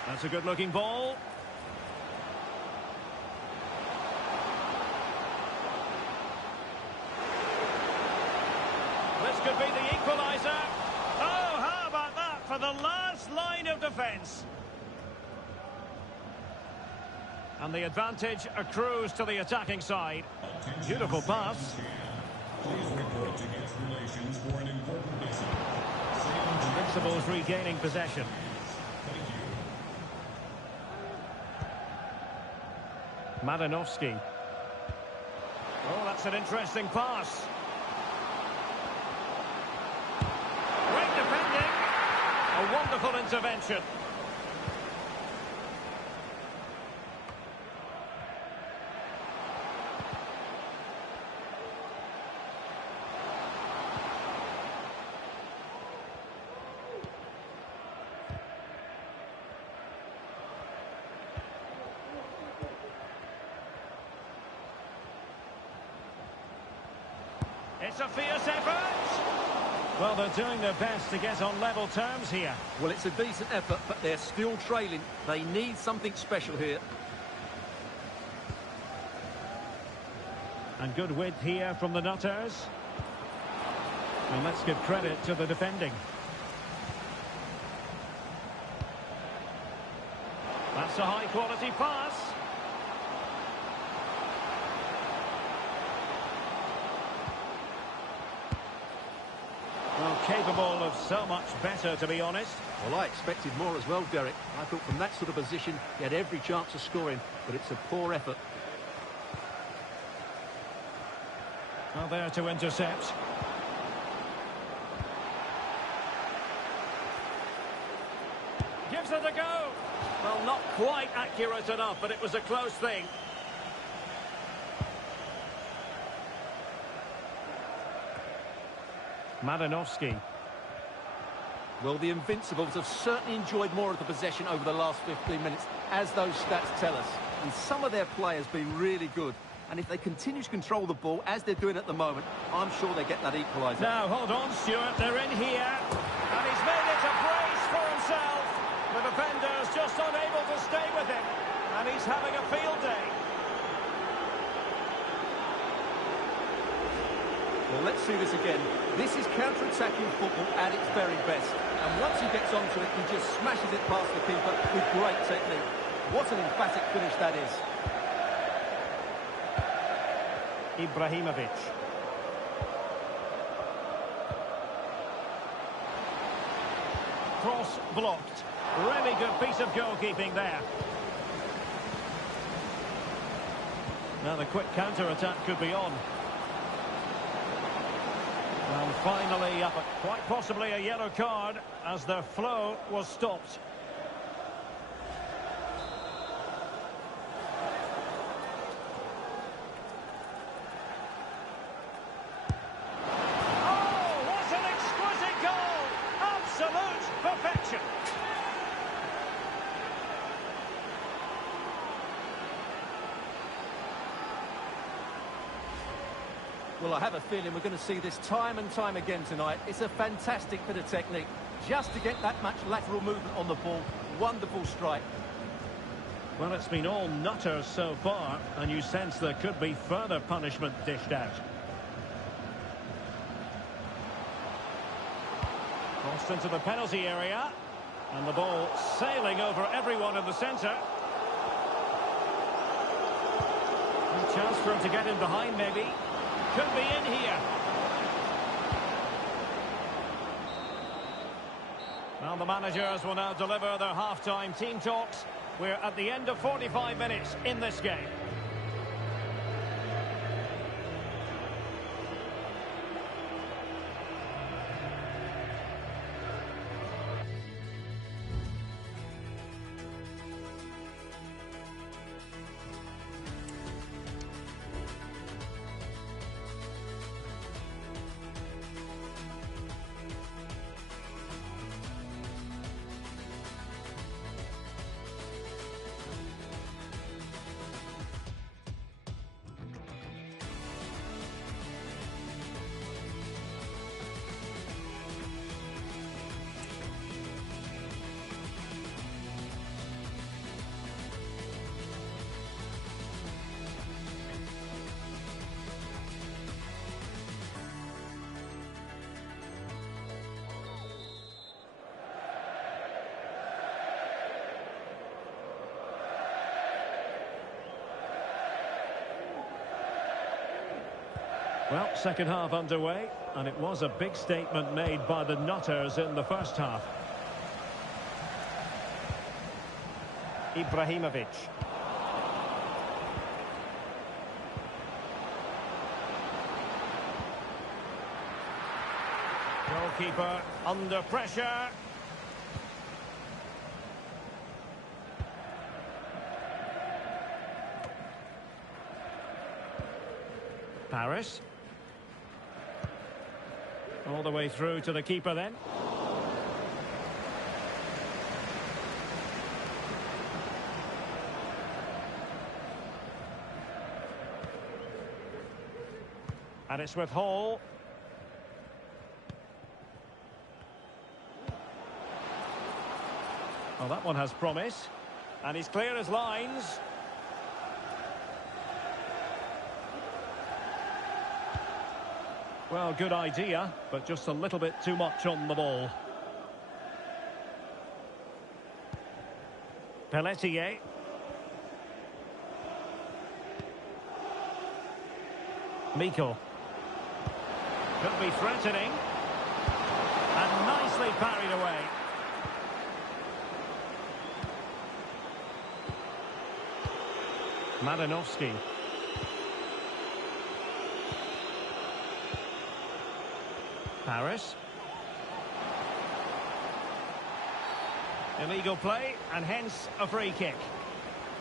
That's a good-looking ball. This could be the equaliser. Oh, how about that for the last line of defence? And the advantage accrues to the attacking side. Beautiful pass. Please report to guest relations for an important message. Invincibles regaining possession. Madanovsky. Oh, that's an interesting pass. Great defending. A wonderful intervention. It's a fierce effort. Well, they're doing their best to get on level terms here. Well, it's a decent effort, but they're still trailing. They need something special here. And good width here from the Nutters. And let's give credit to the defending. That's a high-quality pass. Well, capable of so much better, to be honest. Well, I expected more as well, Derek. I thought from that sort of position, he had every chance of scoring, but it's a poor effort. Well, there to intercept. Gives it a go. Well, not quite accurate enough, but it was a close thing. Madanovsky. Well, the Invincibles have certainly enjoyed more of the possession over the last 15 minutes, as those stats tell us. And some of their players been really good. And if they continue to control the ball, as they're doing at the moment, I'm sure they get that equaliser. Now, hold on, Stuart. They're in here. And he's made it a brace for himself. The defender's just unable to stay with him. And he's having a field day. Well, let's see this again. This is counter-attacking football at its very best. And once he gets onto it, he just smashes it past the keeper with great technique. What an emphatic finish that is. Ibrahimovic. Cross blocked. Really good piece of goalkeeping there. Now the quick counter-attack could be on. And finally up at quite possibly a yellow card as their flow was stopped. Oh, what an exquisite goal! Absolute perfection. Well, I have a feeling we're going to see this time and time again tonight. It's a fantastic bit of technique. Just to get that much lateral movement on the ball. Wonderful strike. Well, it's been all Nutters so far, and you sense there could be further punishment dished out. Crossed into the penalty area, and the ball sailing over everyone in the centre. A chance for him to get in behind, maybe. Could be in here. Well, the managers will now deliver their half-time team talks. We're at the end of 45 minutes in this game. Well, second half underway, and it was a big statement made by the Nutters in the first half. Ibrahimovic. Goalkeeper under pressure. Paris. All the way through to the keeper then. And it's with Hall. Well, that one has promise. And he's clear as lines. Well, good idea, but just a little bit too much on the ball. Pelletier. Miko. Could be threatening. And nicely parried away. Madanovsky. Paris. Illegal play, and hence a free kick.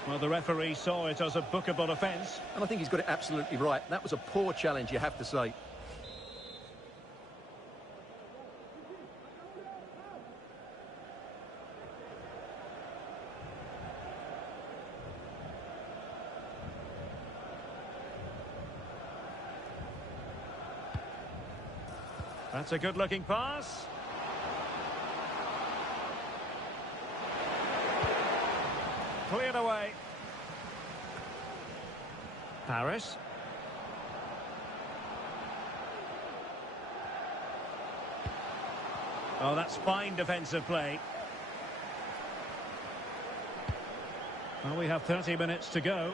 Well, the referee saw it as a bookable offence. And I think he's got it absolutely right. That was a poor challenge, you have to say. That's a good-looking pass. Cleared away. Paris. Oh, that's fine defensive play. Well, we have 30 minutes to go.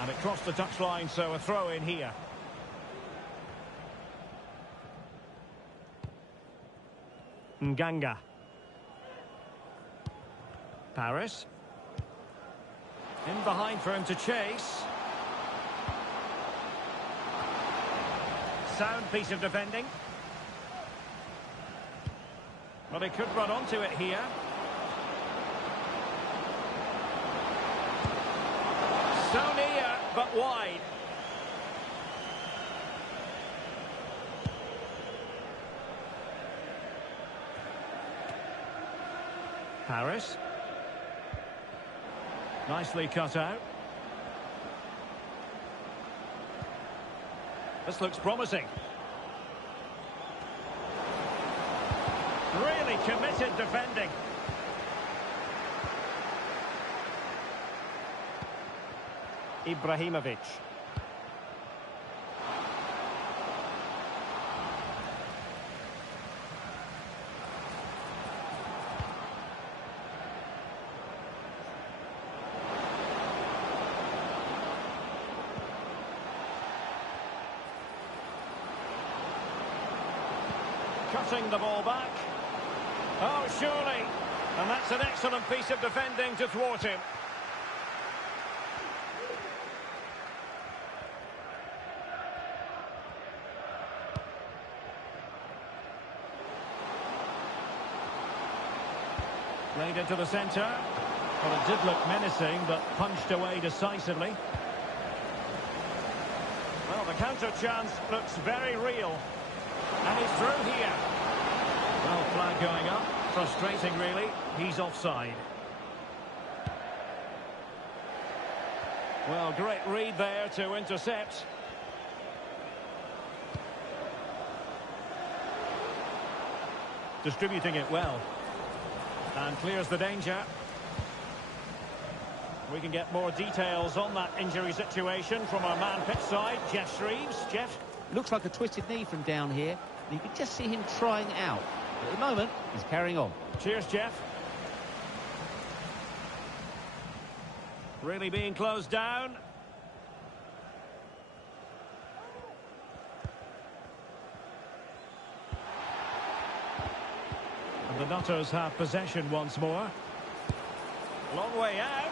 And it crossed the touchline, so a throw in here. Nganga. Paris. In behind for him to chase. Sound piece of defending. Well, he could run onto it here. So near, but wide. Paris. Nicely cut out. This looks promising. Really committed defending. Ibrahimovic. Cutting the ball back. Oh, surely. And that's an excellent piece of defending to thwart him. Played into the centre. Well, it did look menacing, but punched away decisively. Well, the counter chance looks very real. And he's through here. Well, flag going up. Frustrating, really. He's offside. Well, great read there to intercept. Distributing it well. And clears the danger. We can get more details on that injury situation from our man pitch side, Jeff Shreves. Jeff? Looks like a twisted knee from down here. And you can just see him trying it out. But at the moment, he's carrying on. Cheers, Jeff. Really being closed down. And the Nutters have possession once more. Long way out.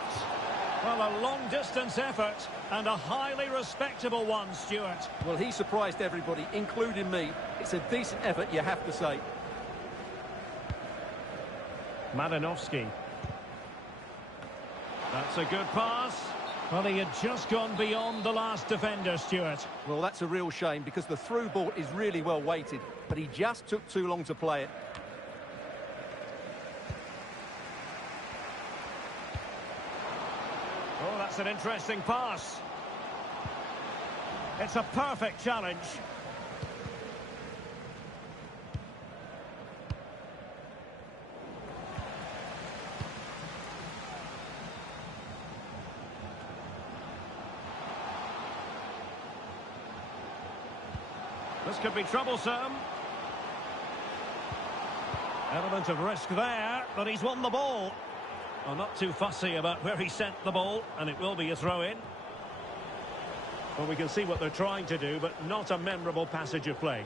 Well, a long-distance effort and a highly respectable one, Stuart. Well, he surprised everybody, including me. It's a decent effort, you have to say. Madanovsky. That's a good pass. Well, he had just gone beyond the last defender, Stuart. Well, that's a real shame because the through ball is really well weighted, but he just took too long to play it. Oh, that's an interesting pass. It's a perfect challenge. could be troublesome. Element of risk there, but he's won the ball. Well, not too fussy about where he sent the ball, and it will be a throw-in. Well, we can see what they're trying to do, but not a memorable passage of play.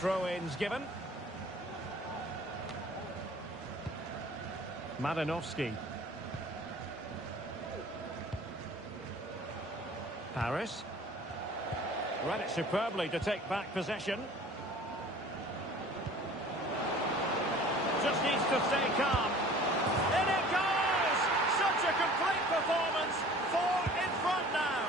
Throw-ins given. Madanovsky. Paris. Read it superbly to take back possession. Just needs to stay calm. In it goes! Such a complete performance. 4 in front now.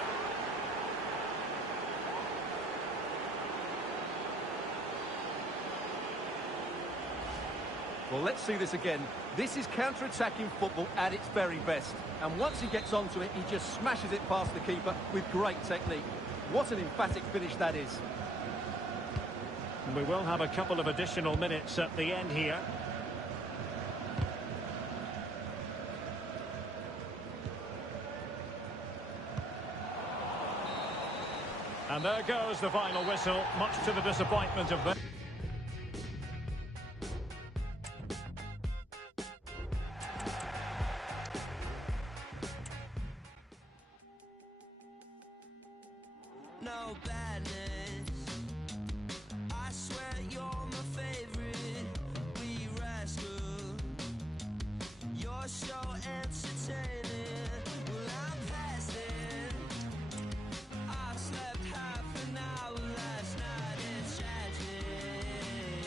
Well, let's see this again. This is counter-attacking football at its very best. And once he gets onto it, he just smashes it past the keeper with great technique. What an emphatic finish that is. And we will have a couple of additional minutes at the end here. And there goes the final whistle, much to the disappointment of them. No badness. I swear you're my favorite. We rascal. You're so entertaining. Well, I'm past it. I slept half an hour last night. It's tragic.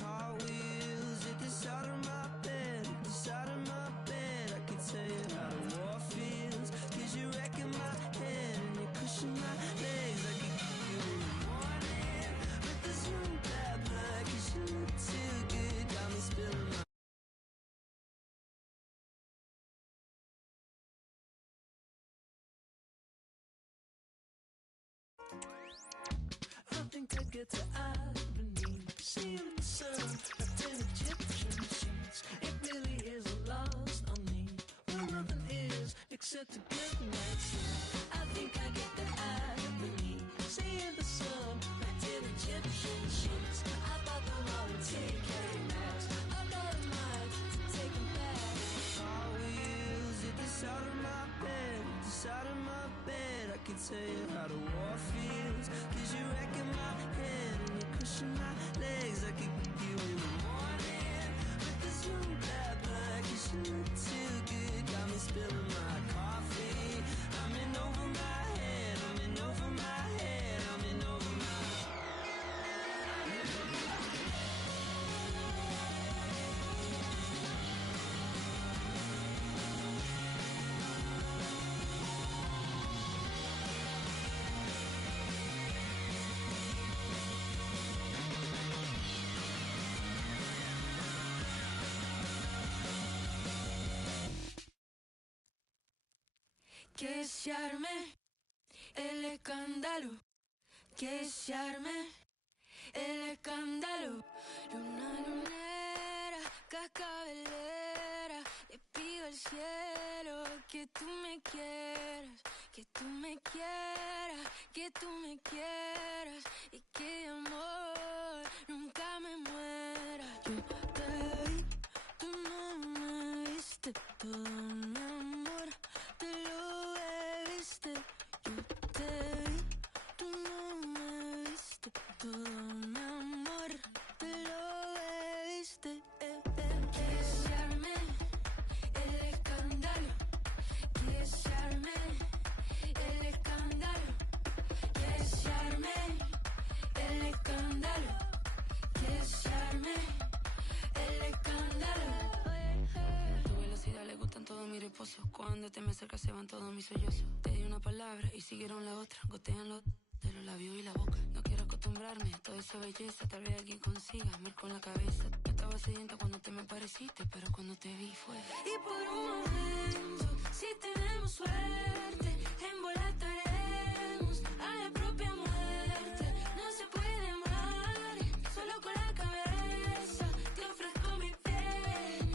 Car wheels at the side of my bed. At the side of my bed. I can tell you how the war feels. Cause you're wrecking my head and you're pushing my legs. I could give you a warning, but there's no bad blood. Cause you look too good, got me spilling my I think I get to Albany, seeing the sun, wrapped in Egyptian sheets. It really is lost on me. Well, nothing is except a good night's sleep. I think I get to Albany, seeing the sun, wrapped in Egyptian sheets. I bought them all in TK Maxx. I got a mind to take them back. Car wheels at the side of my bed, at the side of my bed. I can tell you how the war feels. Cause you're wrecking my head and you're pushing my legs. I could give you in the morning, but there's no bad blood. Cause you look too good, got me spilling my coffee. I'm in over my head, I'm in over my head, I'm in over my Que se arme el escándalo, que se arme el escándalo. Luna lunera, cascabelera, le pido al cielo que tú me quieras, que tú me quieras, que tú me quieras y que de amor nunca me muera. Yo te vi, tú no me viste, todo mi amor te lo bebiste. Yo te vi, tú no me viste, todo mi amor te lo bebiste. Que se arme el escándalo, que se arme el escándalo, que se arme el escándalo, que se arme el escándalo. Tu velocidad le gustan todos mis reposos. Cuando te me acercas se van todos mis sollozos. Te di una palabra y siguieron la otra. Gotean los de los labios y la boca. No quiero acostumbrarme a toda esa belleza. Tal vez alguien consiga mir con la cabeza. Yo estaba sedienta cuando te me pareciste, pero cuando te vi fue. Y por un momento, si tenemos suerte, embolataremos a la propia muerte. No se puede amar solo con la cabeza. Te ofrezco mi piel,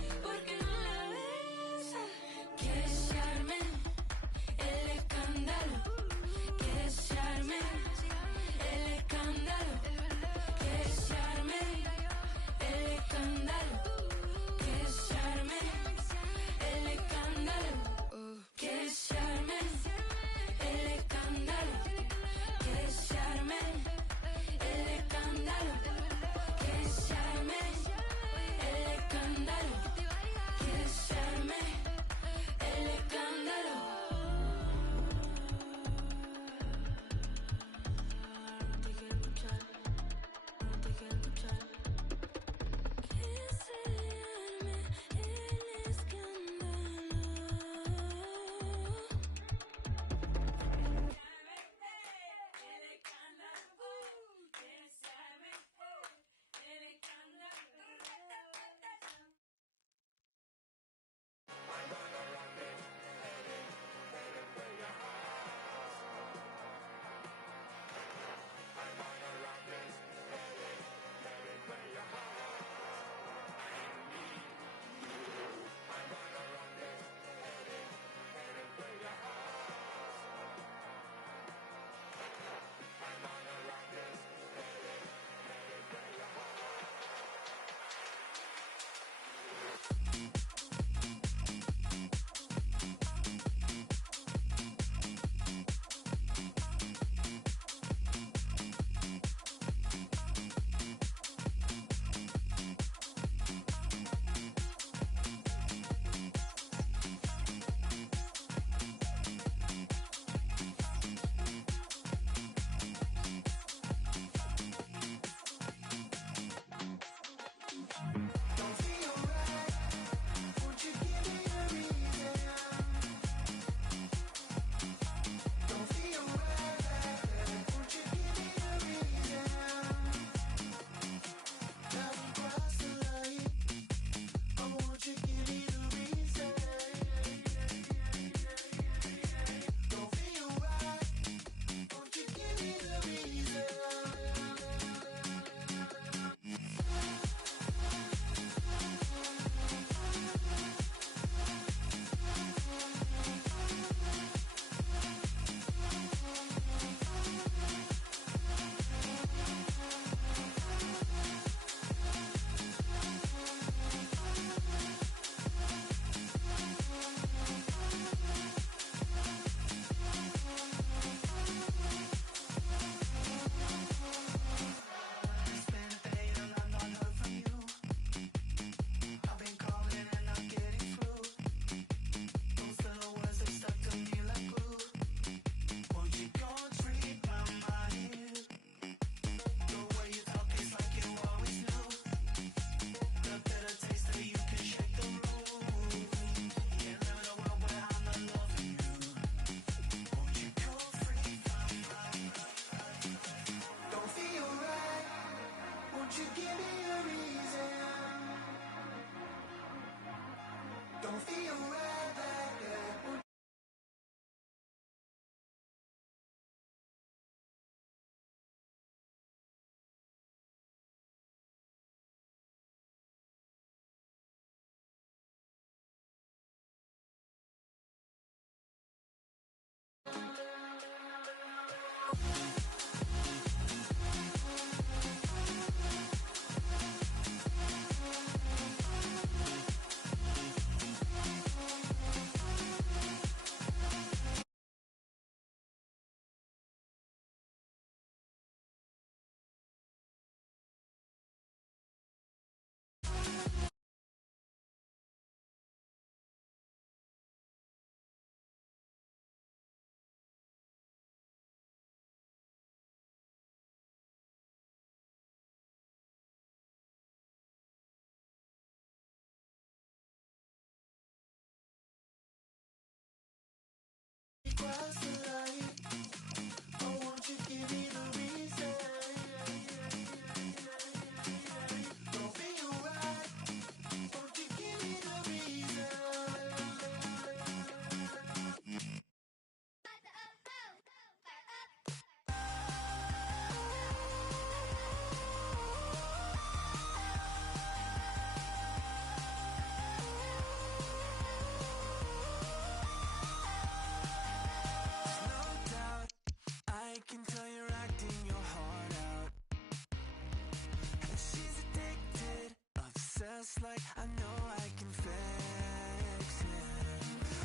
looks like I know I can fix him.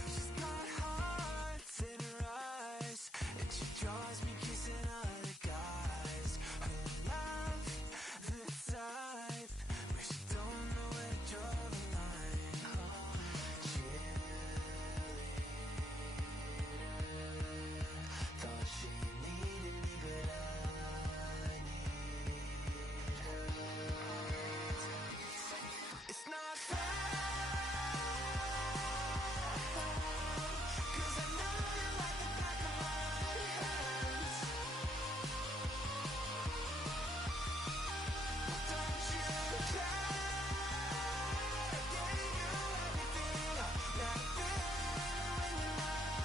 She's got hearts in her eyes, and she draws me kissing other guys. Her love, the type where she don't know where to draw the line. Thought she needed me, but I need her. It's not fair, 'cause I know you like the back of my hands. Don't you care? I gave you everything that I've been when you're not there.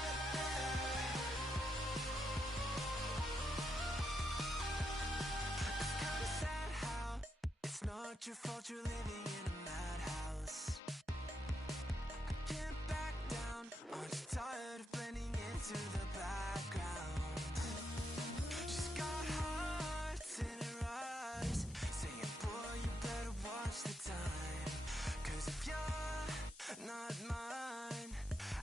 It's kinda sad how it's not your fault you're living in a madhouse. I can't back down, aren't you tired of blending into the background? She's got hearts in her eyes, saying, boy, you better watch the time. 'Cause if you're not mine,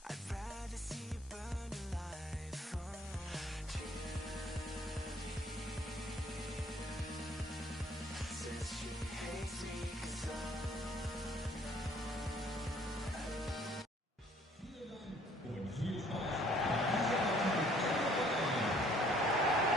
I'd rather see you burn alive. Says she hates me 'cause I'm not her.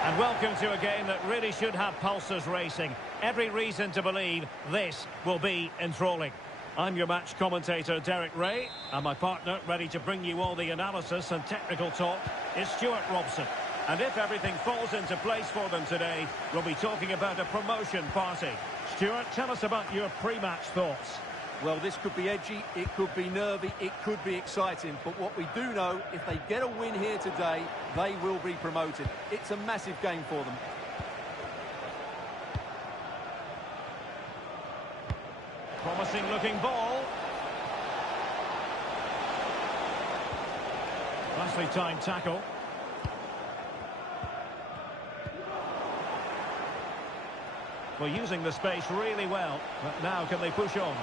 And welcome to a game that really should have pulses racing. Every reason to believe this will be enthralling. I'm your match commentator, Derek Ray, and my partner, ready to bring you all the analysis and technical talk, is Stuart Robson. And if everything falls into place for them today, we'll be talking about a promotion party. Stuart, tell us about your pre-match thoughts. Well, this could be edgy, it could be nervy, it could be exciting. But what we do know, if they get a win here today, they will be promoted. It's a massive game for them. Promising looking ball. Nicely timed tackle. Well, using the space really well, but now can they push on?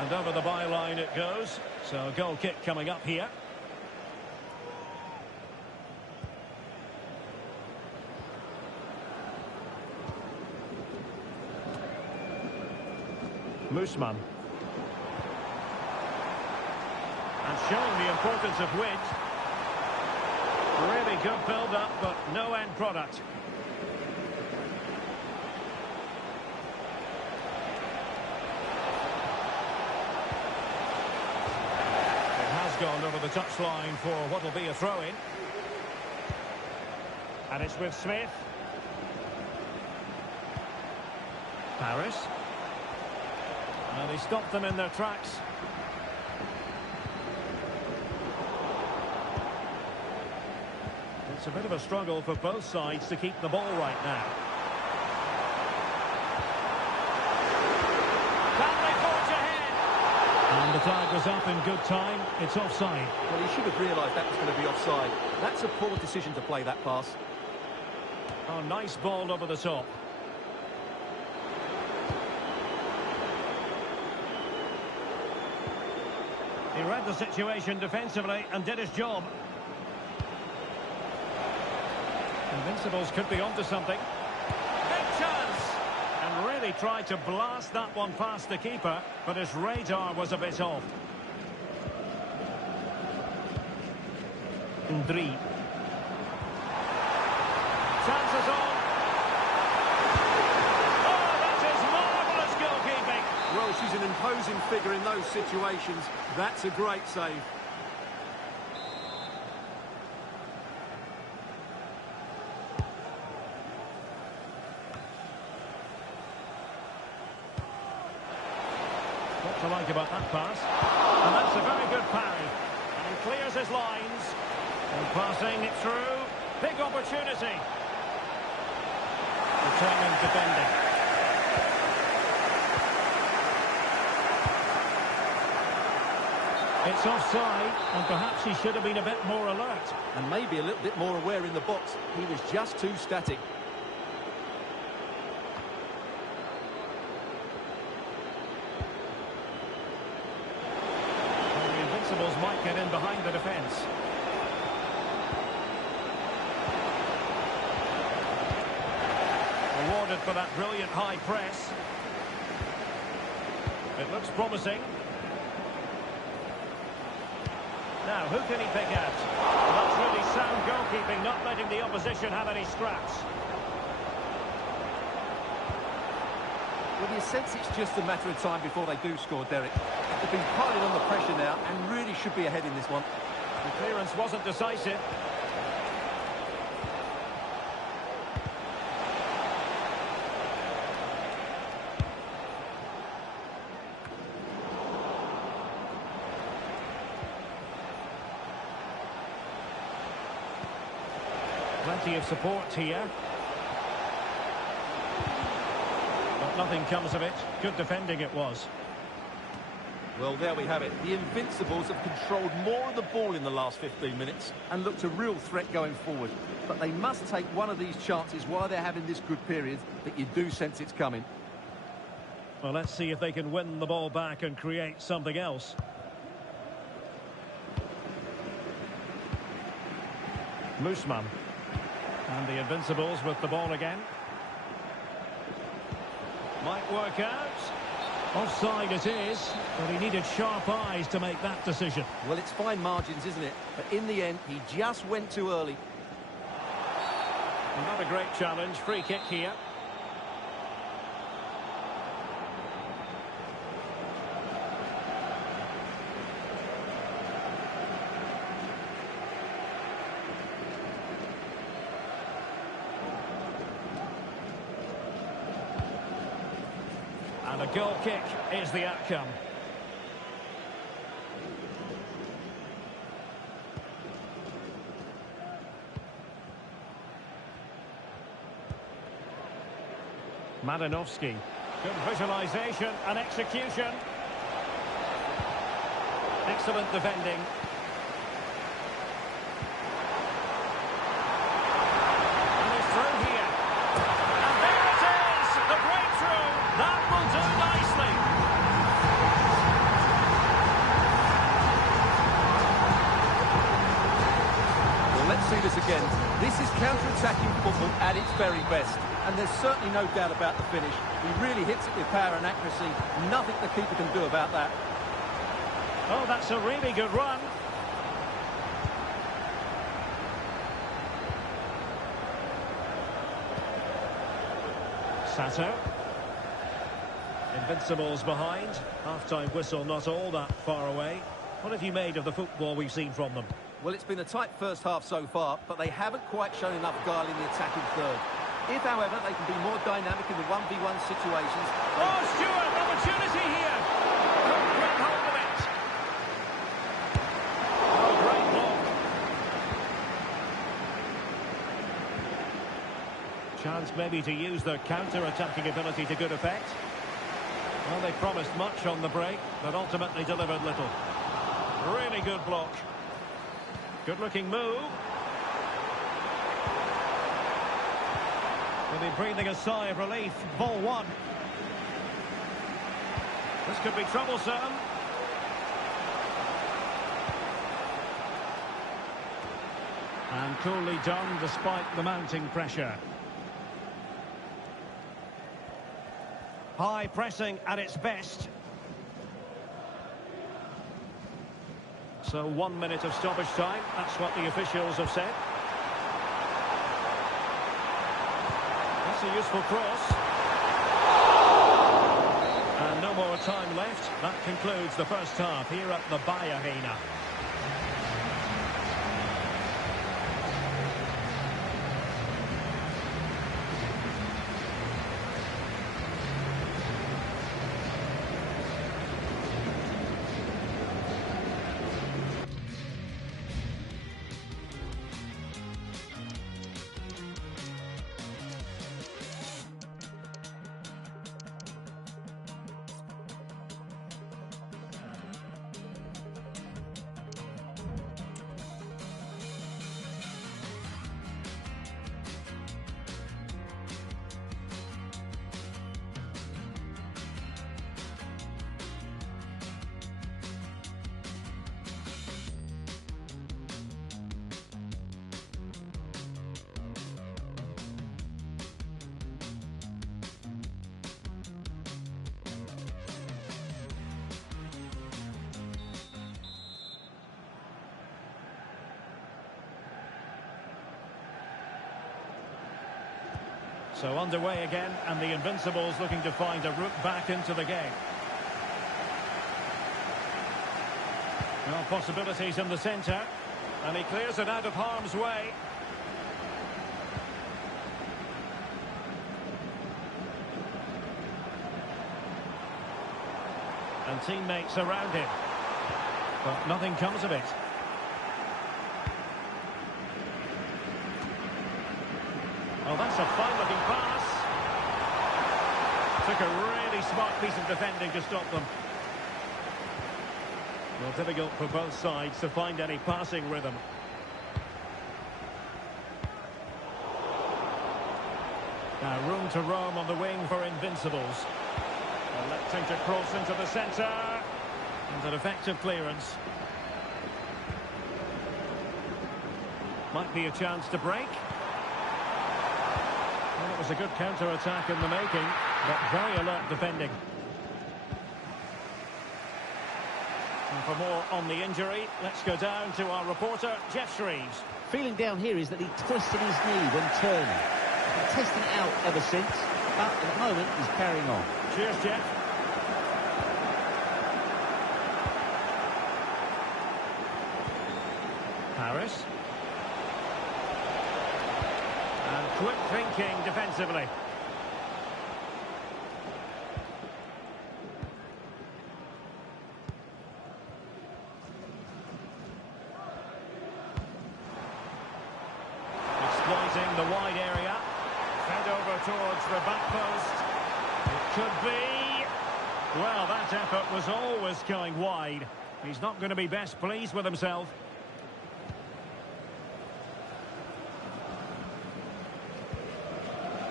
And over the byline it goes. So a goal kick coming up here. Moosman. And showing the importance of width. Really good build-up, but no end product. Gone over the touchline for what will be a throw-in. And it's with Smith. Paris. And he stopped them in their tracks. It's a bit of a struggle for both sides to keep the ball right now. And the flag was up in good time. It's offside. Well, he should have realised that was going to be offside. That's a poor decision to play that pass. Oh, nice ball over the top. He read the situation defensively and did his job. Invincibles could be onto something. Big chance! And really tried to blast that one past the keeper, but his radar was a bit off. Ndri. Chances on. Oh, that is marvellous goalkeeping. Well, she's an imposing figure in those situations. That's a great save. What to like about that pass? And that's a very good parry. And he clears his lines. And passing it through. Big opportunity. Determined defending. It's offside, and perhaps he should have been a bit more alert. And maybe a little bit more aware in the box. He was just too static. Invincibles might get in behind the defence. Rewarded for that brilliant high press. It looks promising. Now, who can he pick out? That's really sound goalkeeping, not letting the opposition have any scraps. Well, you sense it's just a matter of time before they do score, Derek. They've been piling on the pressure now and really should be ahead in this one. The clearance wasn't decisive. Plenty of support here. But nothing comes of it. Good defending it was. Well, there we have it. The Invincibles have controlled more of the ball in the last 15 minutes and looked a real threat going forward. But they must take one of these chances while they're having this good period that you do sense it's coming. Well, let's see if they can win the ball back and create something else. Moosman. And the Invincibles with the ball again. Might work out. Offside it is, but he needed sharp eyes to make that decision. Well, it's fine margins, isn't it? But in the end, he just went too early. Not a great challenge. Free kick here. And a goal kick is the outcome. Madanovsky. Good visualization and execution. Excellent defending. And he's through here. And there it is! The breakthrough! That will do nicely. Well, let's see this again. This is counter-attacking football at its very best. And there's certainly no doubt about the finish. He really hits it with power and accuracy. Nothing the keeper can do about that. Oh, that's a really good run. Sato. Invincibles behind. Half-time whistle not all that far away. What have you made of the football we've seen from them? Well, it's been a tight first half so far, but they haven't quite shown enough guile in the attacking third. If, however, they can be more dynamic in the 1v1 situations... Oh, Stewart, opportunity here! Couldn't grab hold of it. Oh, great block. Chance maybe to use their counter-attacking ability to good effect. Well, they promised much on the break, but ultimately delivered little. Really good block. Good-looking move. They'll be breathing a sigh of relief. Ball one. This could be troublesome. And coolly done despite the mounting pressure. High pressing at its best. So 1 minute of stoppage time. That's what the officials have said. That's a useful cross. And no more time left. That concludes the first half here at the Bay Arena. So underway again, and the Invincibles looking to find a route back into the game. Well, possibilities in the centre, and he clears it out of harm's way. And teammates around him, but nothing comes of it. Oh, that's a fine-looking pass. Took a really smart piece of defending to stop them. Well, difficult for both sides to find any passing rhythm. Now room to roam on the wing for Invincibles. Electing to cross into the centre. And an effective clearance. Might be a chance to break. Well, it was a good counter-attack in the making, but very alert defending. And for more on the injury, let's go down to our reporter, Jeff Shreves. Feeling down here is that he twisted his knee when turning. Been testing it out ever since, but at the moment he's carrying on. Cheers, Jeff. Harris. And quick thinking defensively. Exploiting the wide area. Fed over towards the back post. It could be. Well, that effort was always going wide. He's not going to be best pleased with himself.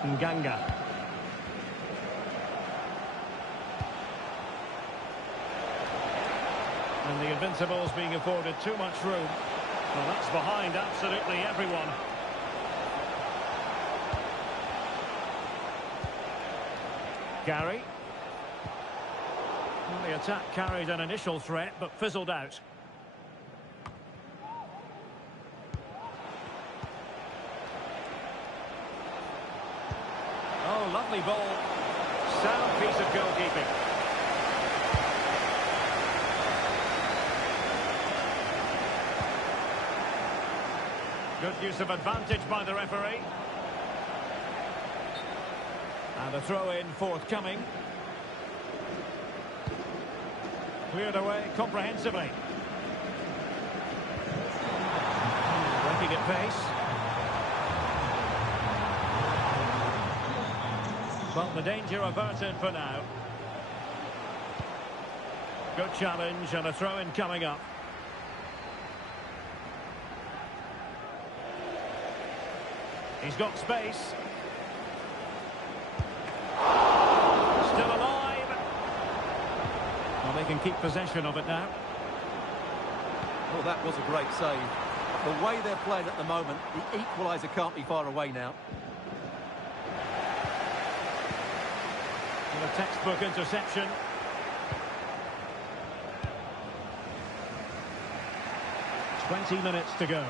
Nganga. And the Invincibles being afforded too much room. Well, that's behind absolutely everyone. Gary. Well, the attack carried an initial threat, but fizzled out. Oh, lovely ball. Sound piece of goalkeeping. Good use of advantage by the referee. And a throw-in forthcoming. Cleared away comprehensively. Breaking at pace. Well, the danger averted for now. Good challenge and a throw-in coming up. He's got space. Still alive. Well, they can keep possession of it now. Well, that was a great save. The way they're playing at the moment, the equaliser can't be far away now. And a textbook interception. "20 minutes to go.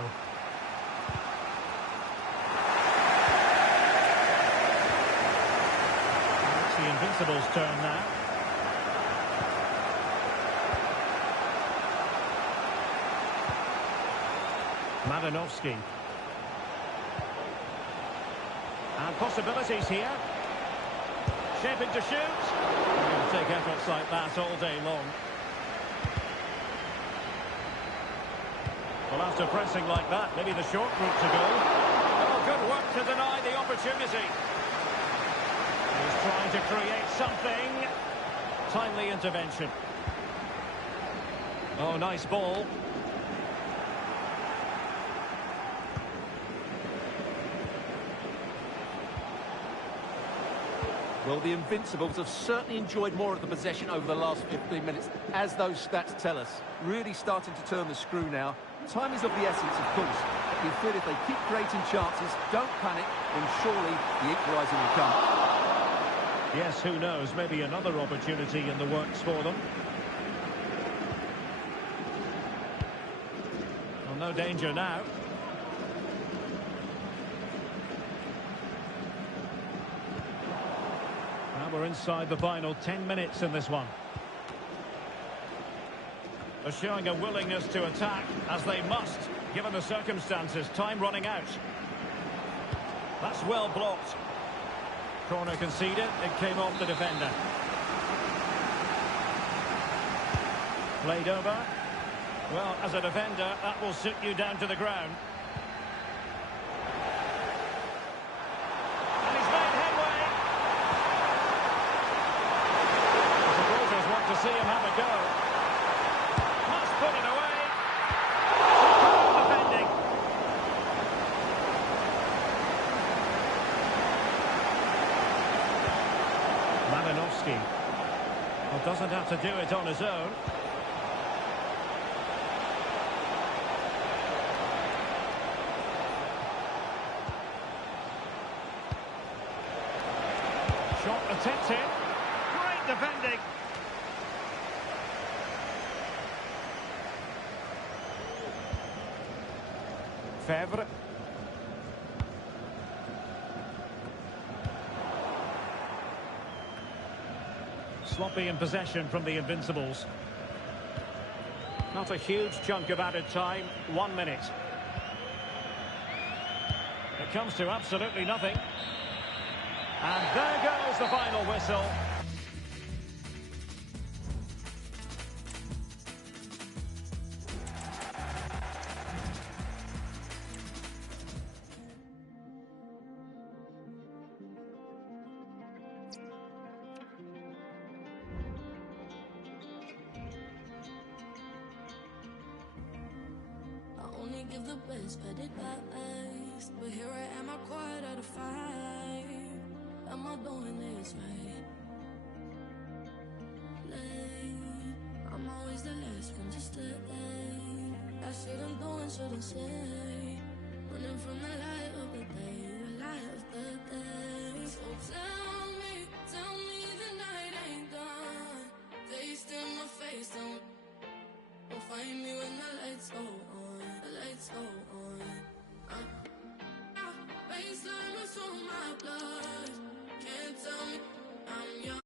It's the Invincibles' turn now. Madanovsky. And possibilities here. Shaping to shoot. They're going to take efforts like that all day long. Well, after pressing like that, maybe the short route to go. Oh, good work to deny the opportunity. He's trying to create something. Timely intervention. Oh, nice ball. Well, the Invincibles have certainly enjoyed more of the possession over the last 15 minutes, as those stats tell us. Really starting to turn the screw now. Time is of the essence, of course, but you feel if they keep creating chances, don't panic, then surely the equaliser will come. Yes, who knows, maybe another opportunity in the works for them. Well, no danger now. We're inside the final 10 minutes in this one. They're showing a willingness to attack, as they must, given the circumstances. Time running out. That's well blocked. Corner conceded. It came off the defender. Played over. Well, as a defender, that will sit you down to the ground. And he's made headway. The supporters want to see him have a go. Must put it away. Superb defending. Malinovsky. Well, doesn't have to do it on his own. Shot attempted. Great defending. Fevre. Sloppy in possession from the Invincibles. Not a huge chunk of added time. 1 minute. It comes to absolutely nothing. And there goes the final whistle. I only give the best, but it lies. But here I am, I quiet out of 5. Am I doing this right? Late. I'm always the last one to stay. I shouldn't do and shouldn't say. Running from the light of the day, the light of the day. So tell me the night ain't done. Taste in my face, don't find me when the lights go on. The lights go on. Baseline was on my blood. Can't tell me I'm young.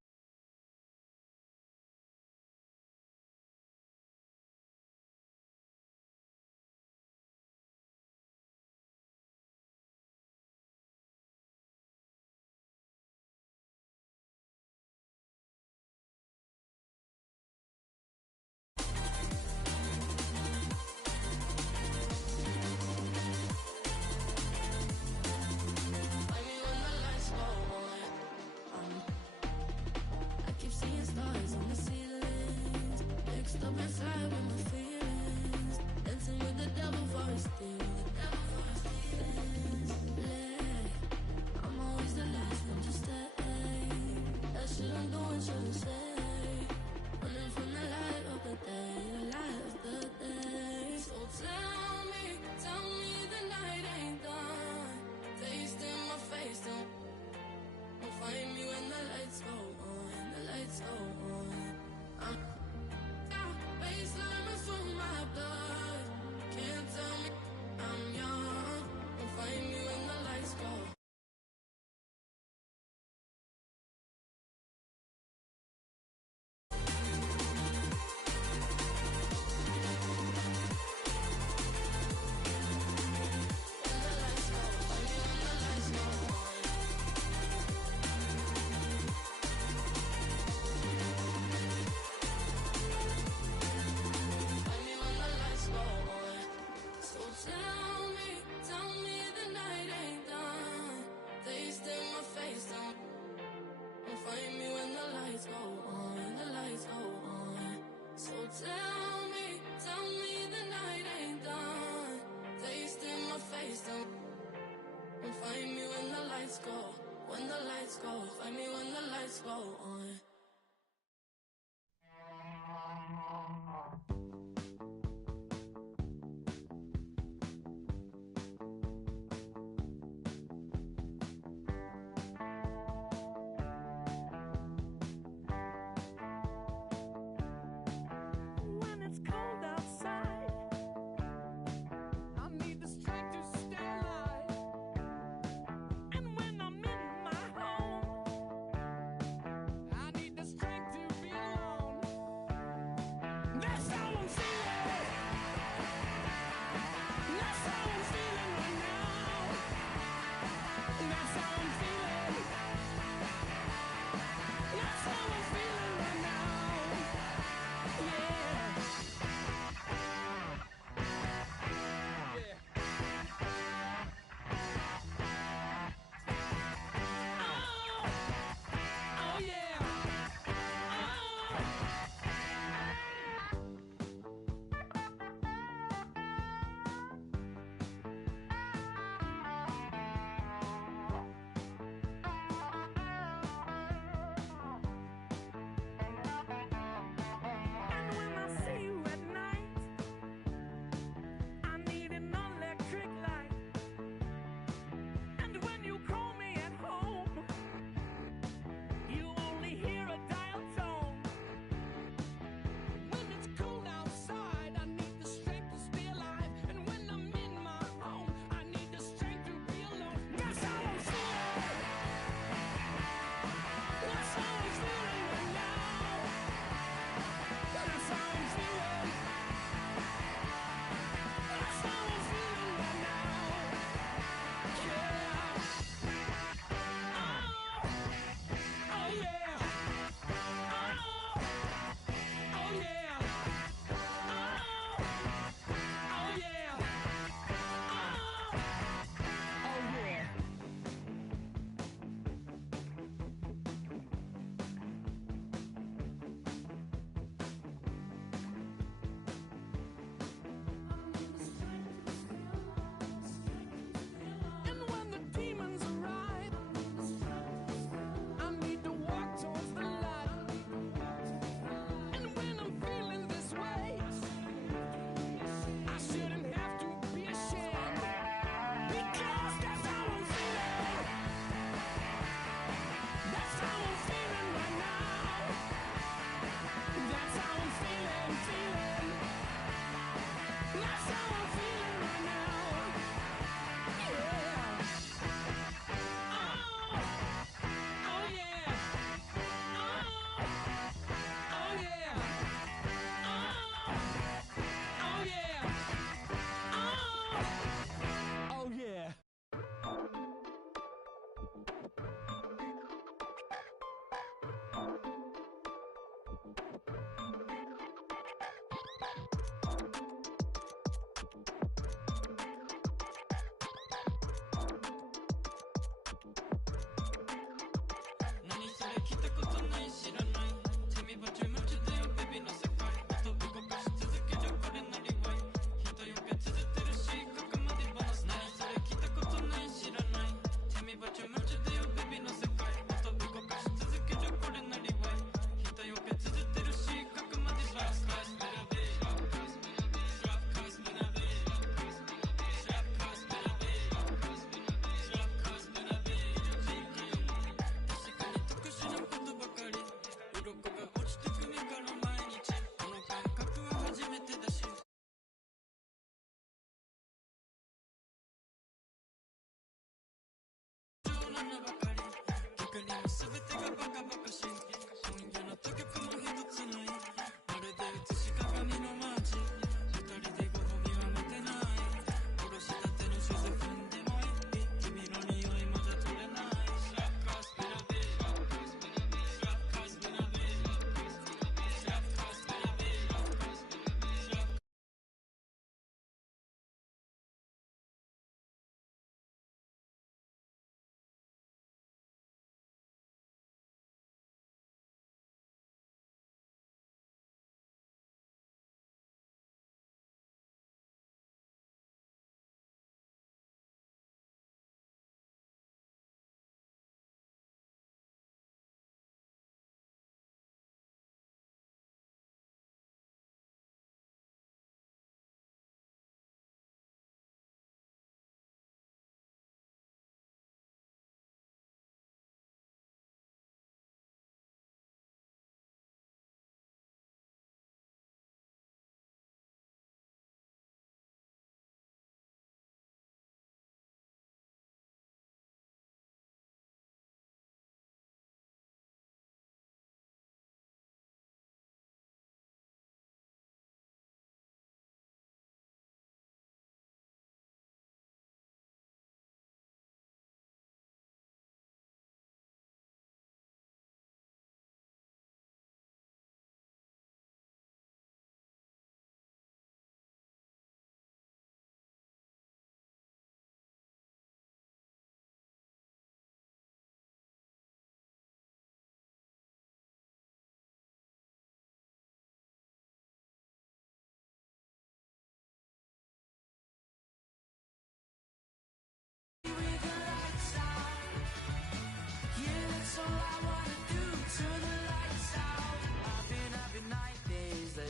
Find me when the lights go on. When it's cold outside, I need the strength to stay alive. And when I'm in my home,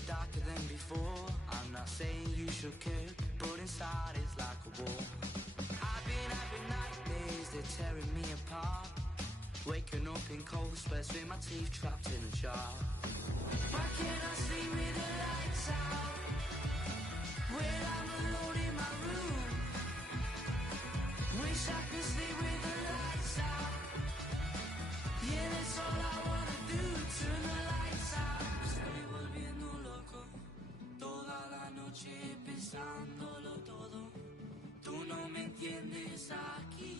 Darker than before. I'm not saying you should care, but inside it's like a war. I've been having nightmares, they're tearing me apart. Waking up in cold sweats with my teeth trapped in a jar. Why can't I sleep with the lights out when I'm alone in my room? Wish I could sleep with the lights out. Yeah, that's all I wanna do. Turn the lights out. Estoy volviendo loco toda la noche pensándolo todo. Tú no me entiendes aquí.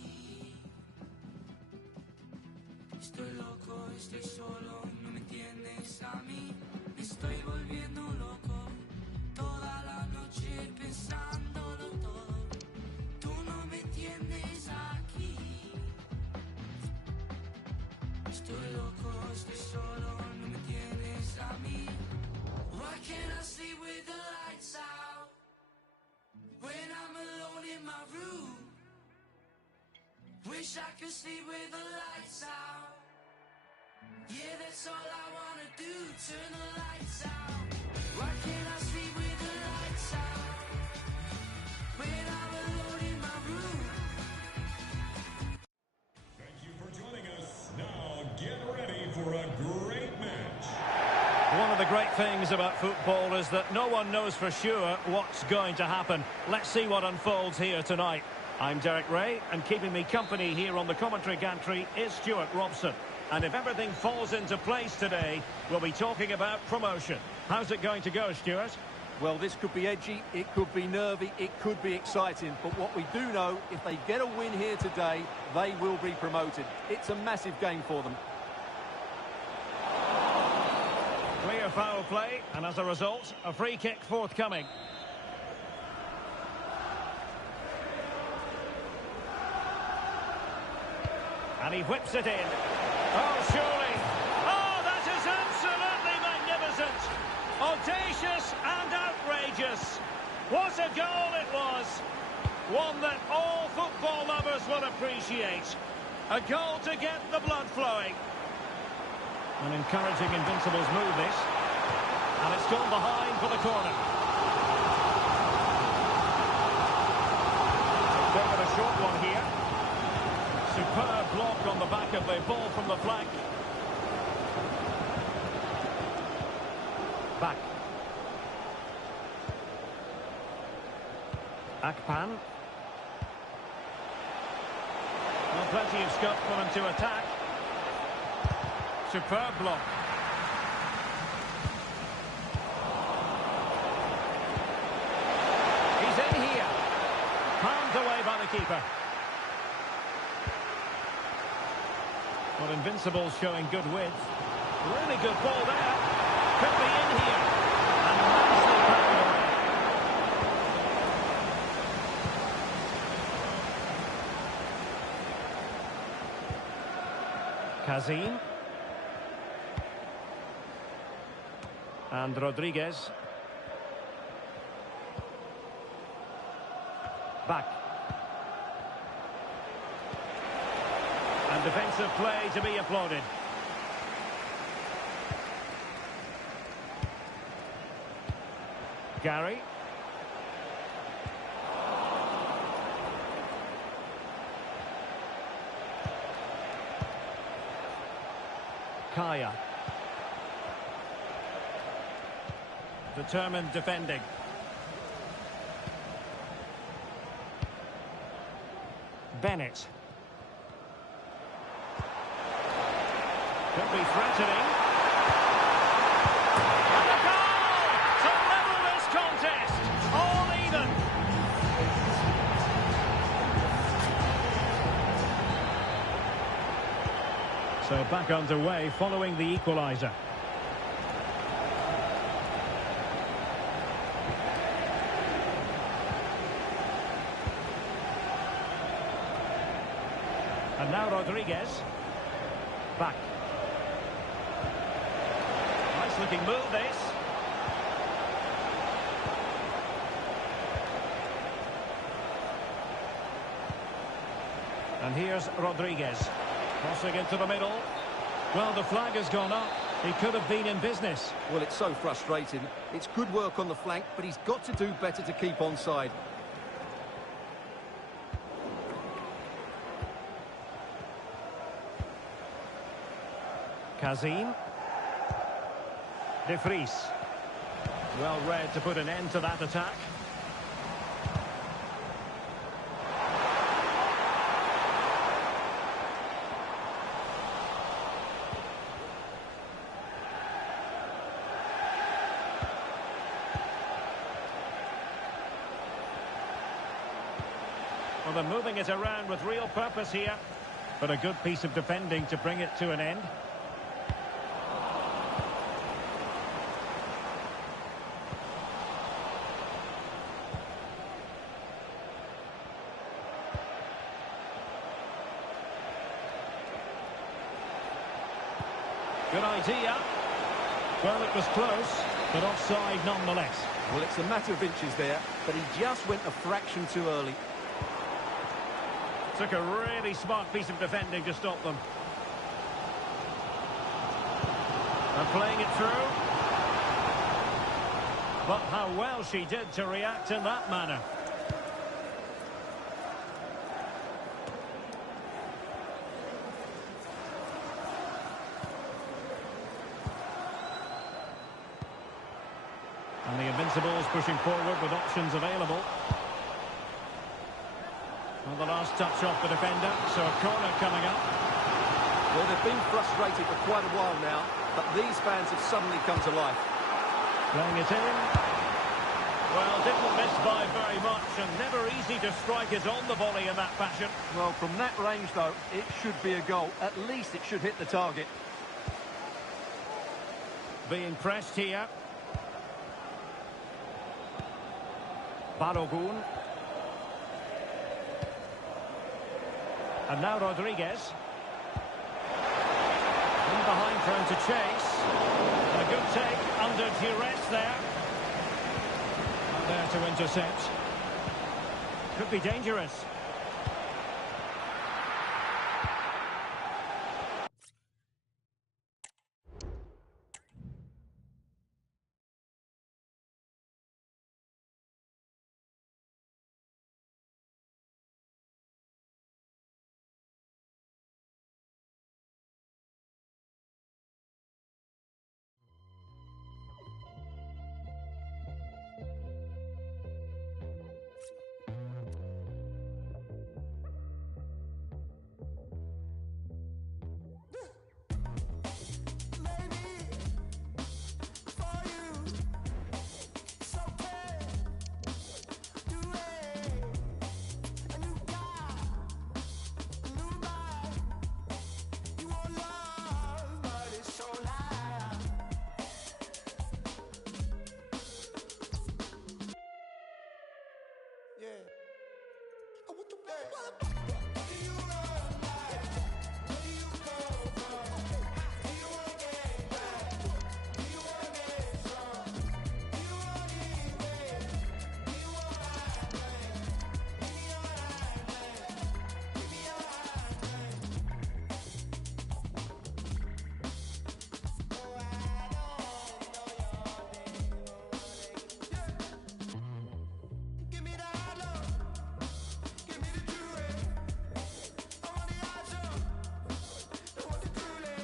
Estoy loco, estoy solo, no me entiendes a mí. Me estoy volviendo loco toda la noche pensándolo todo. Tú no me entiendes aquí. Estoy loco, estoy solo, no me entiendes a mí. Why can't I sleep with the lights out when I'm alone in my room? Wish I could sleep with the lights out. Yeah, that's all I wanna do. Turn the lights out. Why can't I sleep with the lights out when I'm alone in my room? Thank you for joining us. Now get ready for a great match. One of the great things about football is that no one knows for sure what's going to happen. Let's see what unfolds here tonight. I'm Derek Ray, and keeping me company here on the commentary gantry is Stuart Robson. And if everything falls into place today, we'll be talking about promotion. How's it going to go, Stuart? Well, this could be edgy, it could be nervy, it could be exciting. But what we do know, if they get a win here today, they will be promoted. It's a massive game for them. Clear foul play, and as a result, a free kick forthcoming. And he whips it in. Oh, surely. Oh, that is absolutely magnificent. Audacious and outrageous. What a goal it was. One that all football lovers will appreciate. A goal to get the blood flowing. An encouraging Invincibles move this. And it's gone behind for the corner. They've got a short one here. Superb block on the back of the ball from the flank. Back. Akpan. Well, plenty of scope for them to attack. Superb block. He's in here. Palmed away by the keeper. Well, Invincible's showing good width. Really good ball there. Could be in here. And nicely packed away. Kazim. And Rodriguez. Back. And defensive play to be applauded. Gary. Kaya. Determined defending. Bennett. Could be threatening. And a goal to level this contest. All even. So back underway following the equaliser. And now Rodriguez. Back. Nice looking move this. And here's Rodriguez. Crossing into the middle. Well, the flag has gone up. He could have been in business. Well, it's so frustrating. It's good work on the flank, but he's got to do better to keep onside. Kazim. De Vries. Well read to put an end to that attack. Well, they're moving it around with real purpose here, but a good piece of defending to bring it to an end. Good idea. Well, it was close, but offside nonetheless. Well, it's a matter of inches there, but he just went a fraction too early. Took a really smart piece of defending to stop them. And playing it through. But how well she did to react in that manner. And the Invincibles pushing forward with options available. Well, the last touch off the defender, so a corner coming up. Well, they've been frustrated for quite a while now, but these fans have suddenly come to life. Playing it in. Well, didn't miss by very much, and never easy to strike it on the volley in that fashion. Well, from that range, though, it should be a goal. At least it should hit the target. Being pressed here. Balogun. And now Rodriguez. In behind for him to chase. And a good take under duress there. And there to intercept. Could be dangerous. Yeah. I want the do you run like? Where do you go from? Do you want to get back? Do you want to get strong? Do you want to eat big? Do you want to hide blank? Give me your hide blank. Give me your hide blank. Oh, I don't know your name. Yeah. Give me the high low. Give me the jewelry. I want the high show. I want the jewelry.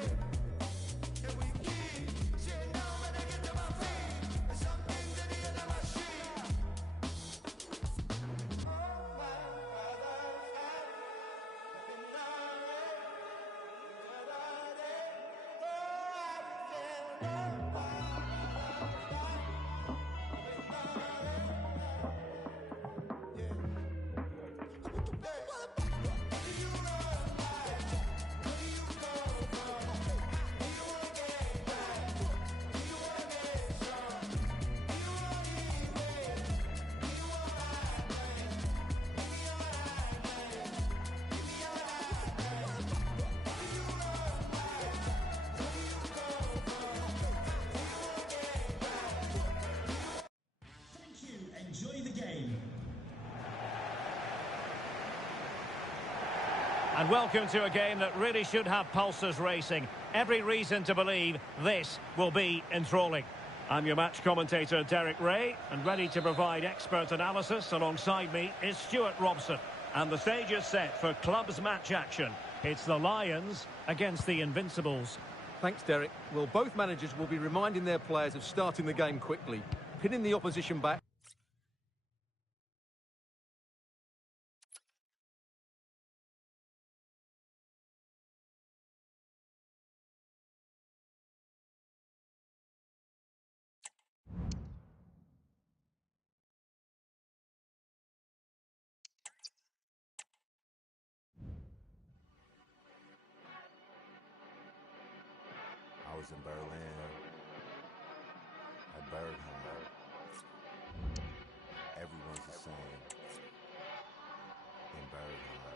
And we keep sitting down when I get to my feet. And some things at the end of my sheet. Oh, my father's house. Been already. Thank you. Enjoy the game. And welcome to a game that really should have pulses racing. Every reason to believe this will be enthralling. I'm your match commentator, Derek Ray, and ready to provide expert analysis alongside me is Stuart Robson. And the stage is set for clubs match action. It's the Lions against the Invincibles. Thanks, Derek. Well, both managers will be reminding their players of starting the game quickly, pinning the opposition back. I was in Berlin, at Berghain. Everyone's the same in Berghain.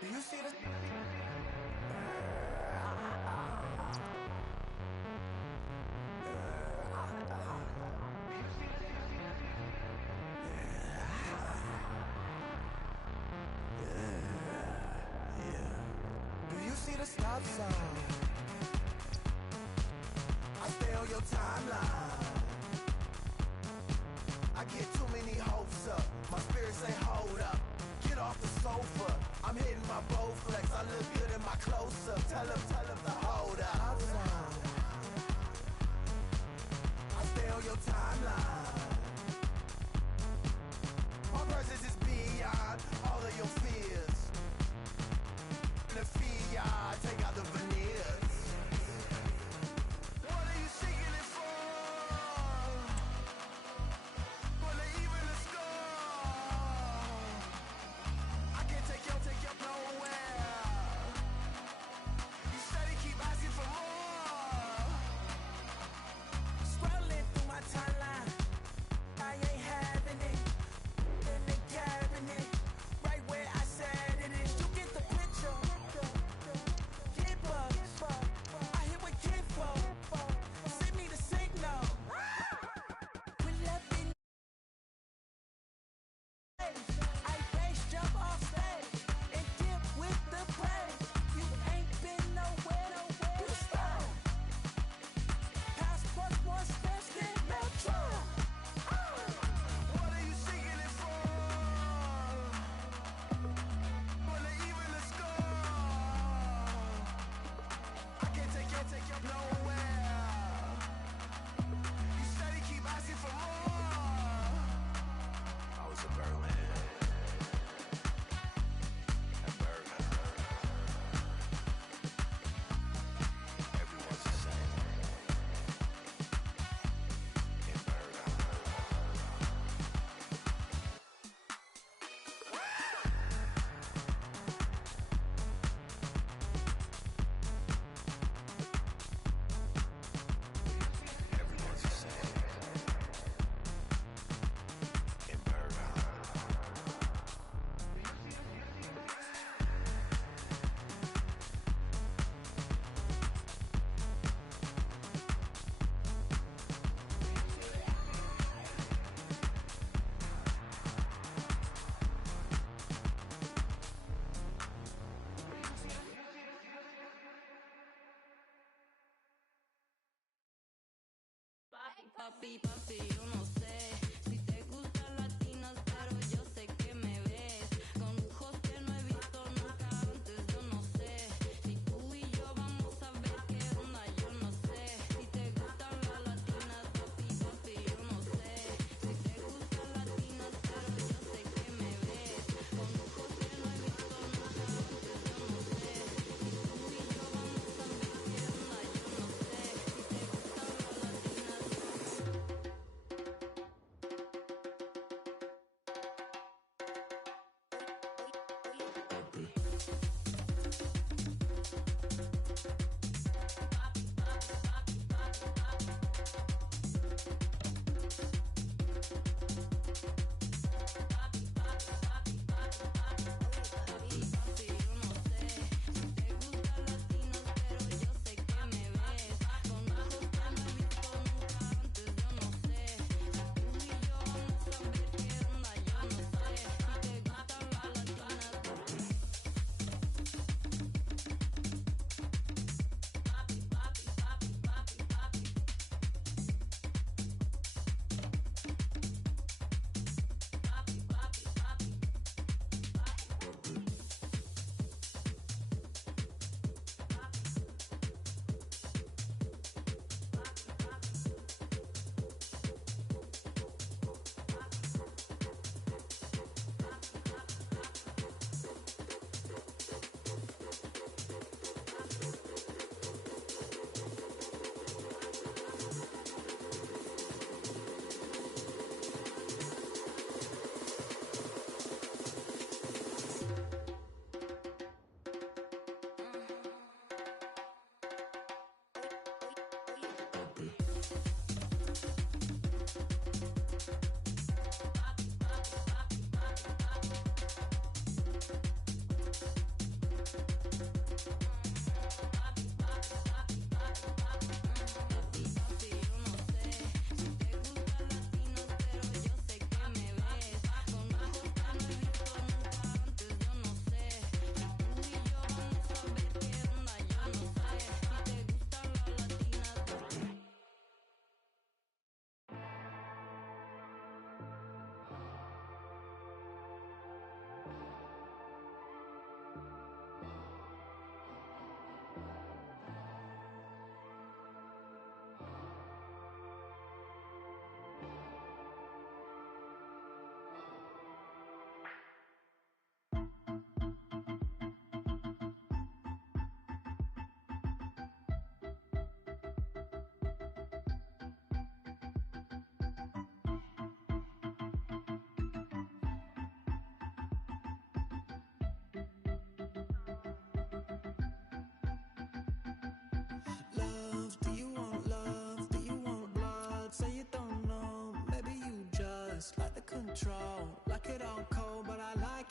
Do you see this? Do you see the stop sign? I stay on your timeline. I get too many hopes up. My spirit say hold up. Get off the sofa. I'm hitting my Bowflex. I look good in my close-up. Tell him to hold up. I stay on your timeline. My presence is beyond all of your fears. In the fiat, take out the veneers. What are you seeking it for? For the even the score. I can't take you nowhere. You steady keep asking for more. Scrolling through my timeline, I ain't having it. In the cabinet, right where I said it is. You get the picture. Keep up. I hit with Kinfo. Send me the signal. Pull up in I race, jump off stage and dip with the play. You ain't been nowhere. You stop. Passports more stress than Metro. What are you seeking it for? For the even the score. I can't take you nowhere. You steady keep asking for more. I was in Berlin, papi, papi, yo no sé si te gustan latinas, pero yo sé que me ves con ojos que no he visto nunca antes. Yo no sé si tú y yo vamos a ver qué onda. Yo no sé si te gustan las latinas, papi, papi, yo no sé si te gustan latinas, pero yo sé que me ves con ojos que no he visto nunca antes. Yo no sé si tú y yo vamos a ver qué onda. Yo no sé si te gustan las latinas. Love, do you want love? Do you want blood? Say you don't know, maybe you just like the control. Like it all cold, but I like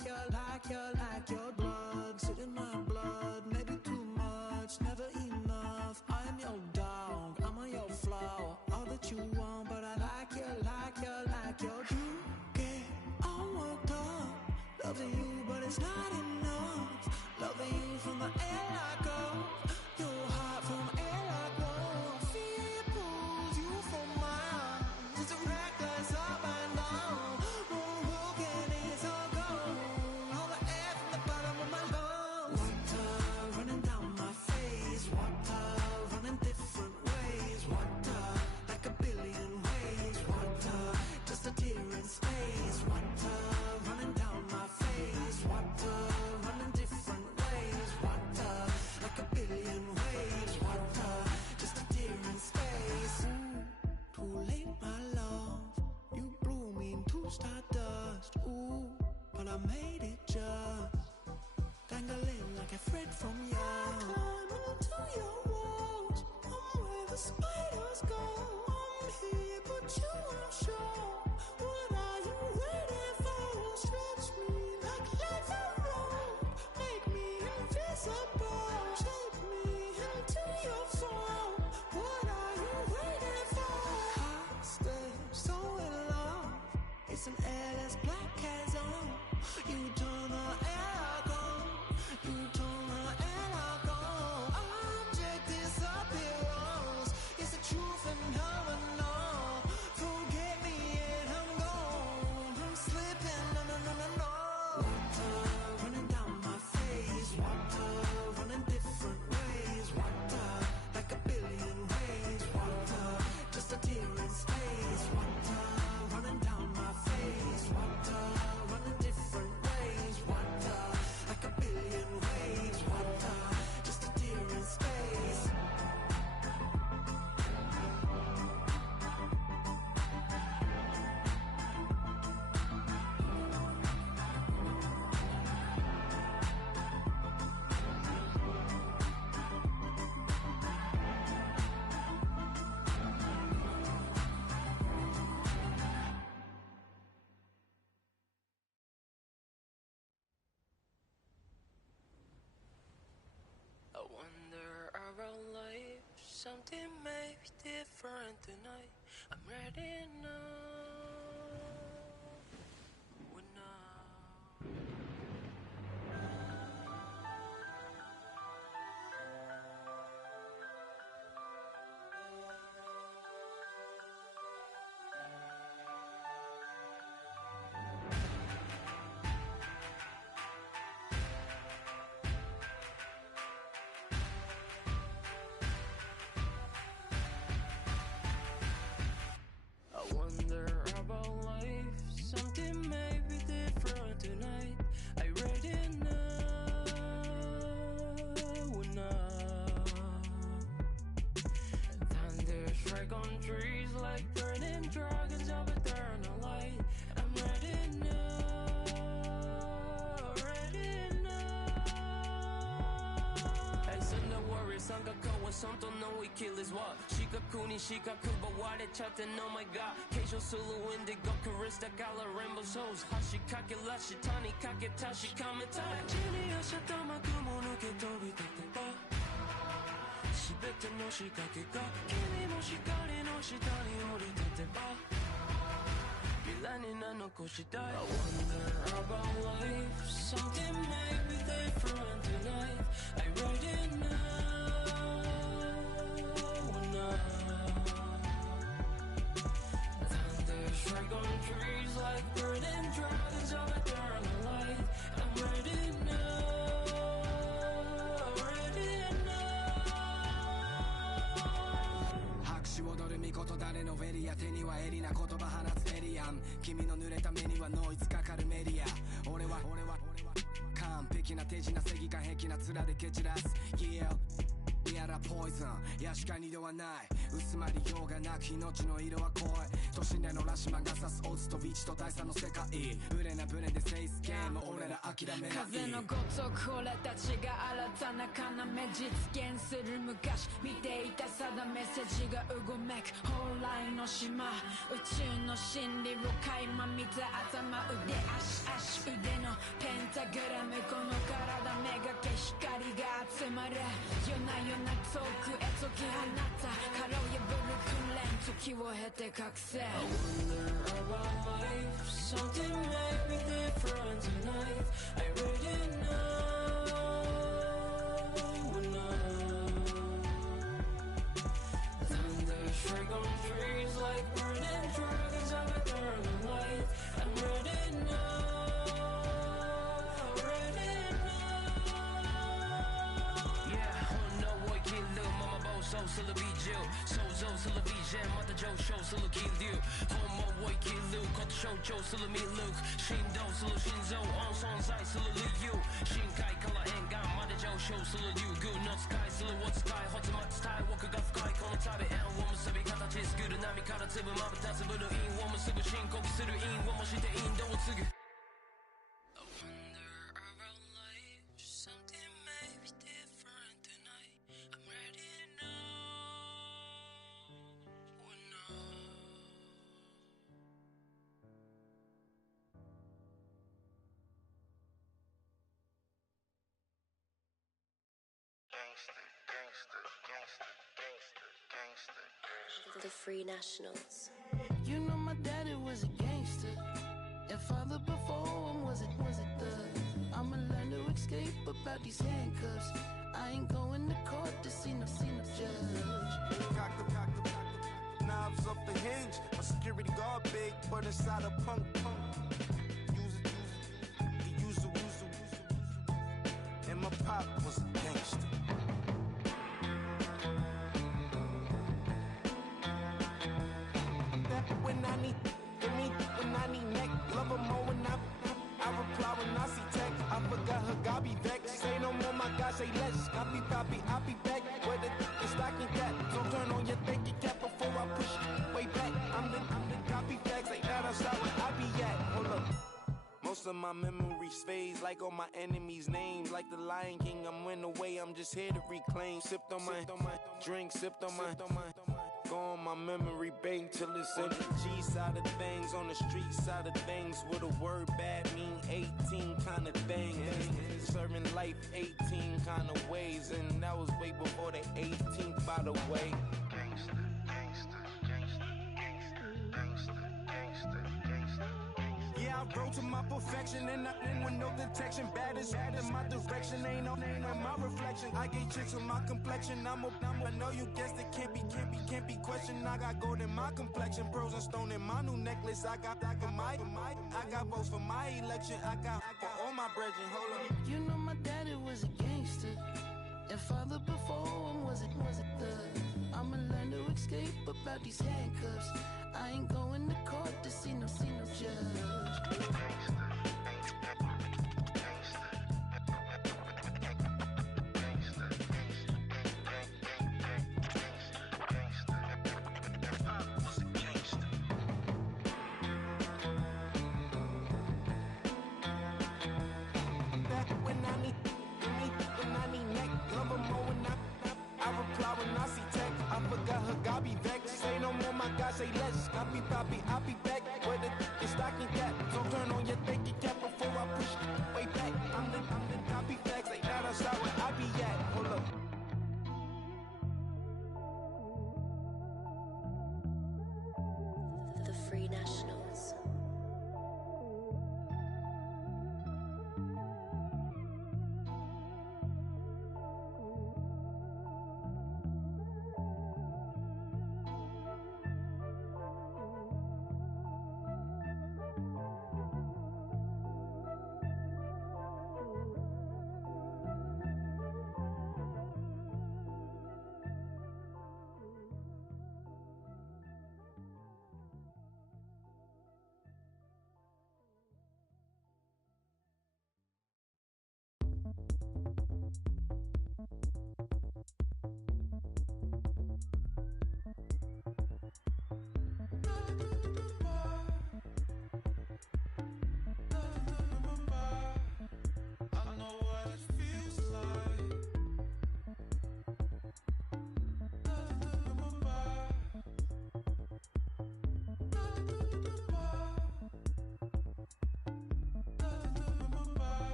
your blood. Sit in my blood, maybe too much, never enough. I am your dog, I'm on your floor. All that you want, but I like your. You get all worked up, loving you, but it's not enough. Loving you from the air I go. Your heart from air like whoa. Feel your pulls, you from my arms. It's a reckless up and down. Moonwalking is all gone. All the air from the bottom of my lungs. Water running down my face. Water running different ways. Water like a billion ways. Water just a tear in space. Water running down my face. Water running different ways. Water like a billion waves. Water just a tear in space. Ooh, too late, my love. You blew me into stardust. Ooh, but I made it just dangling like a thread from you. Climbing into your walls. I'm where the spiders go. I'm here, but you won't show. What are you waiting for? Stretch me like life a rope. Make me invisible. Shape me into your form. What are you waiting for? I stay so in love. It's an airless black as on. You turn the air like on. You turn the air like on. Object disappears. It's the truth and phenomenon. Something may be different tonight. I'm ready now. We're now. I wonder about life. Something may be different tonight. I read it now. Thunder strike on trees like burning dragons of eternal light. I'm ready now. Ready now. Hey, Sunda warrior, Sangakoa, Santo no we kill is what? Shikaku ni Shikaku, but why they chatting? Oh my god. Keisho Sulu Indigo Karista Gala Rainbow Souls. Hashikake Lashitani Kaketashi Kametai. Jini Ashatama Kumo Nuke Tobi Tateba. Shibete no Shikake ga Kimi mo Shikari no Shitani Ori Tateba. Milani Nano Koshidai. I wonder about life. Something may be different tonight. I read it now. Strike on trees like burning dragons of eternal light. I'm ready now, ready now. 拍手踊る巫女誰のフェリア手にはエリな言葉放つエリアン君の濡れた目にはノイズかかるメディア俺は完璧な手品正義感癖な面で蹴散らす Yeahやらポイズン確かにではない薄まりようがなく命の色は濃い都心でのラシマンが指すオズとビーチと大差の世界ブレなブレでセイスゲーム俺ら諦めない風のごとく俺たちが新たな要実現する昔見ていた定め筋がうごめく蓬莱の島宇宙の真理を垣間見た頭腕足腕のペンタグラムこの体めがけ光が集まる夜な夜な遠くへ解き放った殻を破る訓練時を経て覚醒 I wonder about life. Something may be different tonight. I read it now. Thunder strike on trees like burning dragons of eternal light. I'm ready now. Ready now. Yeah, oh no, boy, kill little mama bow so silly be Jill. So silly be Jen, mother Joe show silly kill you. Homo boy kill Luke, cut the show Joe silly me Luke. Shindo silly Shinzo, on songs I silly you. Shinkai color and gun, mother Joe show silly you. Good not sky, silly what sky, hot to much tie, walk a guff guy, call it tabi, and woman sabi kata is good, and Nami kata tibu, mama tatsu, but in woman super shin, koku suru in, woman shite in, don't tsugu. I wonder about life, something may be different tonight. I'm ready now. Oh no. The Free Nationals. You know my daddy was a gangster, and father before him was a thug. I'ma learn to escape about these handcuffs. I ain't going to court to see no judge. Cock the knobs off the hinge. My security guard big, but inside a punk. Use it. And my pop was a gangster. When I need neck, love her more when I reply when I see text. I forgot her, God be vexed. Say no more, my God, say less. Copy, I'll be back. Where the stocking cap. So turn on your thinking cap before I push it way back. I'm the copy facts, like that, I'm sorry, I be at. Hold up. Most of my memories fades like all my enemies' names. Like the Lion King, I'm went away, I'm just here to reclaim. Sipped on my drink, sipped on my on my memory bank till it's in the G side of things, on the street side of things, with a word bad mean 18 kind of thing. Serving life 18 kind of ways, and that was way before the 18th, by the way. Yeah, I wrote to my perfection and nothing with no detection. Bad is in my direction, ain't no name in my reflection. I get chicks with my complexion. I know you guessed it, can't be questioned. I got gold in my complexion, pearls and stone in my new necklace. I got votes for my election. I got for all my brethren. Hold on. You know my daddy was a gangster, and father before him was a thug. I'ma learn to escape about these handcuffs. I ain't going to court to see no judge. Say no more, my God, say less. I be back with the stocking cap. So turn on your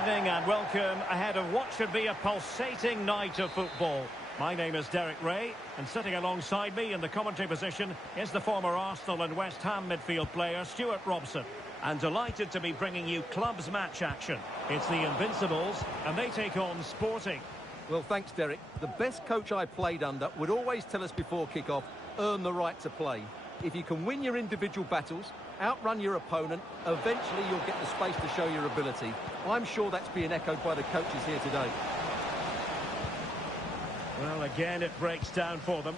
evening and welcome ahead of what should be a pulsating night of football. My name is Derek Ray, and sitting alongside me in the commentary position is the former Arsenal and West Ham midfield player Stuart Robson. And delighted to be bringing you clubs match action. It's the Invincibles, and they take on Sporting. Well, thanks, Derek. The best coach I played under would always tell us before kick-off, earn the right to play. If you can win your individual battles, outrun your opponent, eventually you'll get the space to show your ability. I'm sure that's being echoed by the coaches here today. Well, again, it breaks down for them.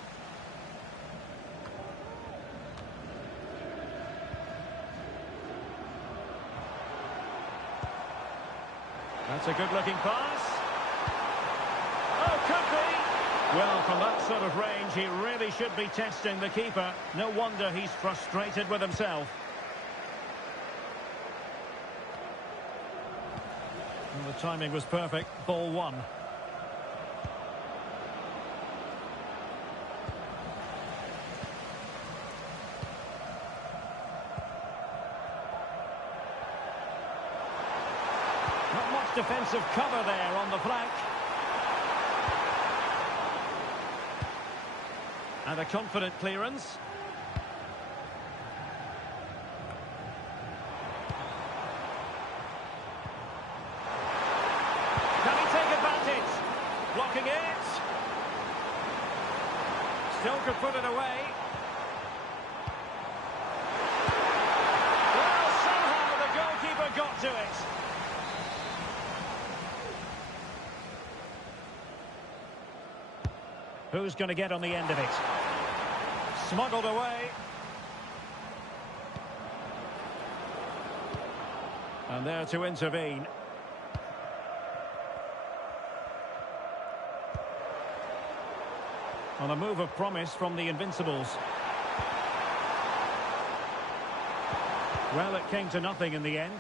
That's a good-looking pass. Oh, could be. Well, from that sort of range, he really should be testing the keeper. No wonder he's frustrated with himself. Well, the timing was perfect. Ball one. Not much defensive cover there on the flank. And a confident clearance. Can he take advantage? Blocking it. Still could put it away. Well, somehow the goalkeeper got to it. Who's going to get on the end of it? Smuggled away. And there to intervene. On a move of promise from the Invincibles. Well, it came to nothing in the end.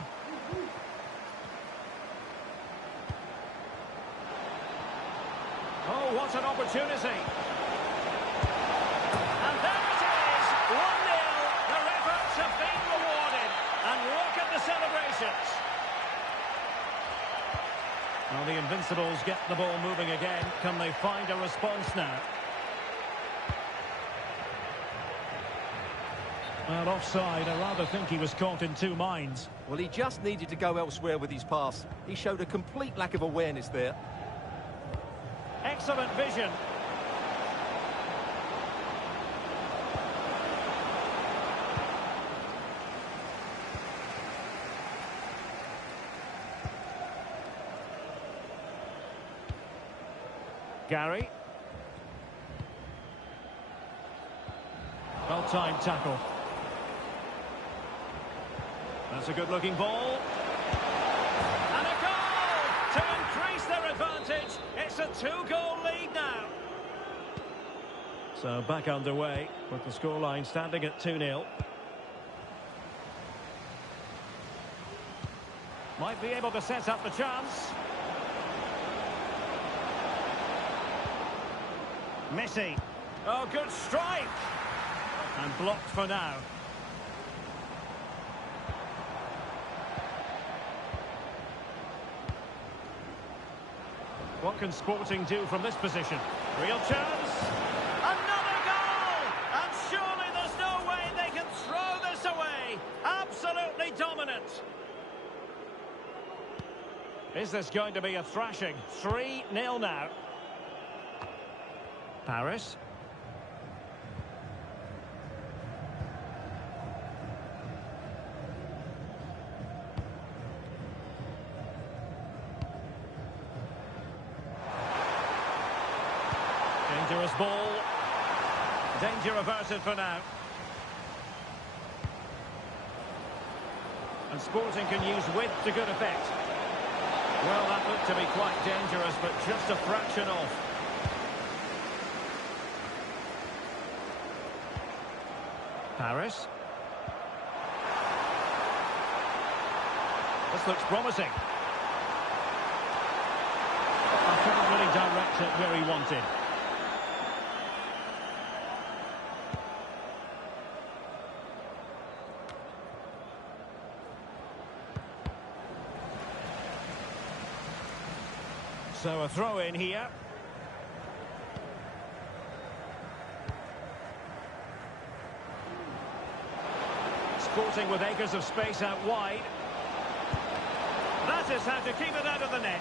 Oh, what an opportunity. And there it is, 1-0. Their efforts have been rewarded. And look at the celebrations. Well, the Invincibles get the ball moving again. Can they find a response now? Well, offside. I rather think he was caught in two minds. Well, he just needed to go elsewhere with his pass. He showed a complete lack of awareness there. Excellent vision. Gary. Well-timed tackle. That's a good-looking ball. And a goal to increase their advantage. It's a two-goal lead now. So back underway with the scoreline standing at 2-0. Might be able to set up the chance. Messi. Oh, good strike. And blocked for now. What can Sporting do from this position? Real chance. Another goal! And surely there's no way they can throw this away. Absolutely dominant. Is this going to be a thrashing? 3-0 now. Paris. Dangerous ball. Danger averted for now. And Sporting can use width to good effect. Well, that looked to be quite dangerous, but just a fraction off. Paris. This looks promising. I couldn't really direct it where he wanted. So a throw in here. Sporting with acres of space out wide. That is how to keep it out of the net.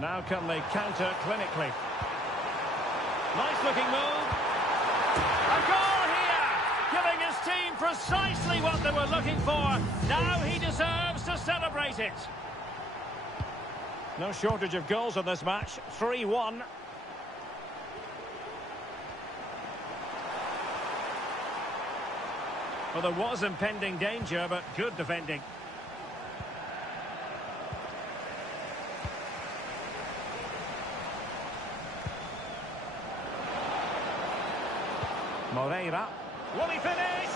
Now can they counter clinically. Nice looking move. A goal here! Giving his team precisely what they were looking for. Now he deserves to celebrate it. No shortage of goals in this match. 3-1. Well, there was impending danger, but good defending. Moreira. Will he finish?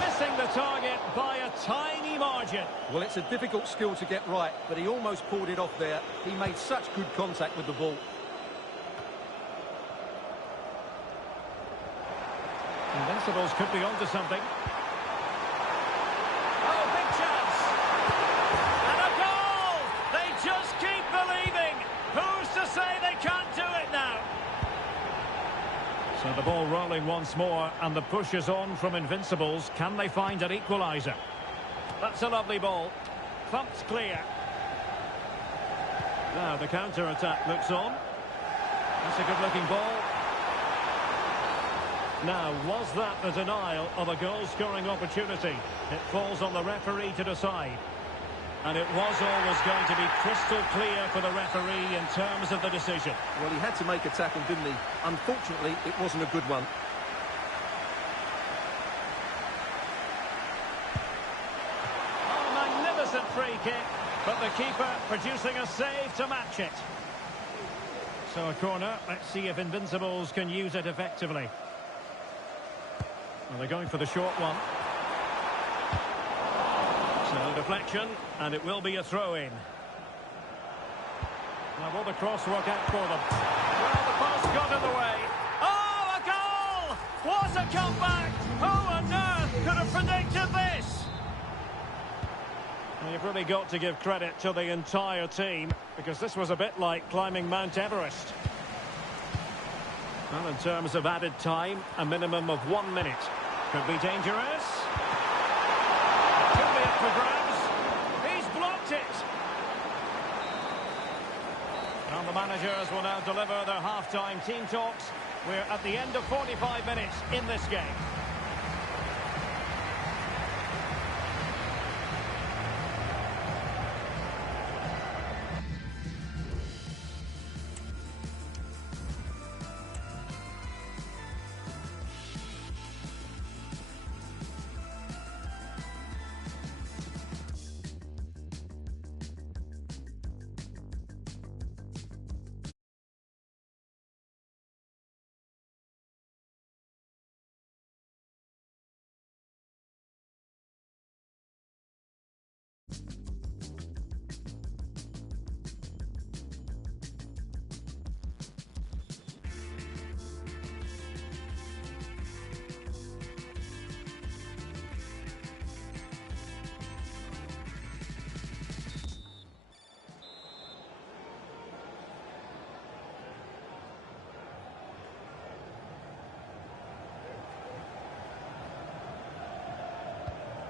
Missing the target by a tiny margin. Well, it's a difficult skill to get right, but he almost pulled it off there. He made such good contact with the ball. Invincibles could be onto something. Oh, big chance! And a goal! They just keep believing. Who's to say they can't do it now? So the ball rolling once more, and the push is on from Invincibles. Can they find an equaliser? That's a lovely ball. Thumped clear. Now the counter-attack looks on. That's a good-looking ball. Now, was that the denial of a goal-scoring opportunity? It falls on the referee to decide. And it was always going to be crystal clear for the referee in terms of the decision. Well, he had to make a tackle, didn't he? Unfortunately, it wasn't a good one. Oh, magnificent free kick. But the keeper producing a save to match it. So a corner. Let's see if Invincibles can use it effectively. Well, they're going for the short one. So deflection, and it will be a throw-in. Now will the cross work out for them? Well, the post got in the way. Oh, a goal! What a comeback! Who on earth could have predicted this? Well, you've really got to give credit to the entire team, because this was a bit like climbing Mount Everest. Well, in terms of added time, a minimum of 1 minute. Could be dangerous. Could be up for grabs. He's blocked it. And the managers will now deliver their half-time team talks. We're at the end of 45 minutes in this game.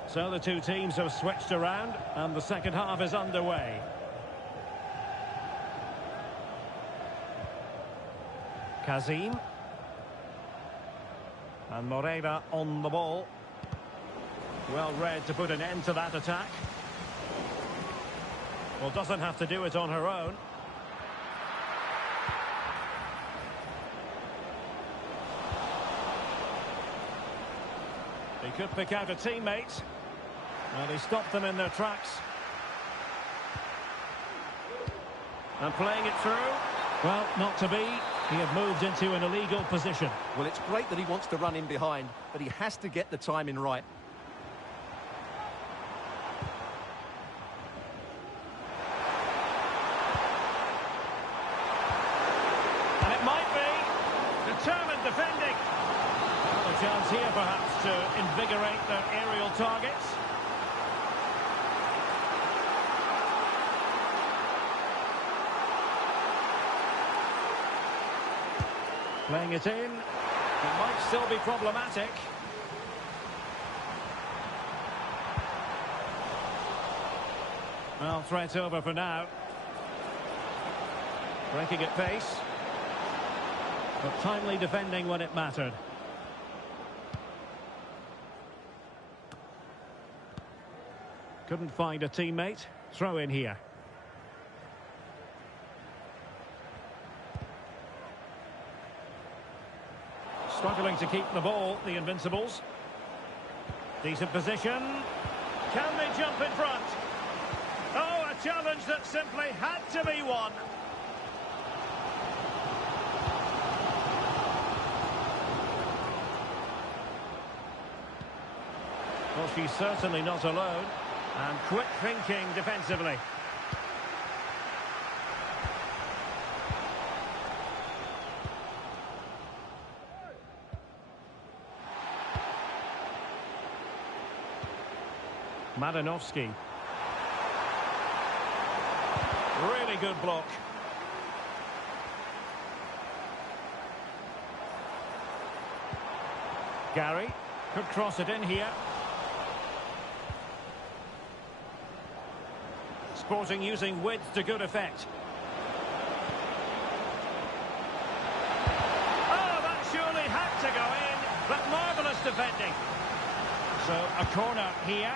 So the two teams have switched around, and the second half is underway. Kazim. And Moreira on the ball. Well read to put an end to that attack. Well, doesn't have to do it on her own. He could pick out a teammate. Well, he stopped them in their tracks. And playing it through. Well, not to be. He had moved into an illegal position. Well, it's great that he wants to run in behind, but he has to get the timing right. And it might be. Determined defending. Well, a chance here, perhaps, to invigorate their aerial targets. Playing it in. It might still be problematic. Well, threat over for now. Breaking at pace. But timely defending when it mattered. Couldn't find a teammate. Throw in here. Struggling to keep the ball, the Invincibles. Decent position. Can they jump in front? Oh, a challenge that simply had to be won. Well, she's certainly not alone. And quick thinking defensively. Madanovsky. Really good block. Gary could cross it in here. Sporting using width to good effect. Oh, that surely had to go in, but marvellous defending. So a corner here.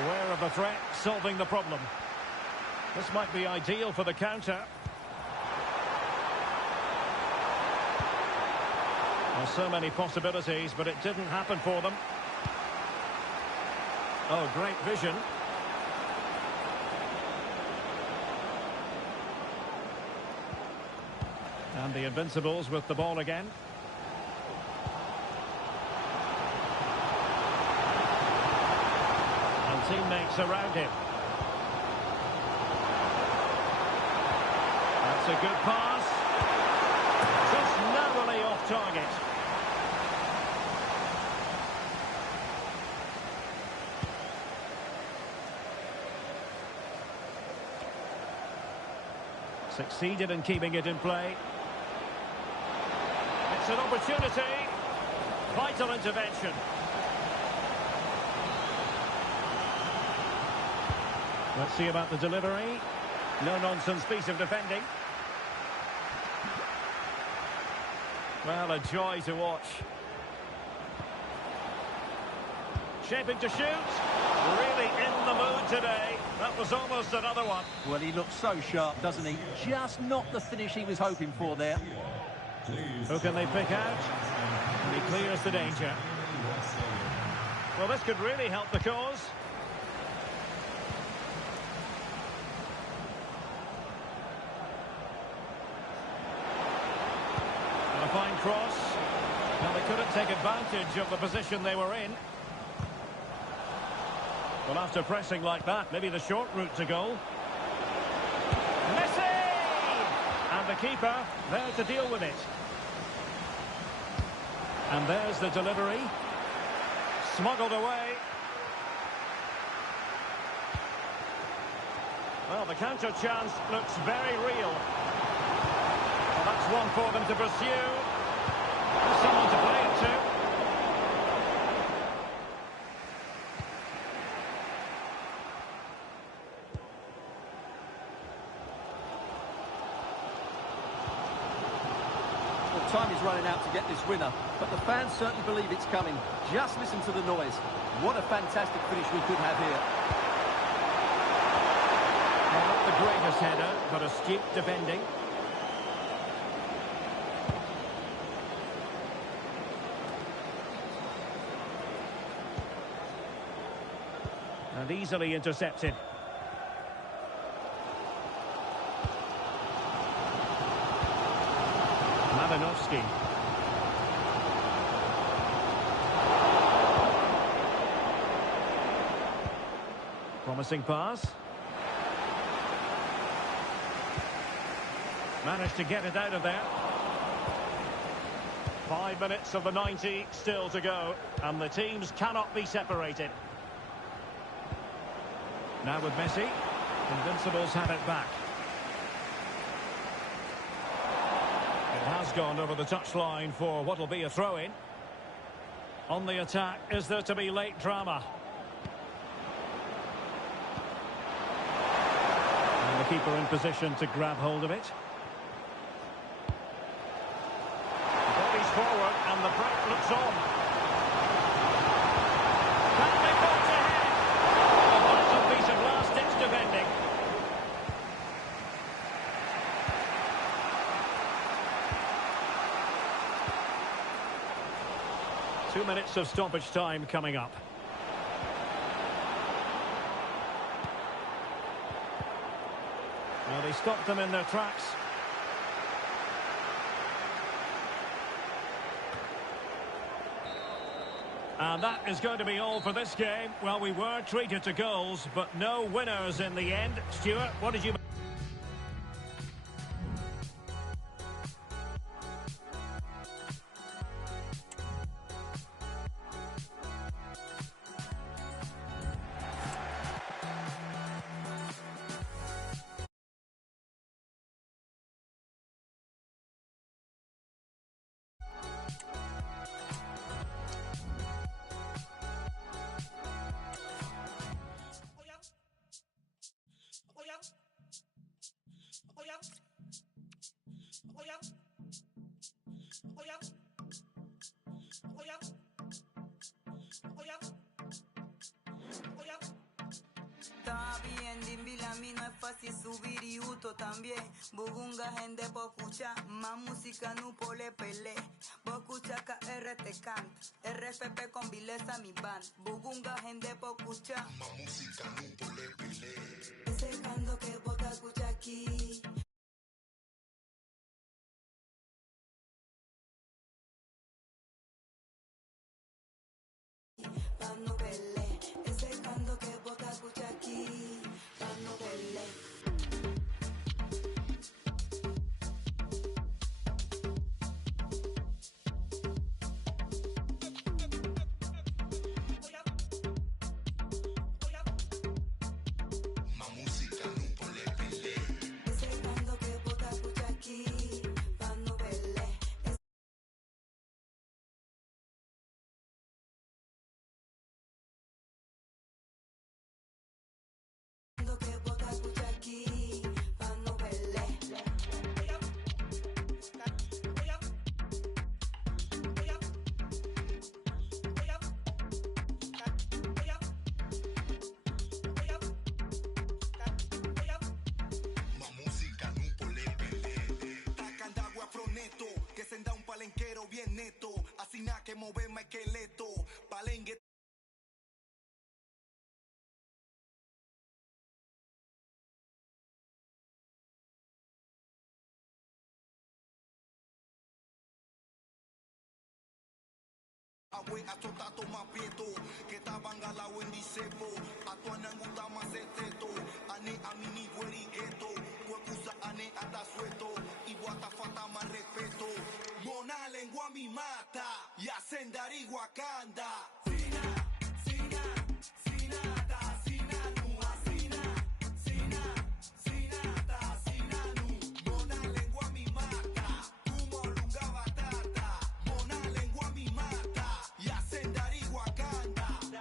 Aware of the threat, solving the problem. This might be ideal for the counter. Well, so many possibilities, but it didn't happen for them. Oh, great vision. And the Invincibles with the ball again. And teammates around him. That's a good pass. Just narrowly off target. Succeeded in keeping it in play. It's an opportunity. Vital intervention. Let's see about the delivery. No-nonsense piece of defending. Well, a joy to watch. Shaping to shoot. Really in the mood today. That was almost another one. Well, he looks so sharp, doesn't he? Just not the finish he was hoping for there. Who can they pick out? And he clears the danger. Well, this could really help the cause. And a fine cross. Now they couldn't take advantage of the position they were in. Well, after pressing like that, maybe the short route to goal. Messi! And the keeper there to deal with it. And there's the delivery. Smuggled away. Well, the counter chance looks very real. Well, that's one for them to pursue. There's someone to play it to. Time is running out to get this winner, but the fans certainly believe it's coming. Just listen to the noise. What a fantastic finish we could have here. Well, not the greatest header, but astute defending. And easily intercepted. Madanovsky. Promising pass. Managed to get it out of there. 5 minutes of the 90 still to go, and the teams cannot be separated. Now with Messi, Invincibles have it back. gone over the touchline for what will be a throw-in. On the attack, is there to be late drama? And the keeper in position to grab hold of it. Bodies forward, and the break looks on. Can they bolt ahead? A vital piece of last-ditch defending. 2 minutes of stoppage time coming up. Well, they stopped them in their tracks. And that is going to be all for this game. Well, we were treated to goals, but no winners in the end. Stuart, what did you... Está bien, Dimbil, a mí no es fácil subir y uto también. Bugunga gente por escuchar, más música no pole pele. Por escuchar KR te canta, RFP con vileza mi band. Bugunga gente por escuchar, más música no pole pele. Ese canto que bota escucha aquí. Pa' no pele, ese canto que bota escucha aquí. Pa' no pele. Más música no pole pele. Ese canto que bota escucha aquí. Pa' no pele. Que bota escucha aquí, pa' no verle. Más música no pole pele. Tacanda agua froneto, que se da un palenquero bien neto. Así nada que mover más esqueleto. Palenque. Abue azotato más prieto, que estaban galao en dicepo, atuanan gusta más teto, ane a mini guerigueto, huecusa ane ata suelto, y guata fata más respeto, mona lengua mi mata, y ascendari Wakanda. Sina, sina, sinata, sinanu, asina, sina, sinata, sinanu, mona lengua mi mata, como lunga batata, mona lengua mi mata. Y ascendari Wakanda.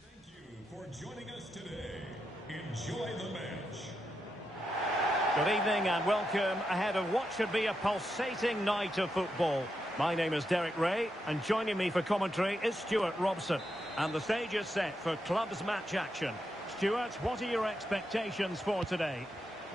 Thank you for joining us today. Enjoy the match. Good evening and welcome ahead of what should be a pulsating night of football. My name is Derek Ray, and joining me for commentary is Stuart Robson. And the stage is set for clubs match action. Stuart, what are your expectations for today?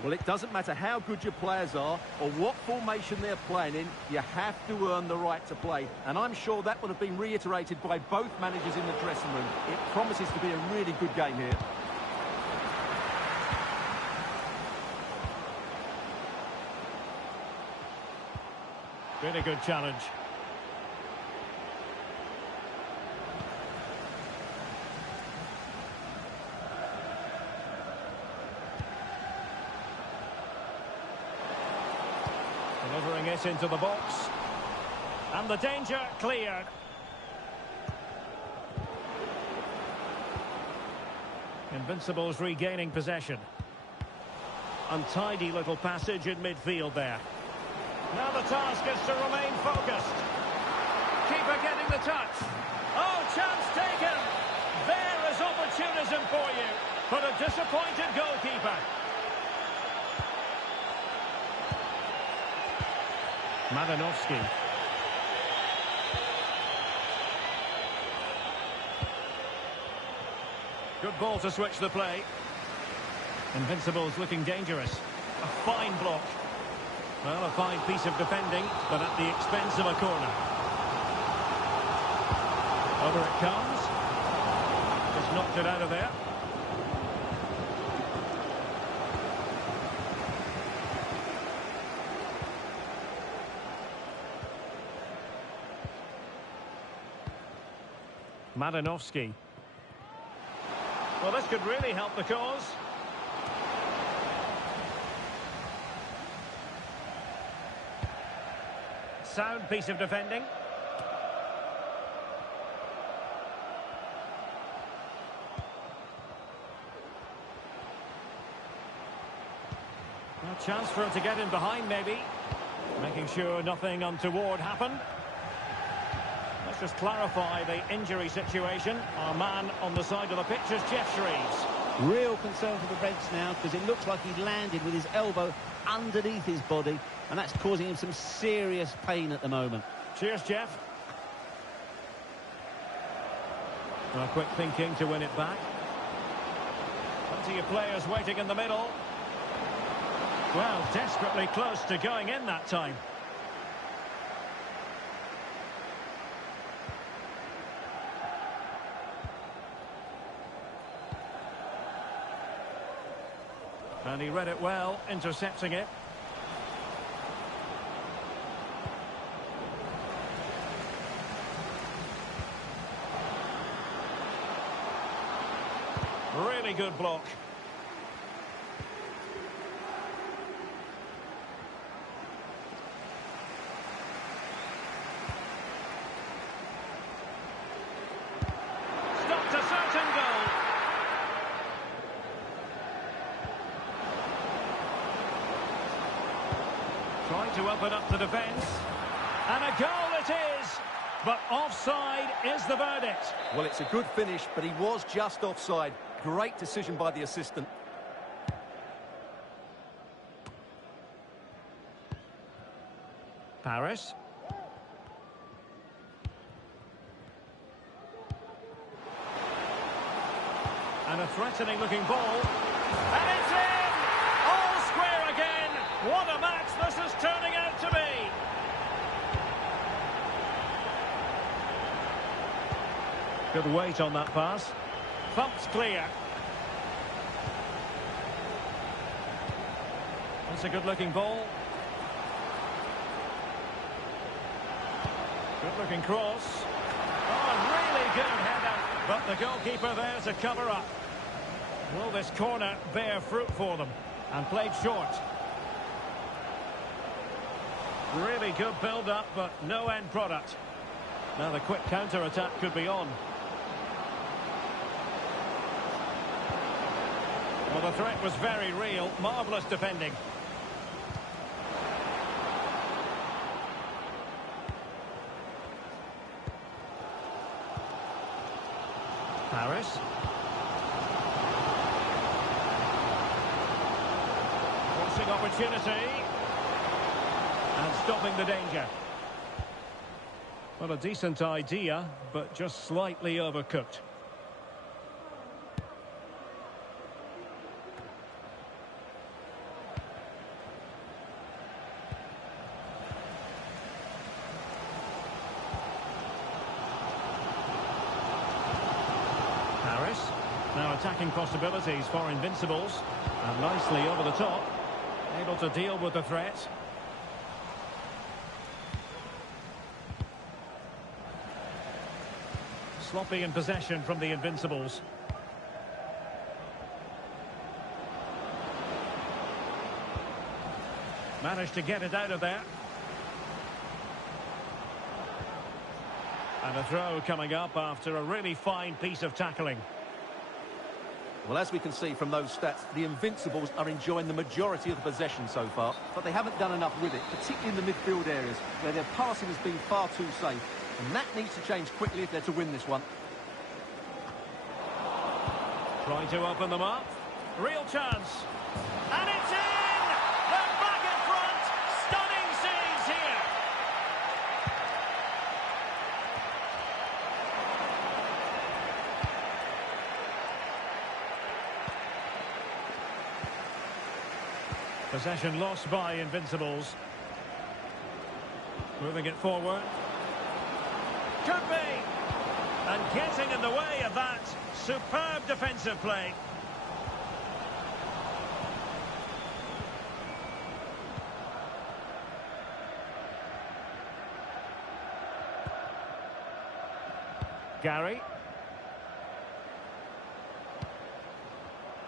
Well, it doesn't matter how good your players are or what formation they're playing in, you have to earn the right to play. And I'm sure that would have been reiterated by both managers in the dressing room. It promises to be a really good game here. Really good challenge. Delivering it into the box. And the danger cleared. Invincibles regaining possession. Untidy little passage in midfield there. Now the task is to remain focused. Keeper getting the touch. Oh, chance taken. There is opportunism for you. But a disappointed goalkeeper. Madanovsky. Good ball to switch the play. Invincibles looking dangerous. A fine block. Well, a fine piece of defending, but at the expense of a corner. Over it comes. Just knocked it out of there. Madanovsky. Well, this could really help the cause. Sound piece of defending. A chance for him to get in behind, maybe. Making sure nothing untoward happened. Let's just clarify the injury situation. Our man on the side of the pitch is Jeff Shreves. Real concern for the Reds now, because it looks like he landed with his elbow underneath his body, and that's causing him some serious pain at the moment. Cheers, Jeff. Well, quick thinking to win it back. Plenty of players waiting in the middle. Well, desperately close to going in that time. And he read it well, intercepting it. Really good block. Stopped a certain goal. Trying to open up the defence. And a goal it is. But offside is the verdict. Well, it's a good finish, but he was just offside. Great decision by the assistant. Paris. And a threatening looking ball. And it's in! All square again! What a match this is turning out to be! Good weight on that pass. Thumped clear. That's a good looking ball. Good looking cross. Oh, really good header. But the goalkeeper there to cover up. Will this corner bear fruit for them? And played short. Really good build-up, but no end product. Now the quick counter-attack could be on. Well, the threat was very real. Marvellous defending. Paris. Forcing opportunity. And stopping the danger. Well, a decent idea, but just slightly overcooked. Paris. Now attacking possibilities for Invincibles. And nicely over the top. Able to deal with the threat. Sloppy in possession from the Invincibles. Managed to get it out of there. And a throw coming up after a really fine piece of tackling. Well, as we can see from those stats, the Invincibles are enjoying the majority of the possession so far, but they haven't done enough with it, particularly in the midfield areas, where their passing has been far too safe. And that needs to change quickly if they're to win this one. Trying to open them up. Real chance. And it's in! They're back in front! Stunning scenes here! Possession lost by Invincibles. Moving it forward. Could be! And getting in the way of that. Superb defensive play. Gary.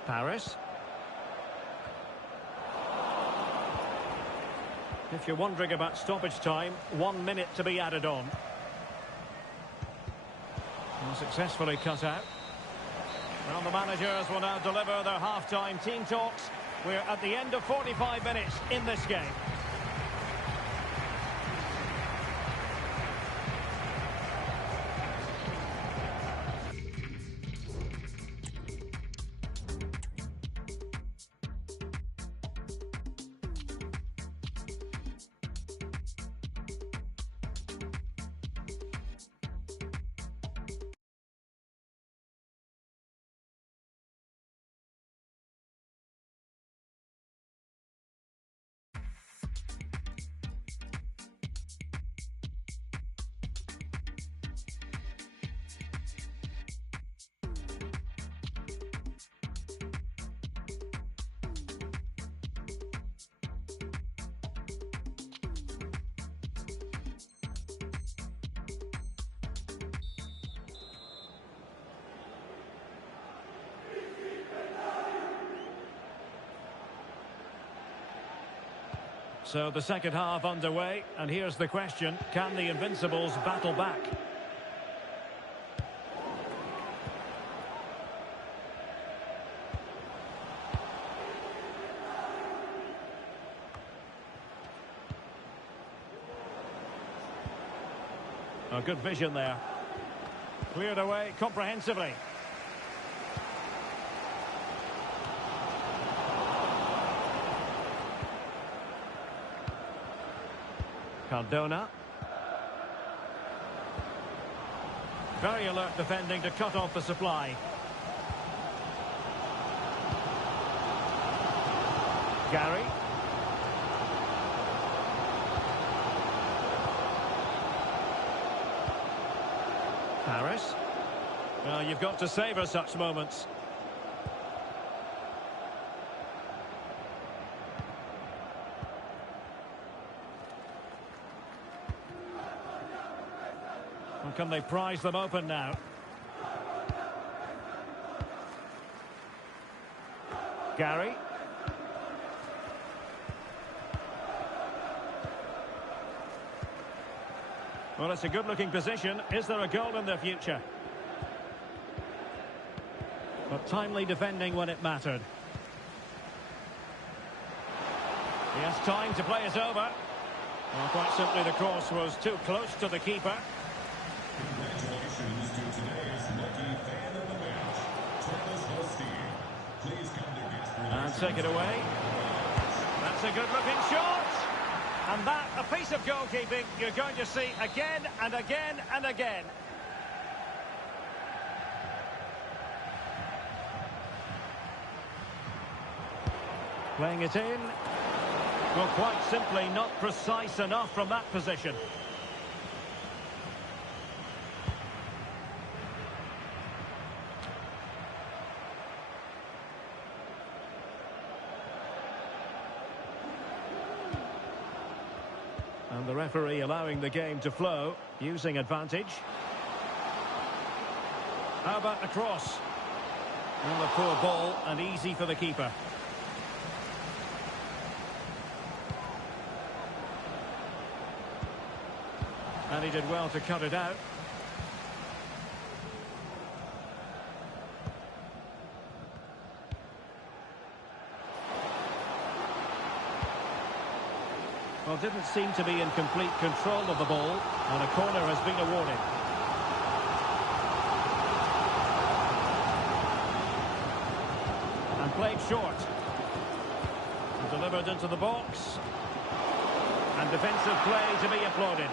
Paris. If you're wondering about stoppage time, 1 minute to be added on. And successfully cut out. Well, the managers will now deliver their half-time team talks. We're at the end of 45 minutes in this game. So the second half underway, and here's the question: can the Invincibles battle back? A good vision there. Cleared away comprehensively. Cardona. Very alert defending to cut off the supply. Gary. Paris. Well, you've got to savour such moments. Can they prize them open now? Gary. Well, it's a good-looking position. Is there a goal in the future? But timely defending when it mattered. He has time to play it over. Well, quite simply, the cross was too close to the keeper. Congratulations to today's lucky fan of the match, Travis Holstein. Please come to guest And take it away. That's a good-looking shot. And that, a piece of goalkeeping you're going to see again and again and again. Playing it in. Well, quite simply not precise enough from that position. And the referee allowing the game to flow, using advantage. How about the cross? Well, a poor ball and easy for the keeper. And he did well to cut it out. Well, didn't seem to be in complete control of the ball, and a corner has been awarded. And played short. And delivered into the box. And defensive play to be applauded.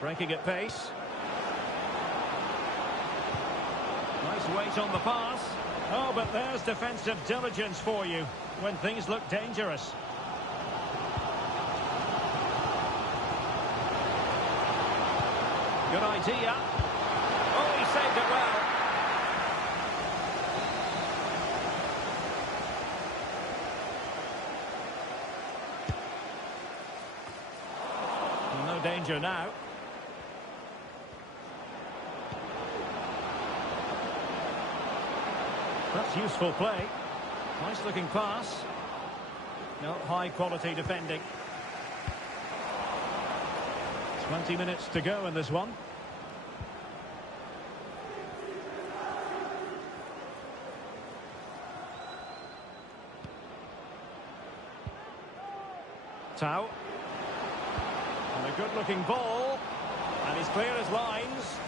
Breaking at pace. Nice weight on the pass. Oh, but there's defensive diligence for you when things look dangerous. Good idea. Oh, he saved it well. No danger now. That's useful play. Nice looking pass. No, high quality defending. 20 minutes to go in this one. Tau. And a good looking ball. And he's clear as lines.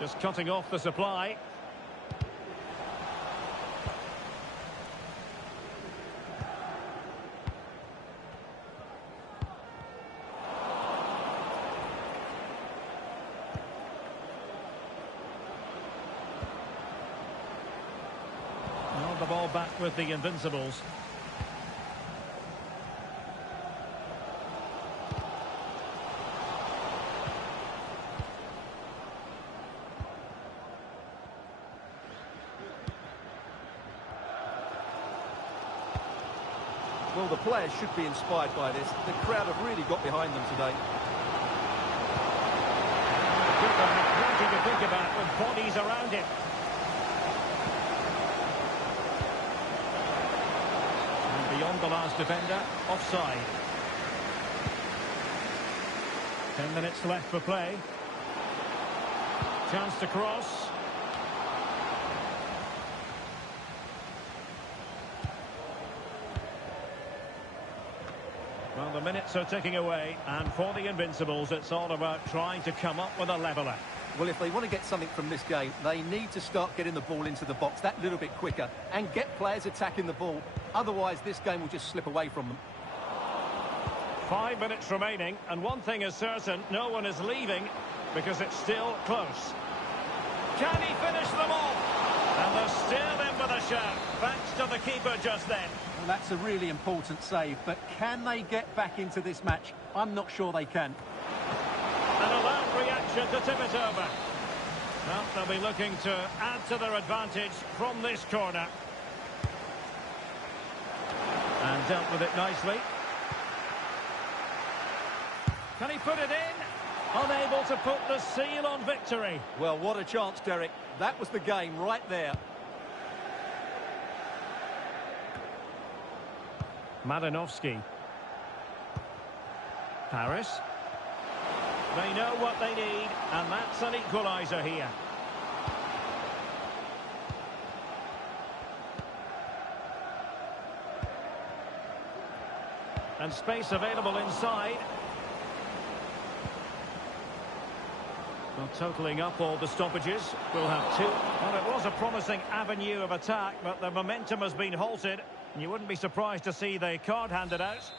Just cutting off the supply. Now the ball back with the Invincibles. Well, the players should be inspired by this. The crowd have really got behind them today. Keeper had plenty to think about with bodies around him. And beyond the last defender, offside. 10 minutes left for play. Chance to cross. Well, the minutes are ticking away, and for the Invincibles, it's all about trying to come up with a leveller. Well, if they want to get something from this game, they need to start getting the ball into the box that little bit quicker and get players attacking the ball. Otherwise, this game will just slip away from them. 5 minutes remaining, and one thing is certain, no one is leaving because it's still close. Can he finish them off? And they're still in with a shout, thanks to the keeper just then. Well, that's a really important save, but can they get back into this match? I'm not sure they can. And a loud reaction to tip it over. Well, they'll be looking to add to their advantage from this corner. And dealt with it nicely. Can he put it in? Unable to put the seal on victory. Well, what a chance, Derek. That was the game right there. Madanovsky. Paris. They know what they need, and that's an equaliser here. And space available inside. Well, totalling up all the stoppages, we'll have 2. Well, it was a promising avenue of attack, but the momentum has been halted. And you wouldn't be surprised to see the card handed out.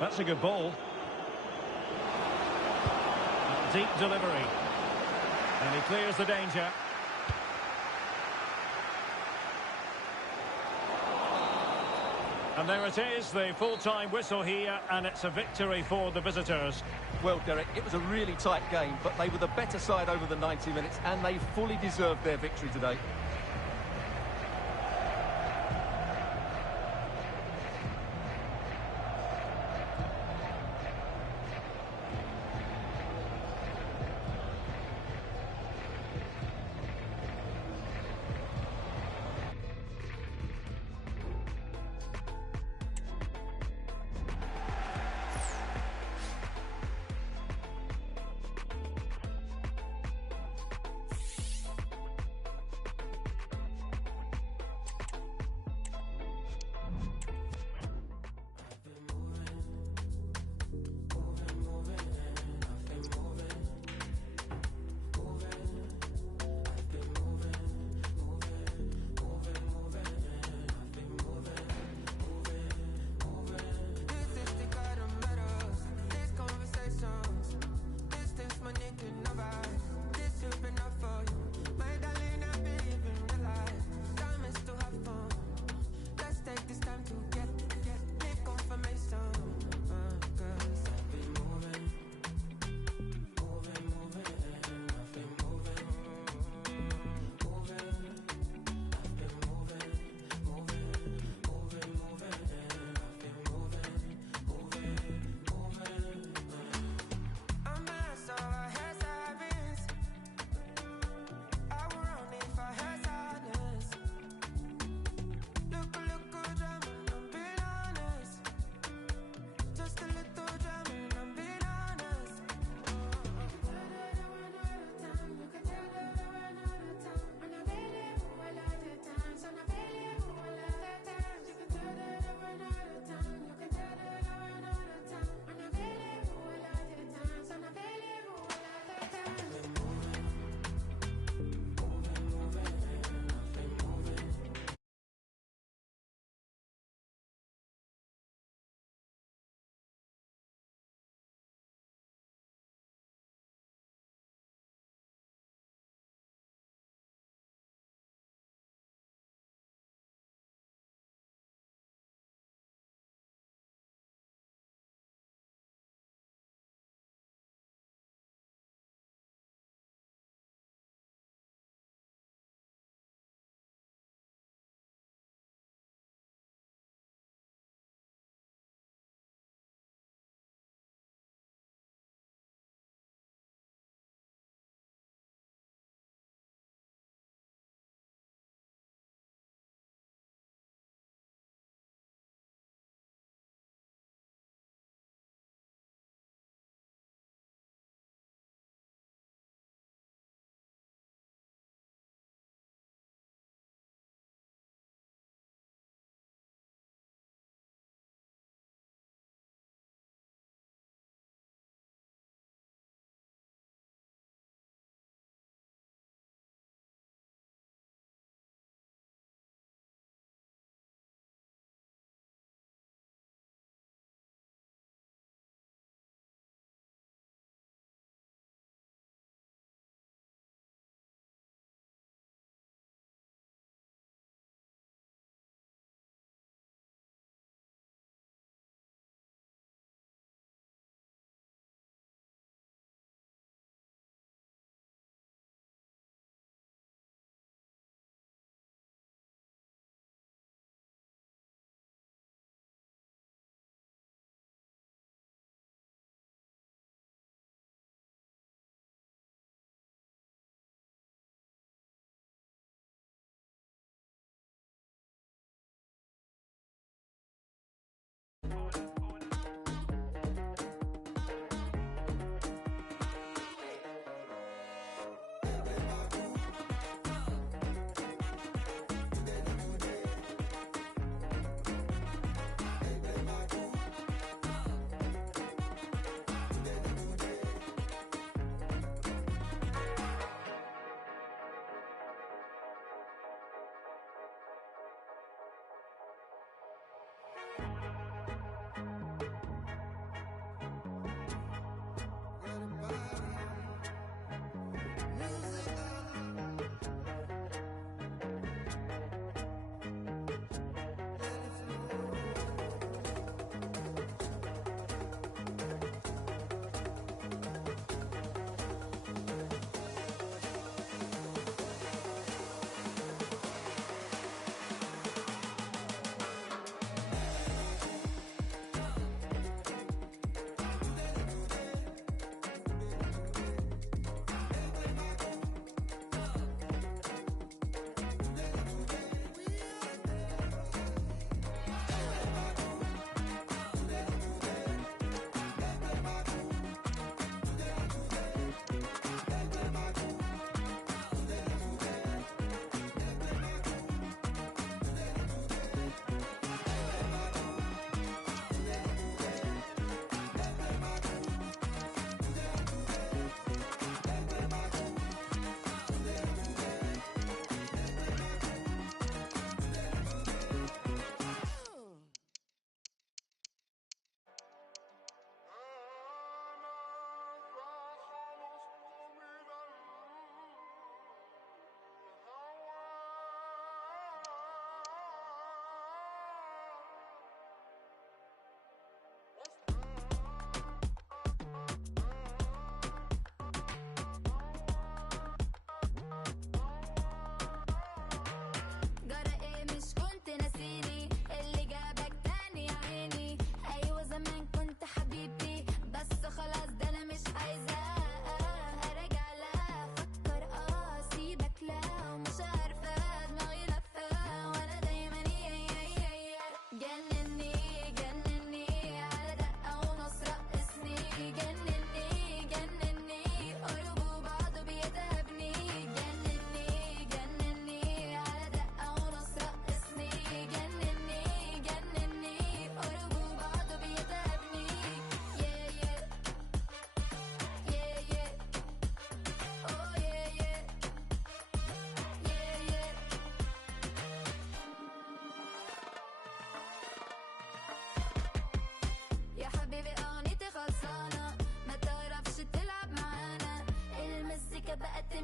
That's a good ball. Deep delivery. And he clears the danger. And there it is, the full-time whistle here, and it's a victory for the visitors. Well, Derek, it was a really tight game, but they were the better side over the 90 minutes, and they fully deserved their victory today.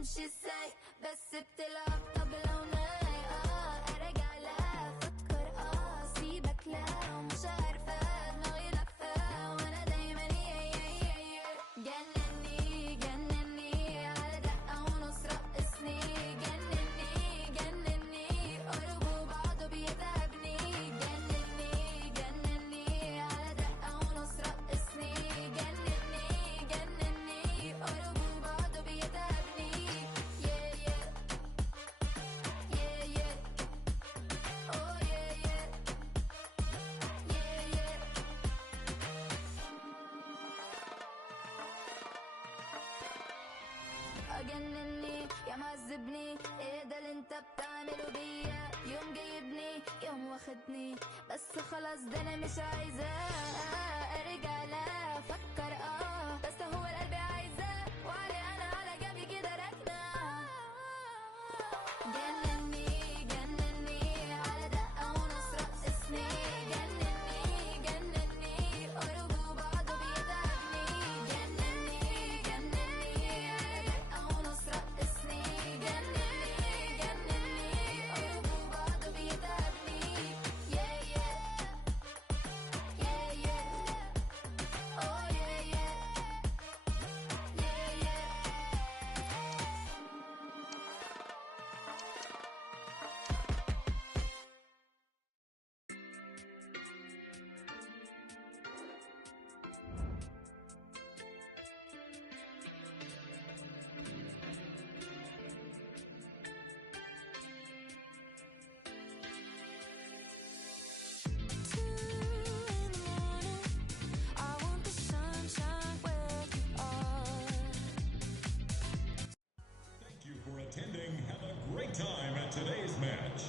she say بس بتلعب طبلة وناي ارجع لها فكر سيبك لا ومش عارفة دماغي لفة وانا دايما جنني جنني على دقة ونص رقصني جنني جنني قربوا بعضه بيتعبني جنني جنني على دقة ونص رقصني جنني جنني قربوا بعضه بيتعبني yeah yeah yeah yeah oh yeah yeah yeah yeah أجنني يا معذبني ايه ده اللي انت بتعمله بيا يوم جايبني يوم واخدني بس خلاص ده انا مش عايزة ارجع لا افكر بس هو القلب عايزة وعلي انا على جنبي كده راكنة جنني جنني على دقة ونص رقصني جنني جنني قربوا بعضه بيتعبني جنني جنني على دقة ونص رقصني جنني جنني قربوا بعضه بيتعبني yeah yeah yeah yeah oh yeah yeah yeah yeah I want the sunshine where you are. Thank you for attending. Have a great time at today's match.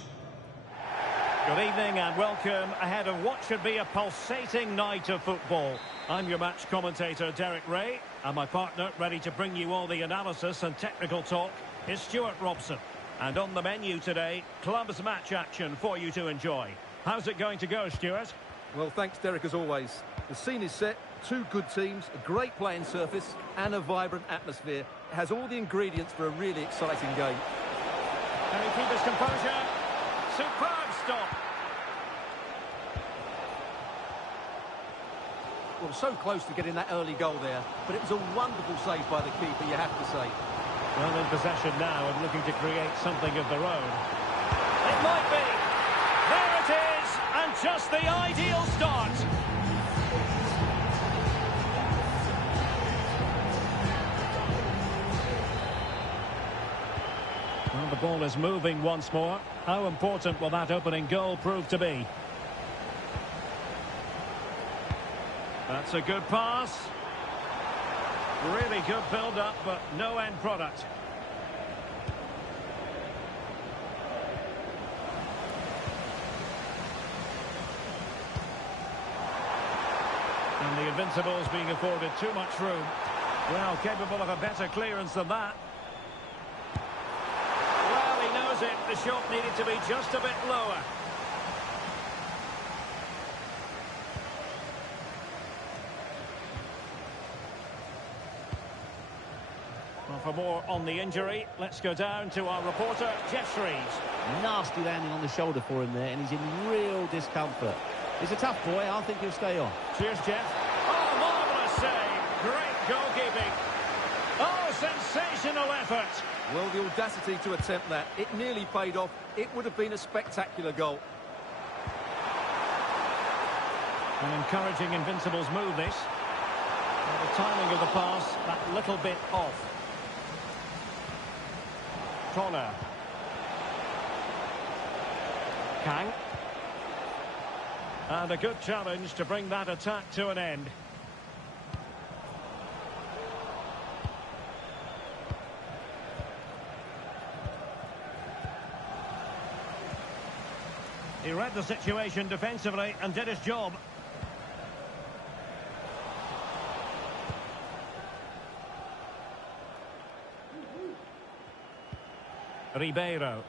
Good evening and welcome ahead of what should be a pulsating night of football. I'm your match commentator, Derek Ray, and my partner, ready to bring you all the analysis and technical talk, is Stuart Robson. And on the menu today, clubs match action for you to enjoy. How's it going to go, Stuart? Well, thanks, Derek, as always. The scene is set, two good teams, a great playing surface, and a vibrant atmosphere. It has all the ingredients for a really exciting game. Can he keep his composure? Superb stop. Well, so close to getting that early goal there, but it was a wonderful save by the keeper, you have to say. Well, in possession now and looking to create something of their own. It might be. There it is, and just the ideal start. Well, the ball is moving once more. How important will that opening goal prove to be? That's a good pass. Really good build-up, but no end product. And the Invincibles being afforded too much room. Well, capable of a better clearance than that. Well, he knows it. The shot needed to be just a bit lower. Well, for more on the injury, let's go down to our reporter, Jeff Shreves. Nasty landing on the shoulder for him there, and he's in real discomfort. He's a tough boy. I think he'll stay on. Cheers, Jeff. Oh, marvellous save. Great goalkeeping. Oh, sensational effort. Well, the audacity to attempt that, it nearly paid off. It would have been a spectacular goal. An encouraging Invincibles move, this. Well, the timing of the pass, that little bit off. Corner. Kang. And a good challenge to bring that attack to an end. He read the situation defensively and did his job. Ribeiro.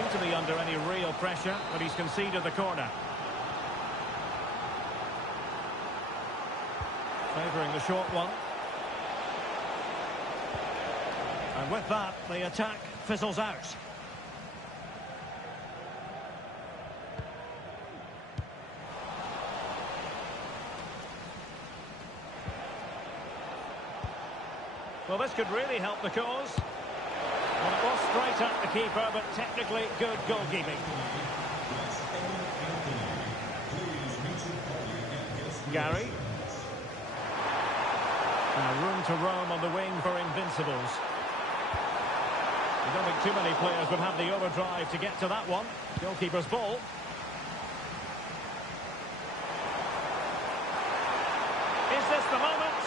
seem to be under any real pressure, but he's conceded the corner. Favouring the short one. And with that, the attack fizzles out. Well, this could really help the cause. Well, it was straight at the keeper, but technically good goalkeeping. Gary. Now room to roam on the wing for Invincibles. I don't think too many players would have the overdrive to get to that one. Goalkeeper's ball. Is this the moment?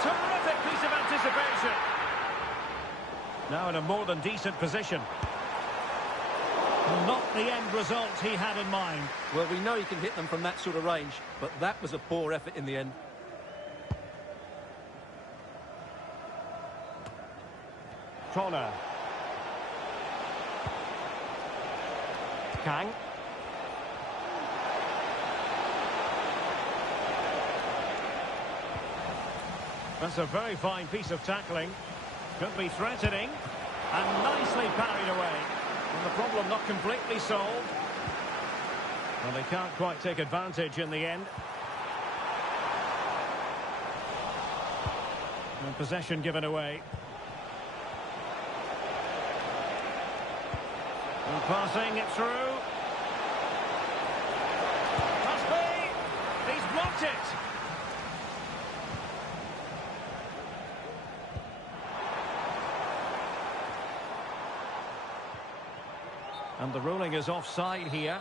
Terrific piece of anticipation. Now in a more than decent position. Not the end result he had in mind. Well, we know he can hit them from that sort of range, but that was a poor effort in the end. Corner. Kang. That's a very fine piece of tackling. Could be threatening. And nicely parried away. And the problem not completely solved. Well, they can't quite take advantage in the end. And possession given away. And passing it through. Must be. He's blocked it. And the ruling is offside here.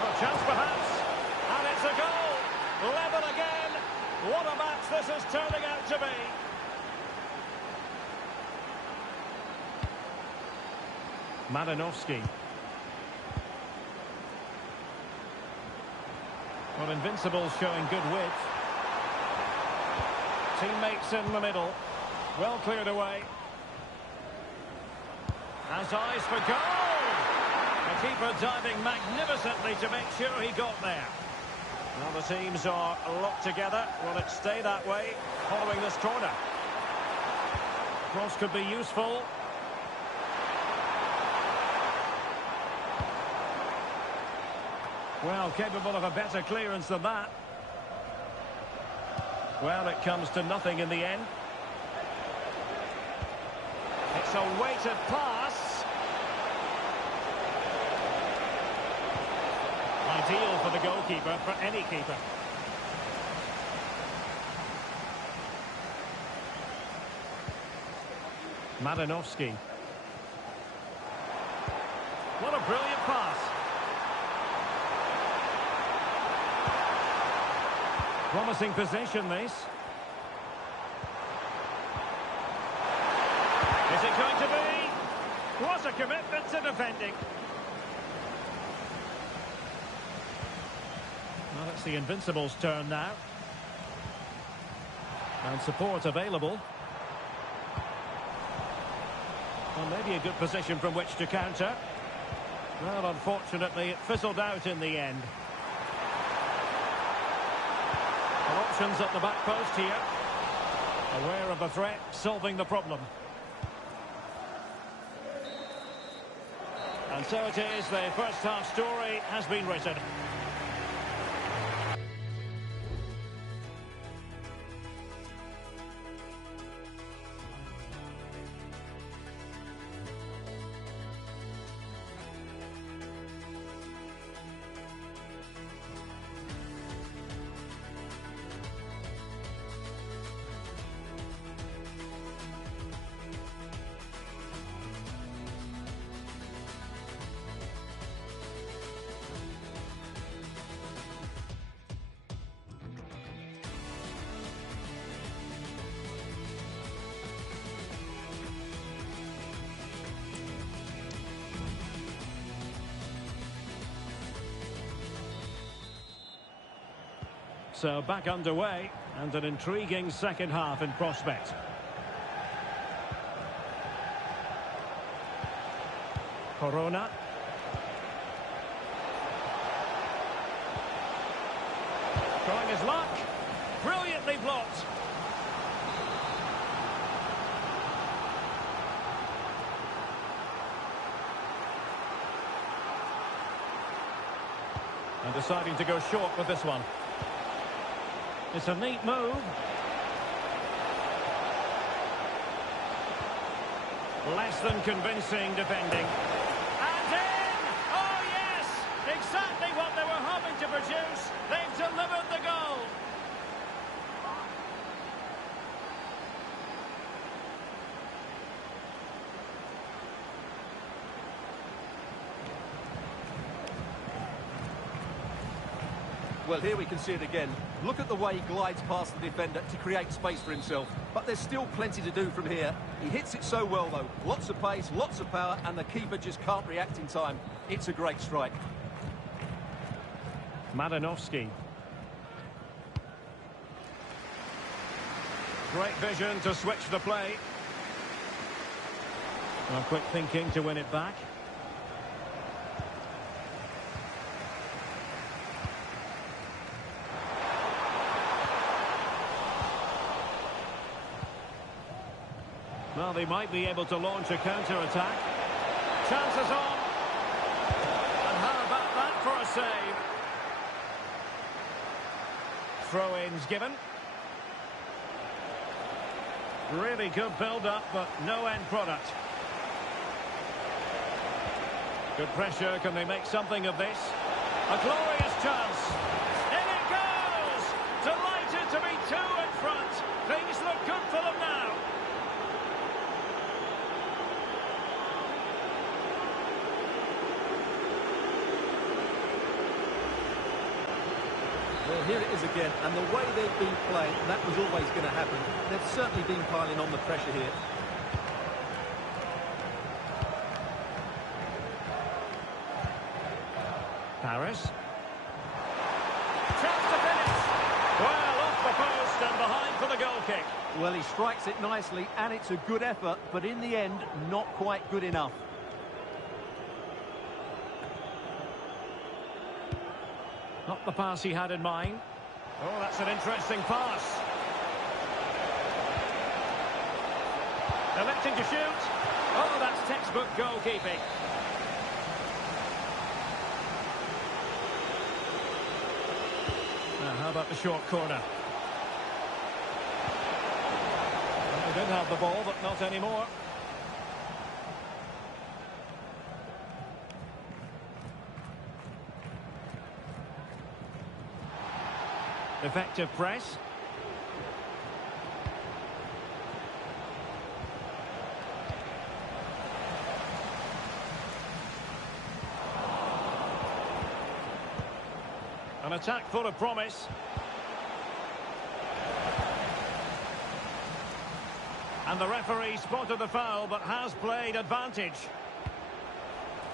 A chance perhaps. And it's a goal. Level again. What a match this is turning out to be. Madanovsky. Well, Invincibles showing good width. Teammates in the middle. Well cleared away. Has eyes for goal! The keeper diving magnificently to make sure he got there. Well, the teams are locked together. Will it stay that way following this corner? Cross could be useful. Well, capable of a better clearance than that. Well, it comes to nothing in the end. It's a weighted pass. Ideal for the goalkeeper, for any keeper. Madanovsky. What a brilliant pass. Promising position, this. Is it going to be? What a commitment to defending. Well, it's the Invincibles' turn now. And support available. Well, maybe a good position from which to counter. Well, unfortunately, it fizzled out in the end. Options at the back post here. Aware of the threat, solving the problem. And so it is, the first half story has been written. So back underway, and an intriguing second half in prospect. Corona. Trying his luck. Brilliantly blocked. And deciding to go short with this one. It's a neat move. Less than convincing defending. And in! Oh, yes! Exactly what they were hoping to produce. They've delivered the goal. Well, here we can see it again. Look at the way he glides past the defender to create space for himself. But there's still plenty to do from here. He hits it so well, though. Lots of pace, lots of power, and the keeper just can't react in time. It's a great strike. Madanovsky. Great vision to switch the play. Well, quick thinking to win it back. Well, they might be able to launch a counter-attack. Chances on. And how about that for a save? Throw-ins given. Really good build-up, but no end product. Good pressure. Can they make something of this? A glorious chance. In it goes! Delighted to be two in front. Things look good for them now. Well, here it is again, and the way they've been playing, that was always going to happen. They've certainly been piling on the pressure here. Paris. Chance to finish. Well, off the post and behind for the goal kick. Well, he strikes it nicely, and it's a good effort, but in the end, not quite good enough. Not the pass he had in mind. Oh, that's an interesting pass. Electing to shoot. Oh, that's textbook goalkeeping. Now, how about the short corner? Well, they did have the ball, but not anymore. Effective press. An attack full of promise. And the referee spotted the foul, but has played advantage.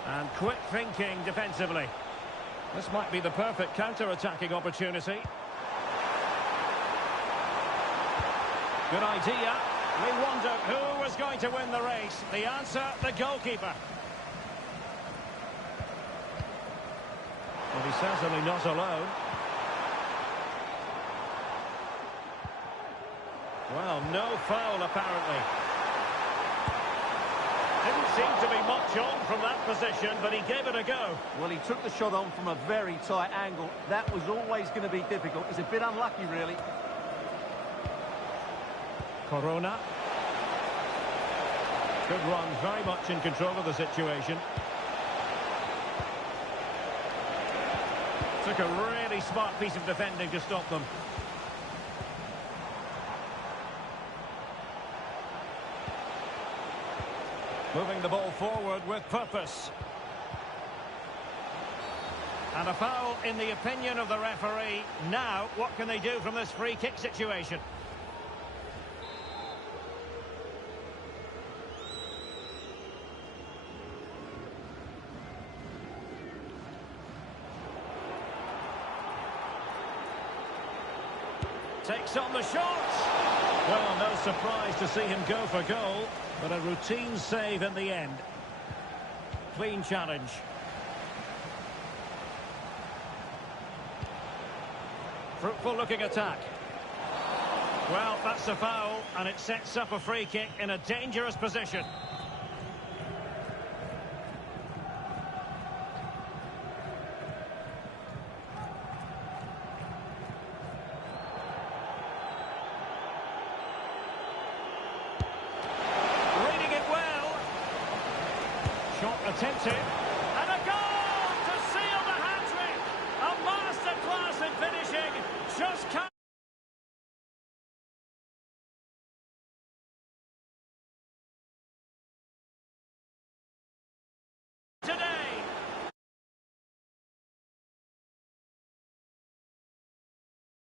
And quick thinking defensively. This might be the perfect counter-attacking opportunity. Good idea. We wondered who was going to win the race. The answer, the goalkeeper. Well, he's certainly not alone. Well, no foul, apparently. Didn't seem to be much on from that position, but he gave it a go. Well, he took the shot on from a very tight angle. That was always going to be difficult. He's a bit unlucky, really. Corona. Good run, very much in control of the situation. Took a really smart piece of defending to stop them. Moving the ball forward with purpose. And a foul in the opinion of the referee. Now, what can they do from this free kick situation? Takes on the shot. Well, no surprise to see him go for goal, but a routine save in the end. Clean challenge. Fruitful looking attack. Well, that's a foul, and it sets up a free kick in a dangerous position. Reading it well. Shot attempted.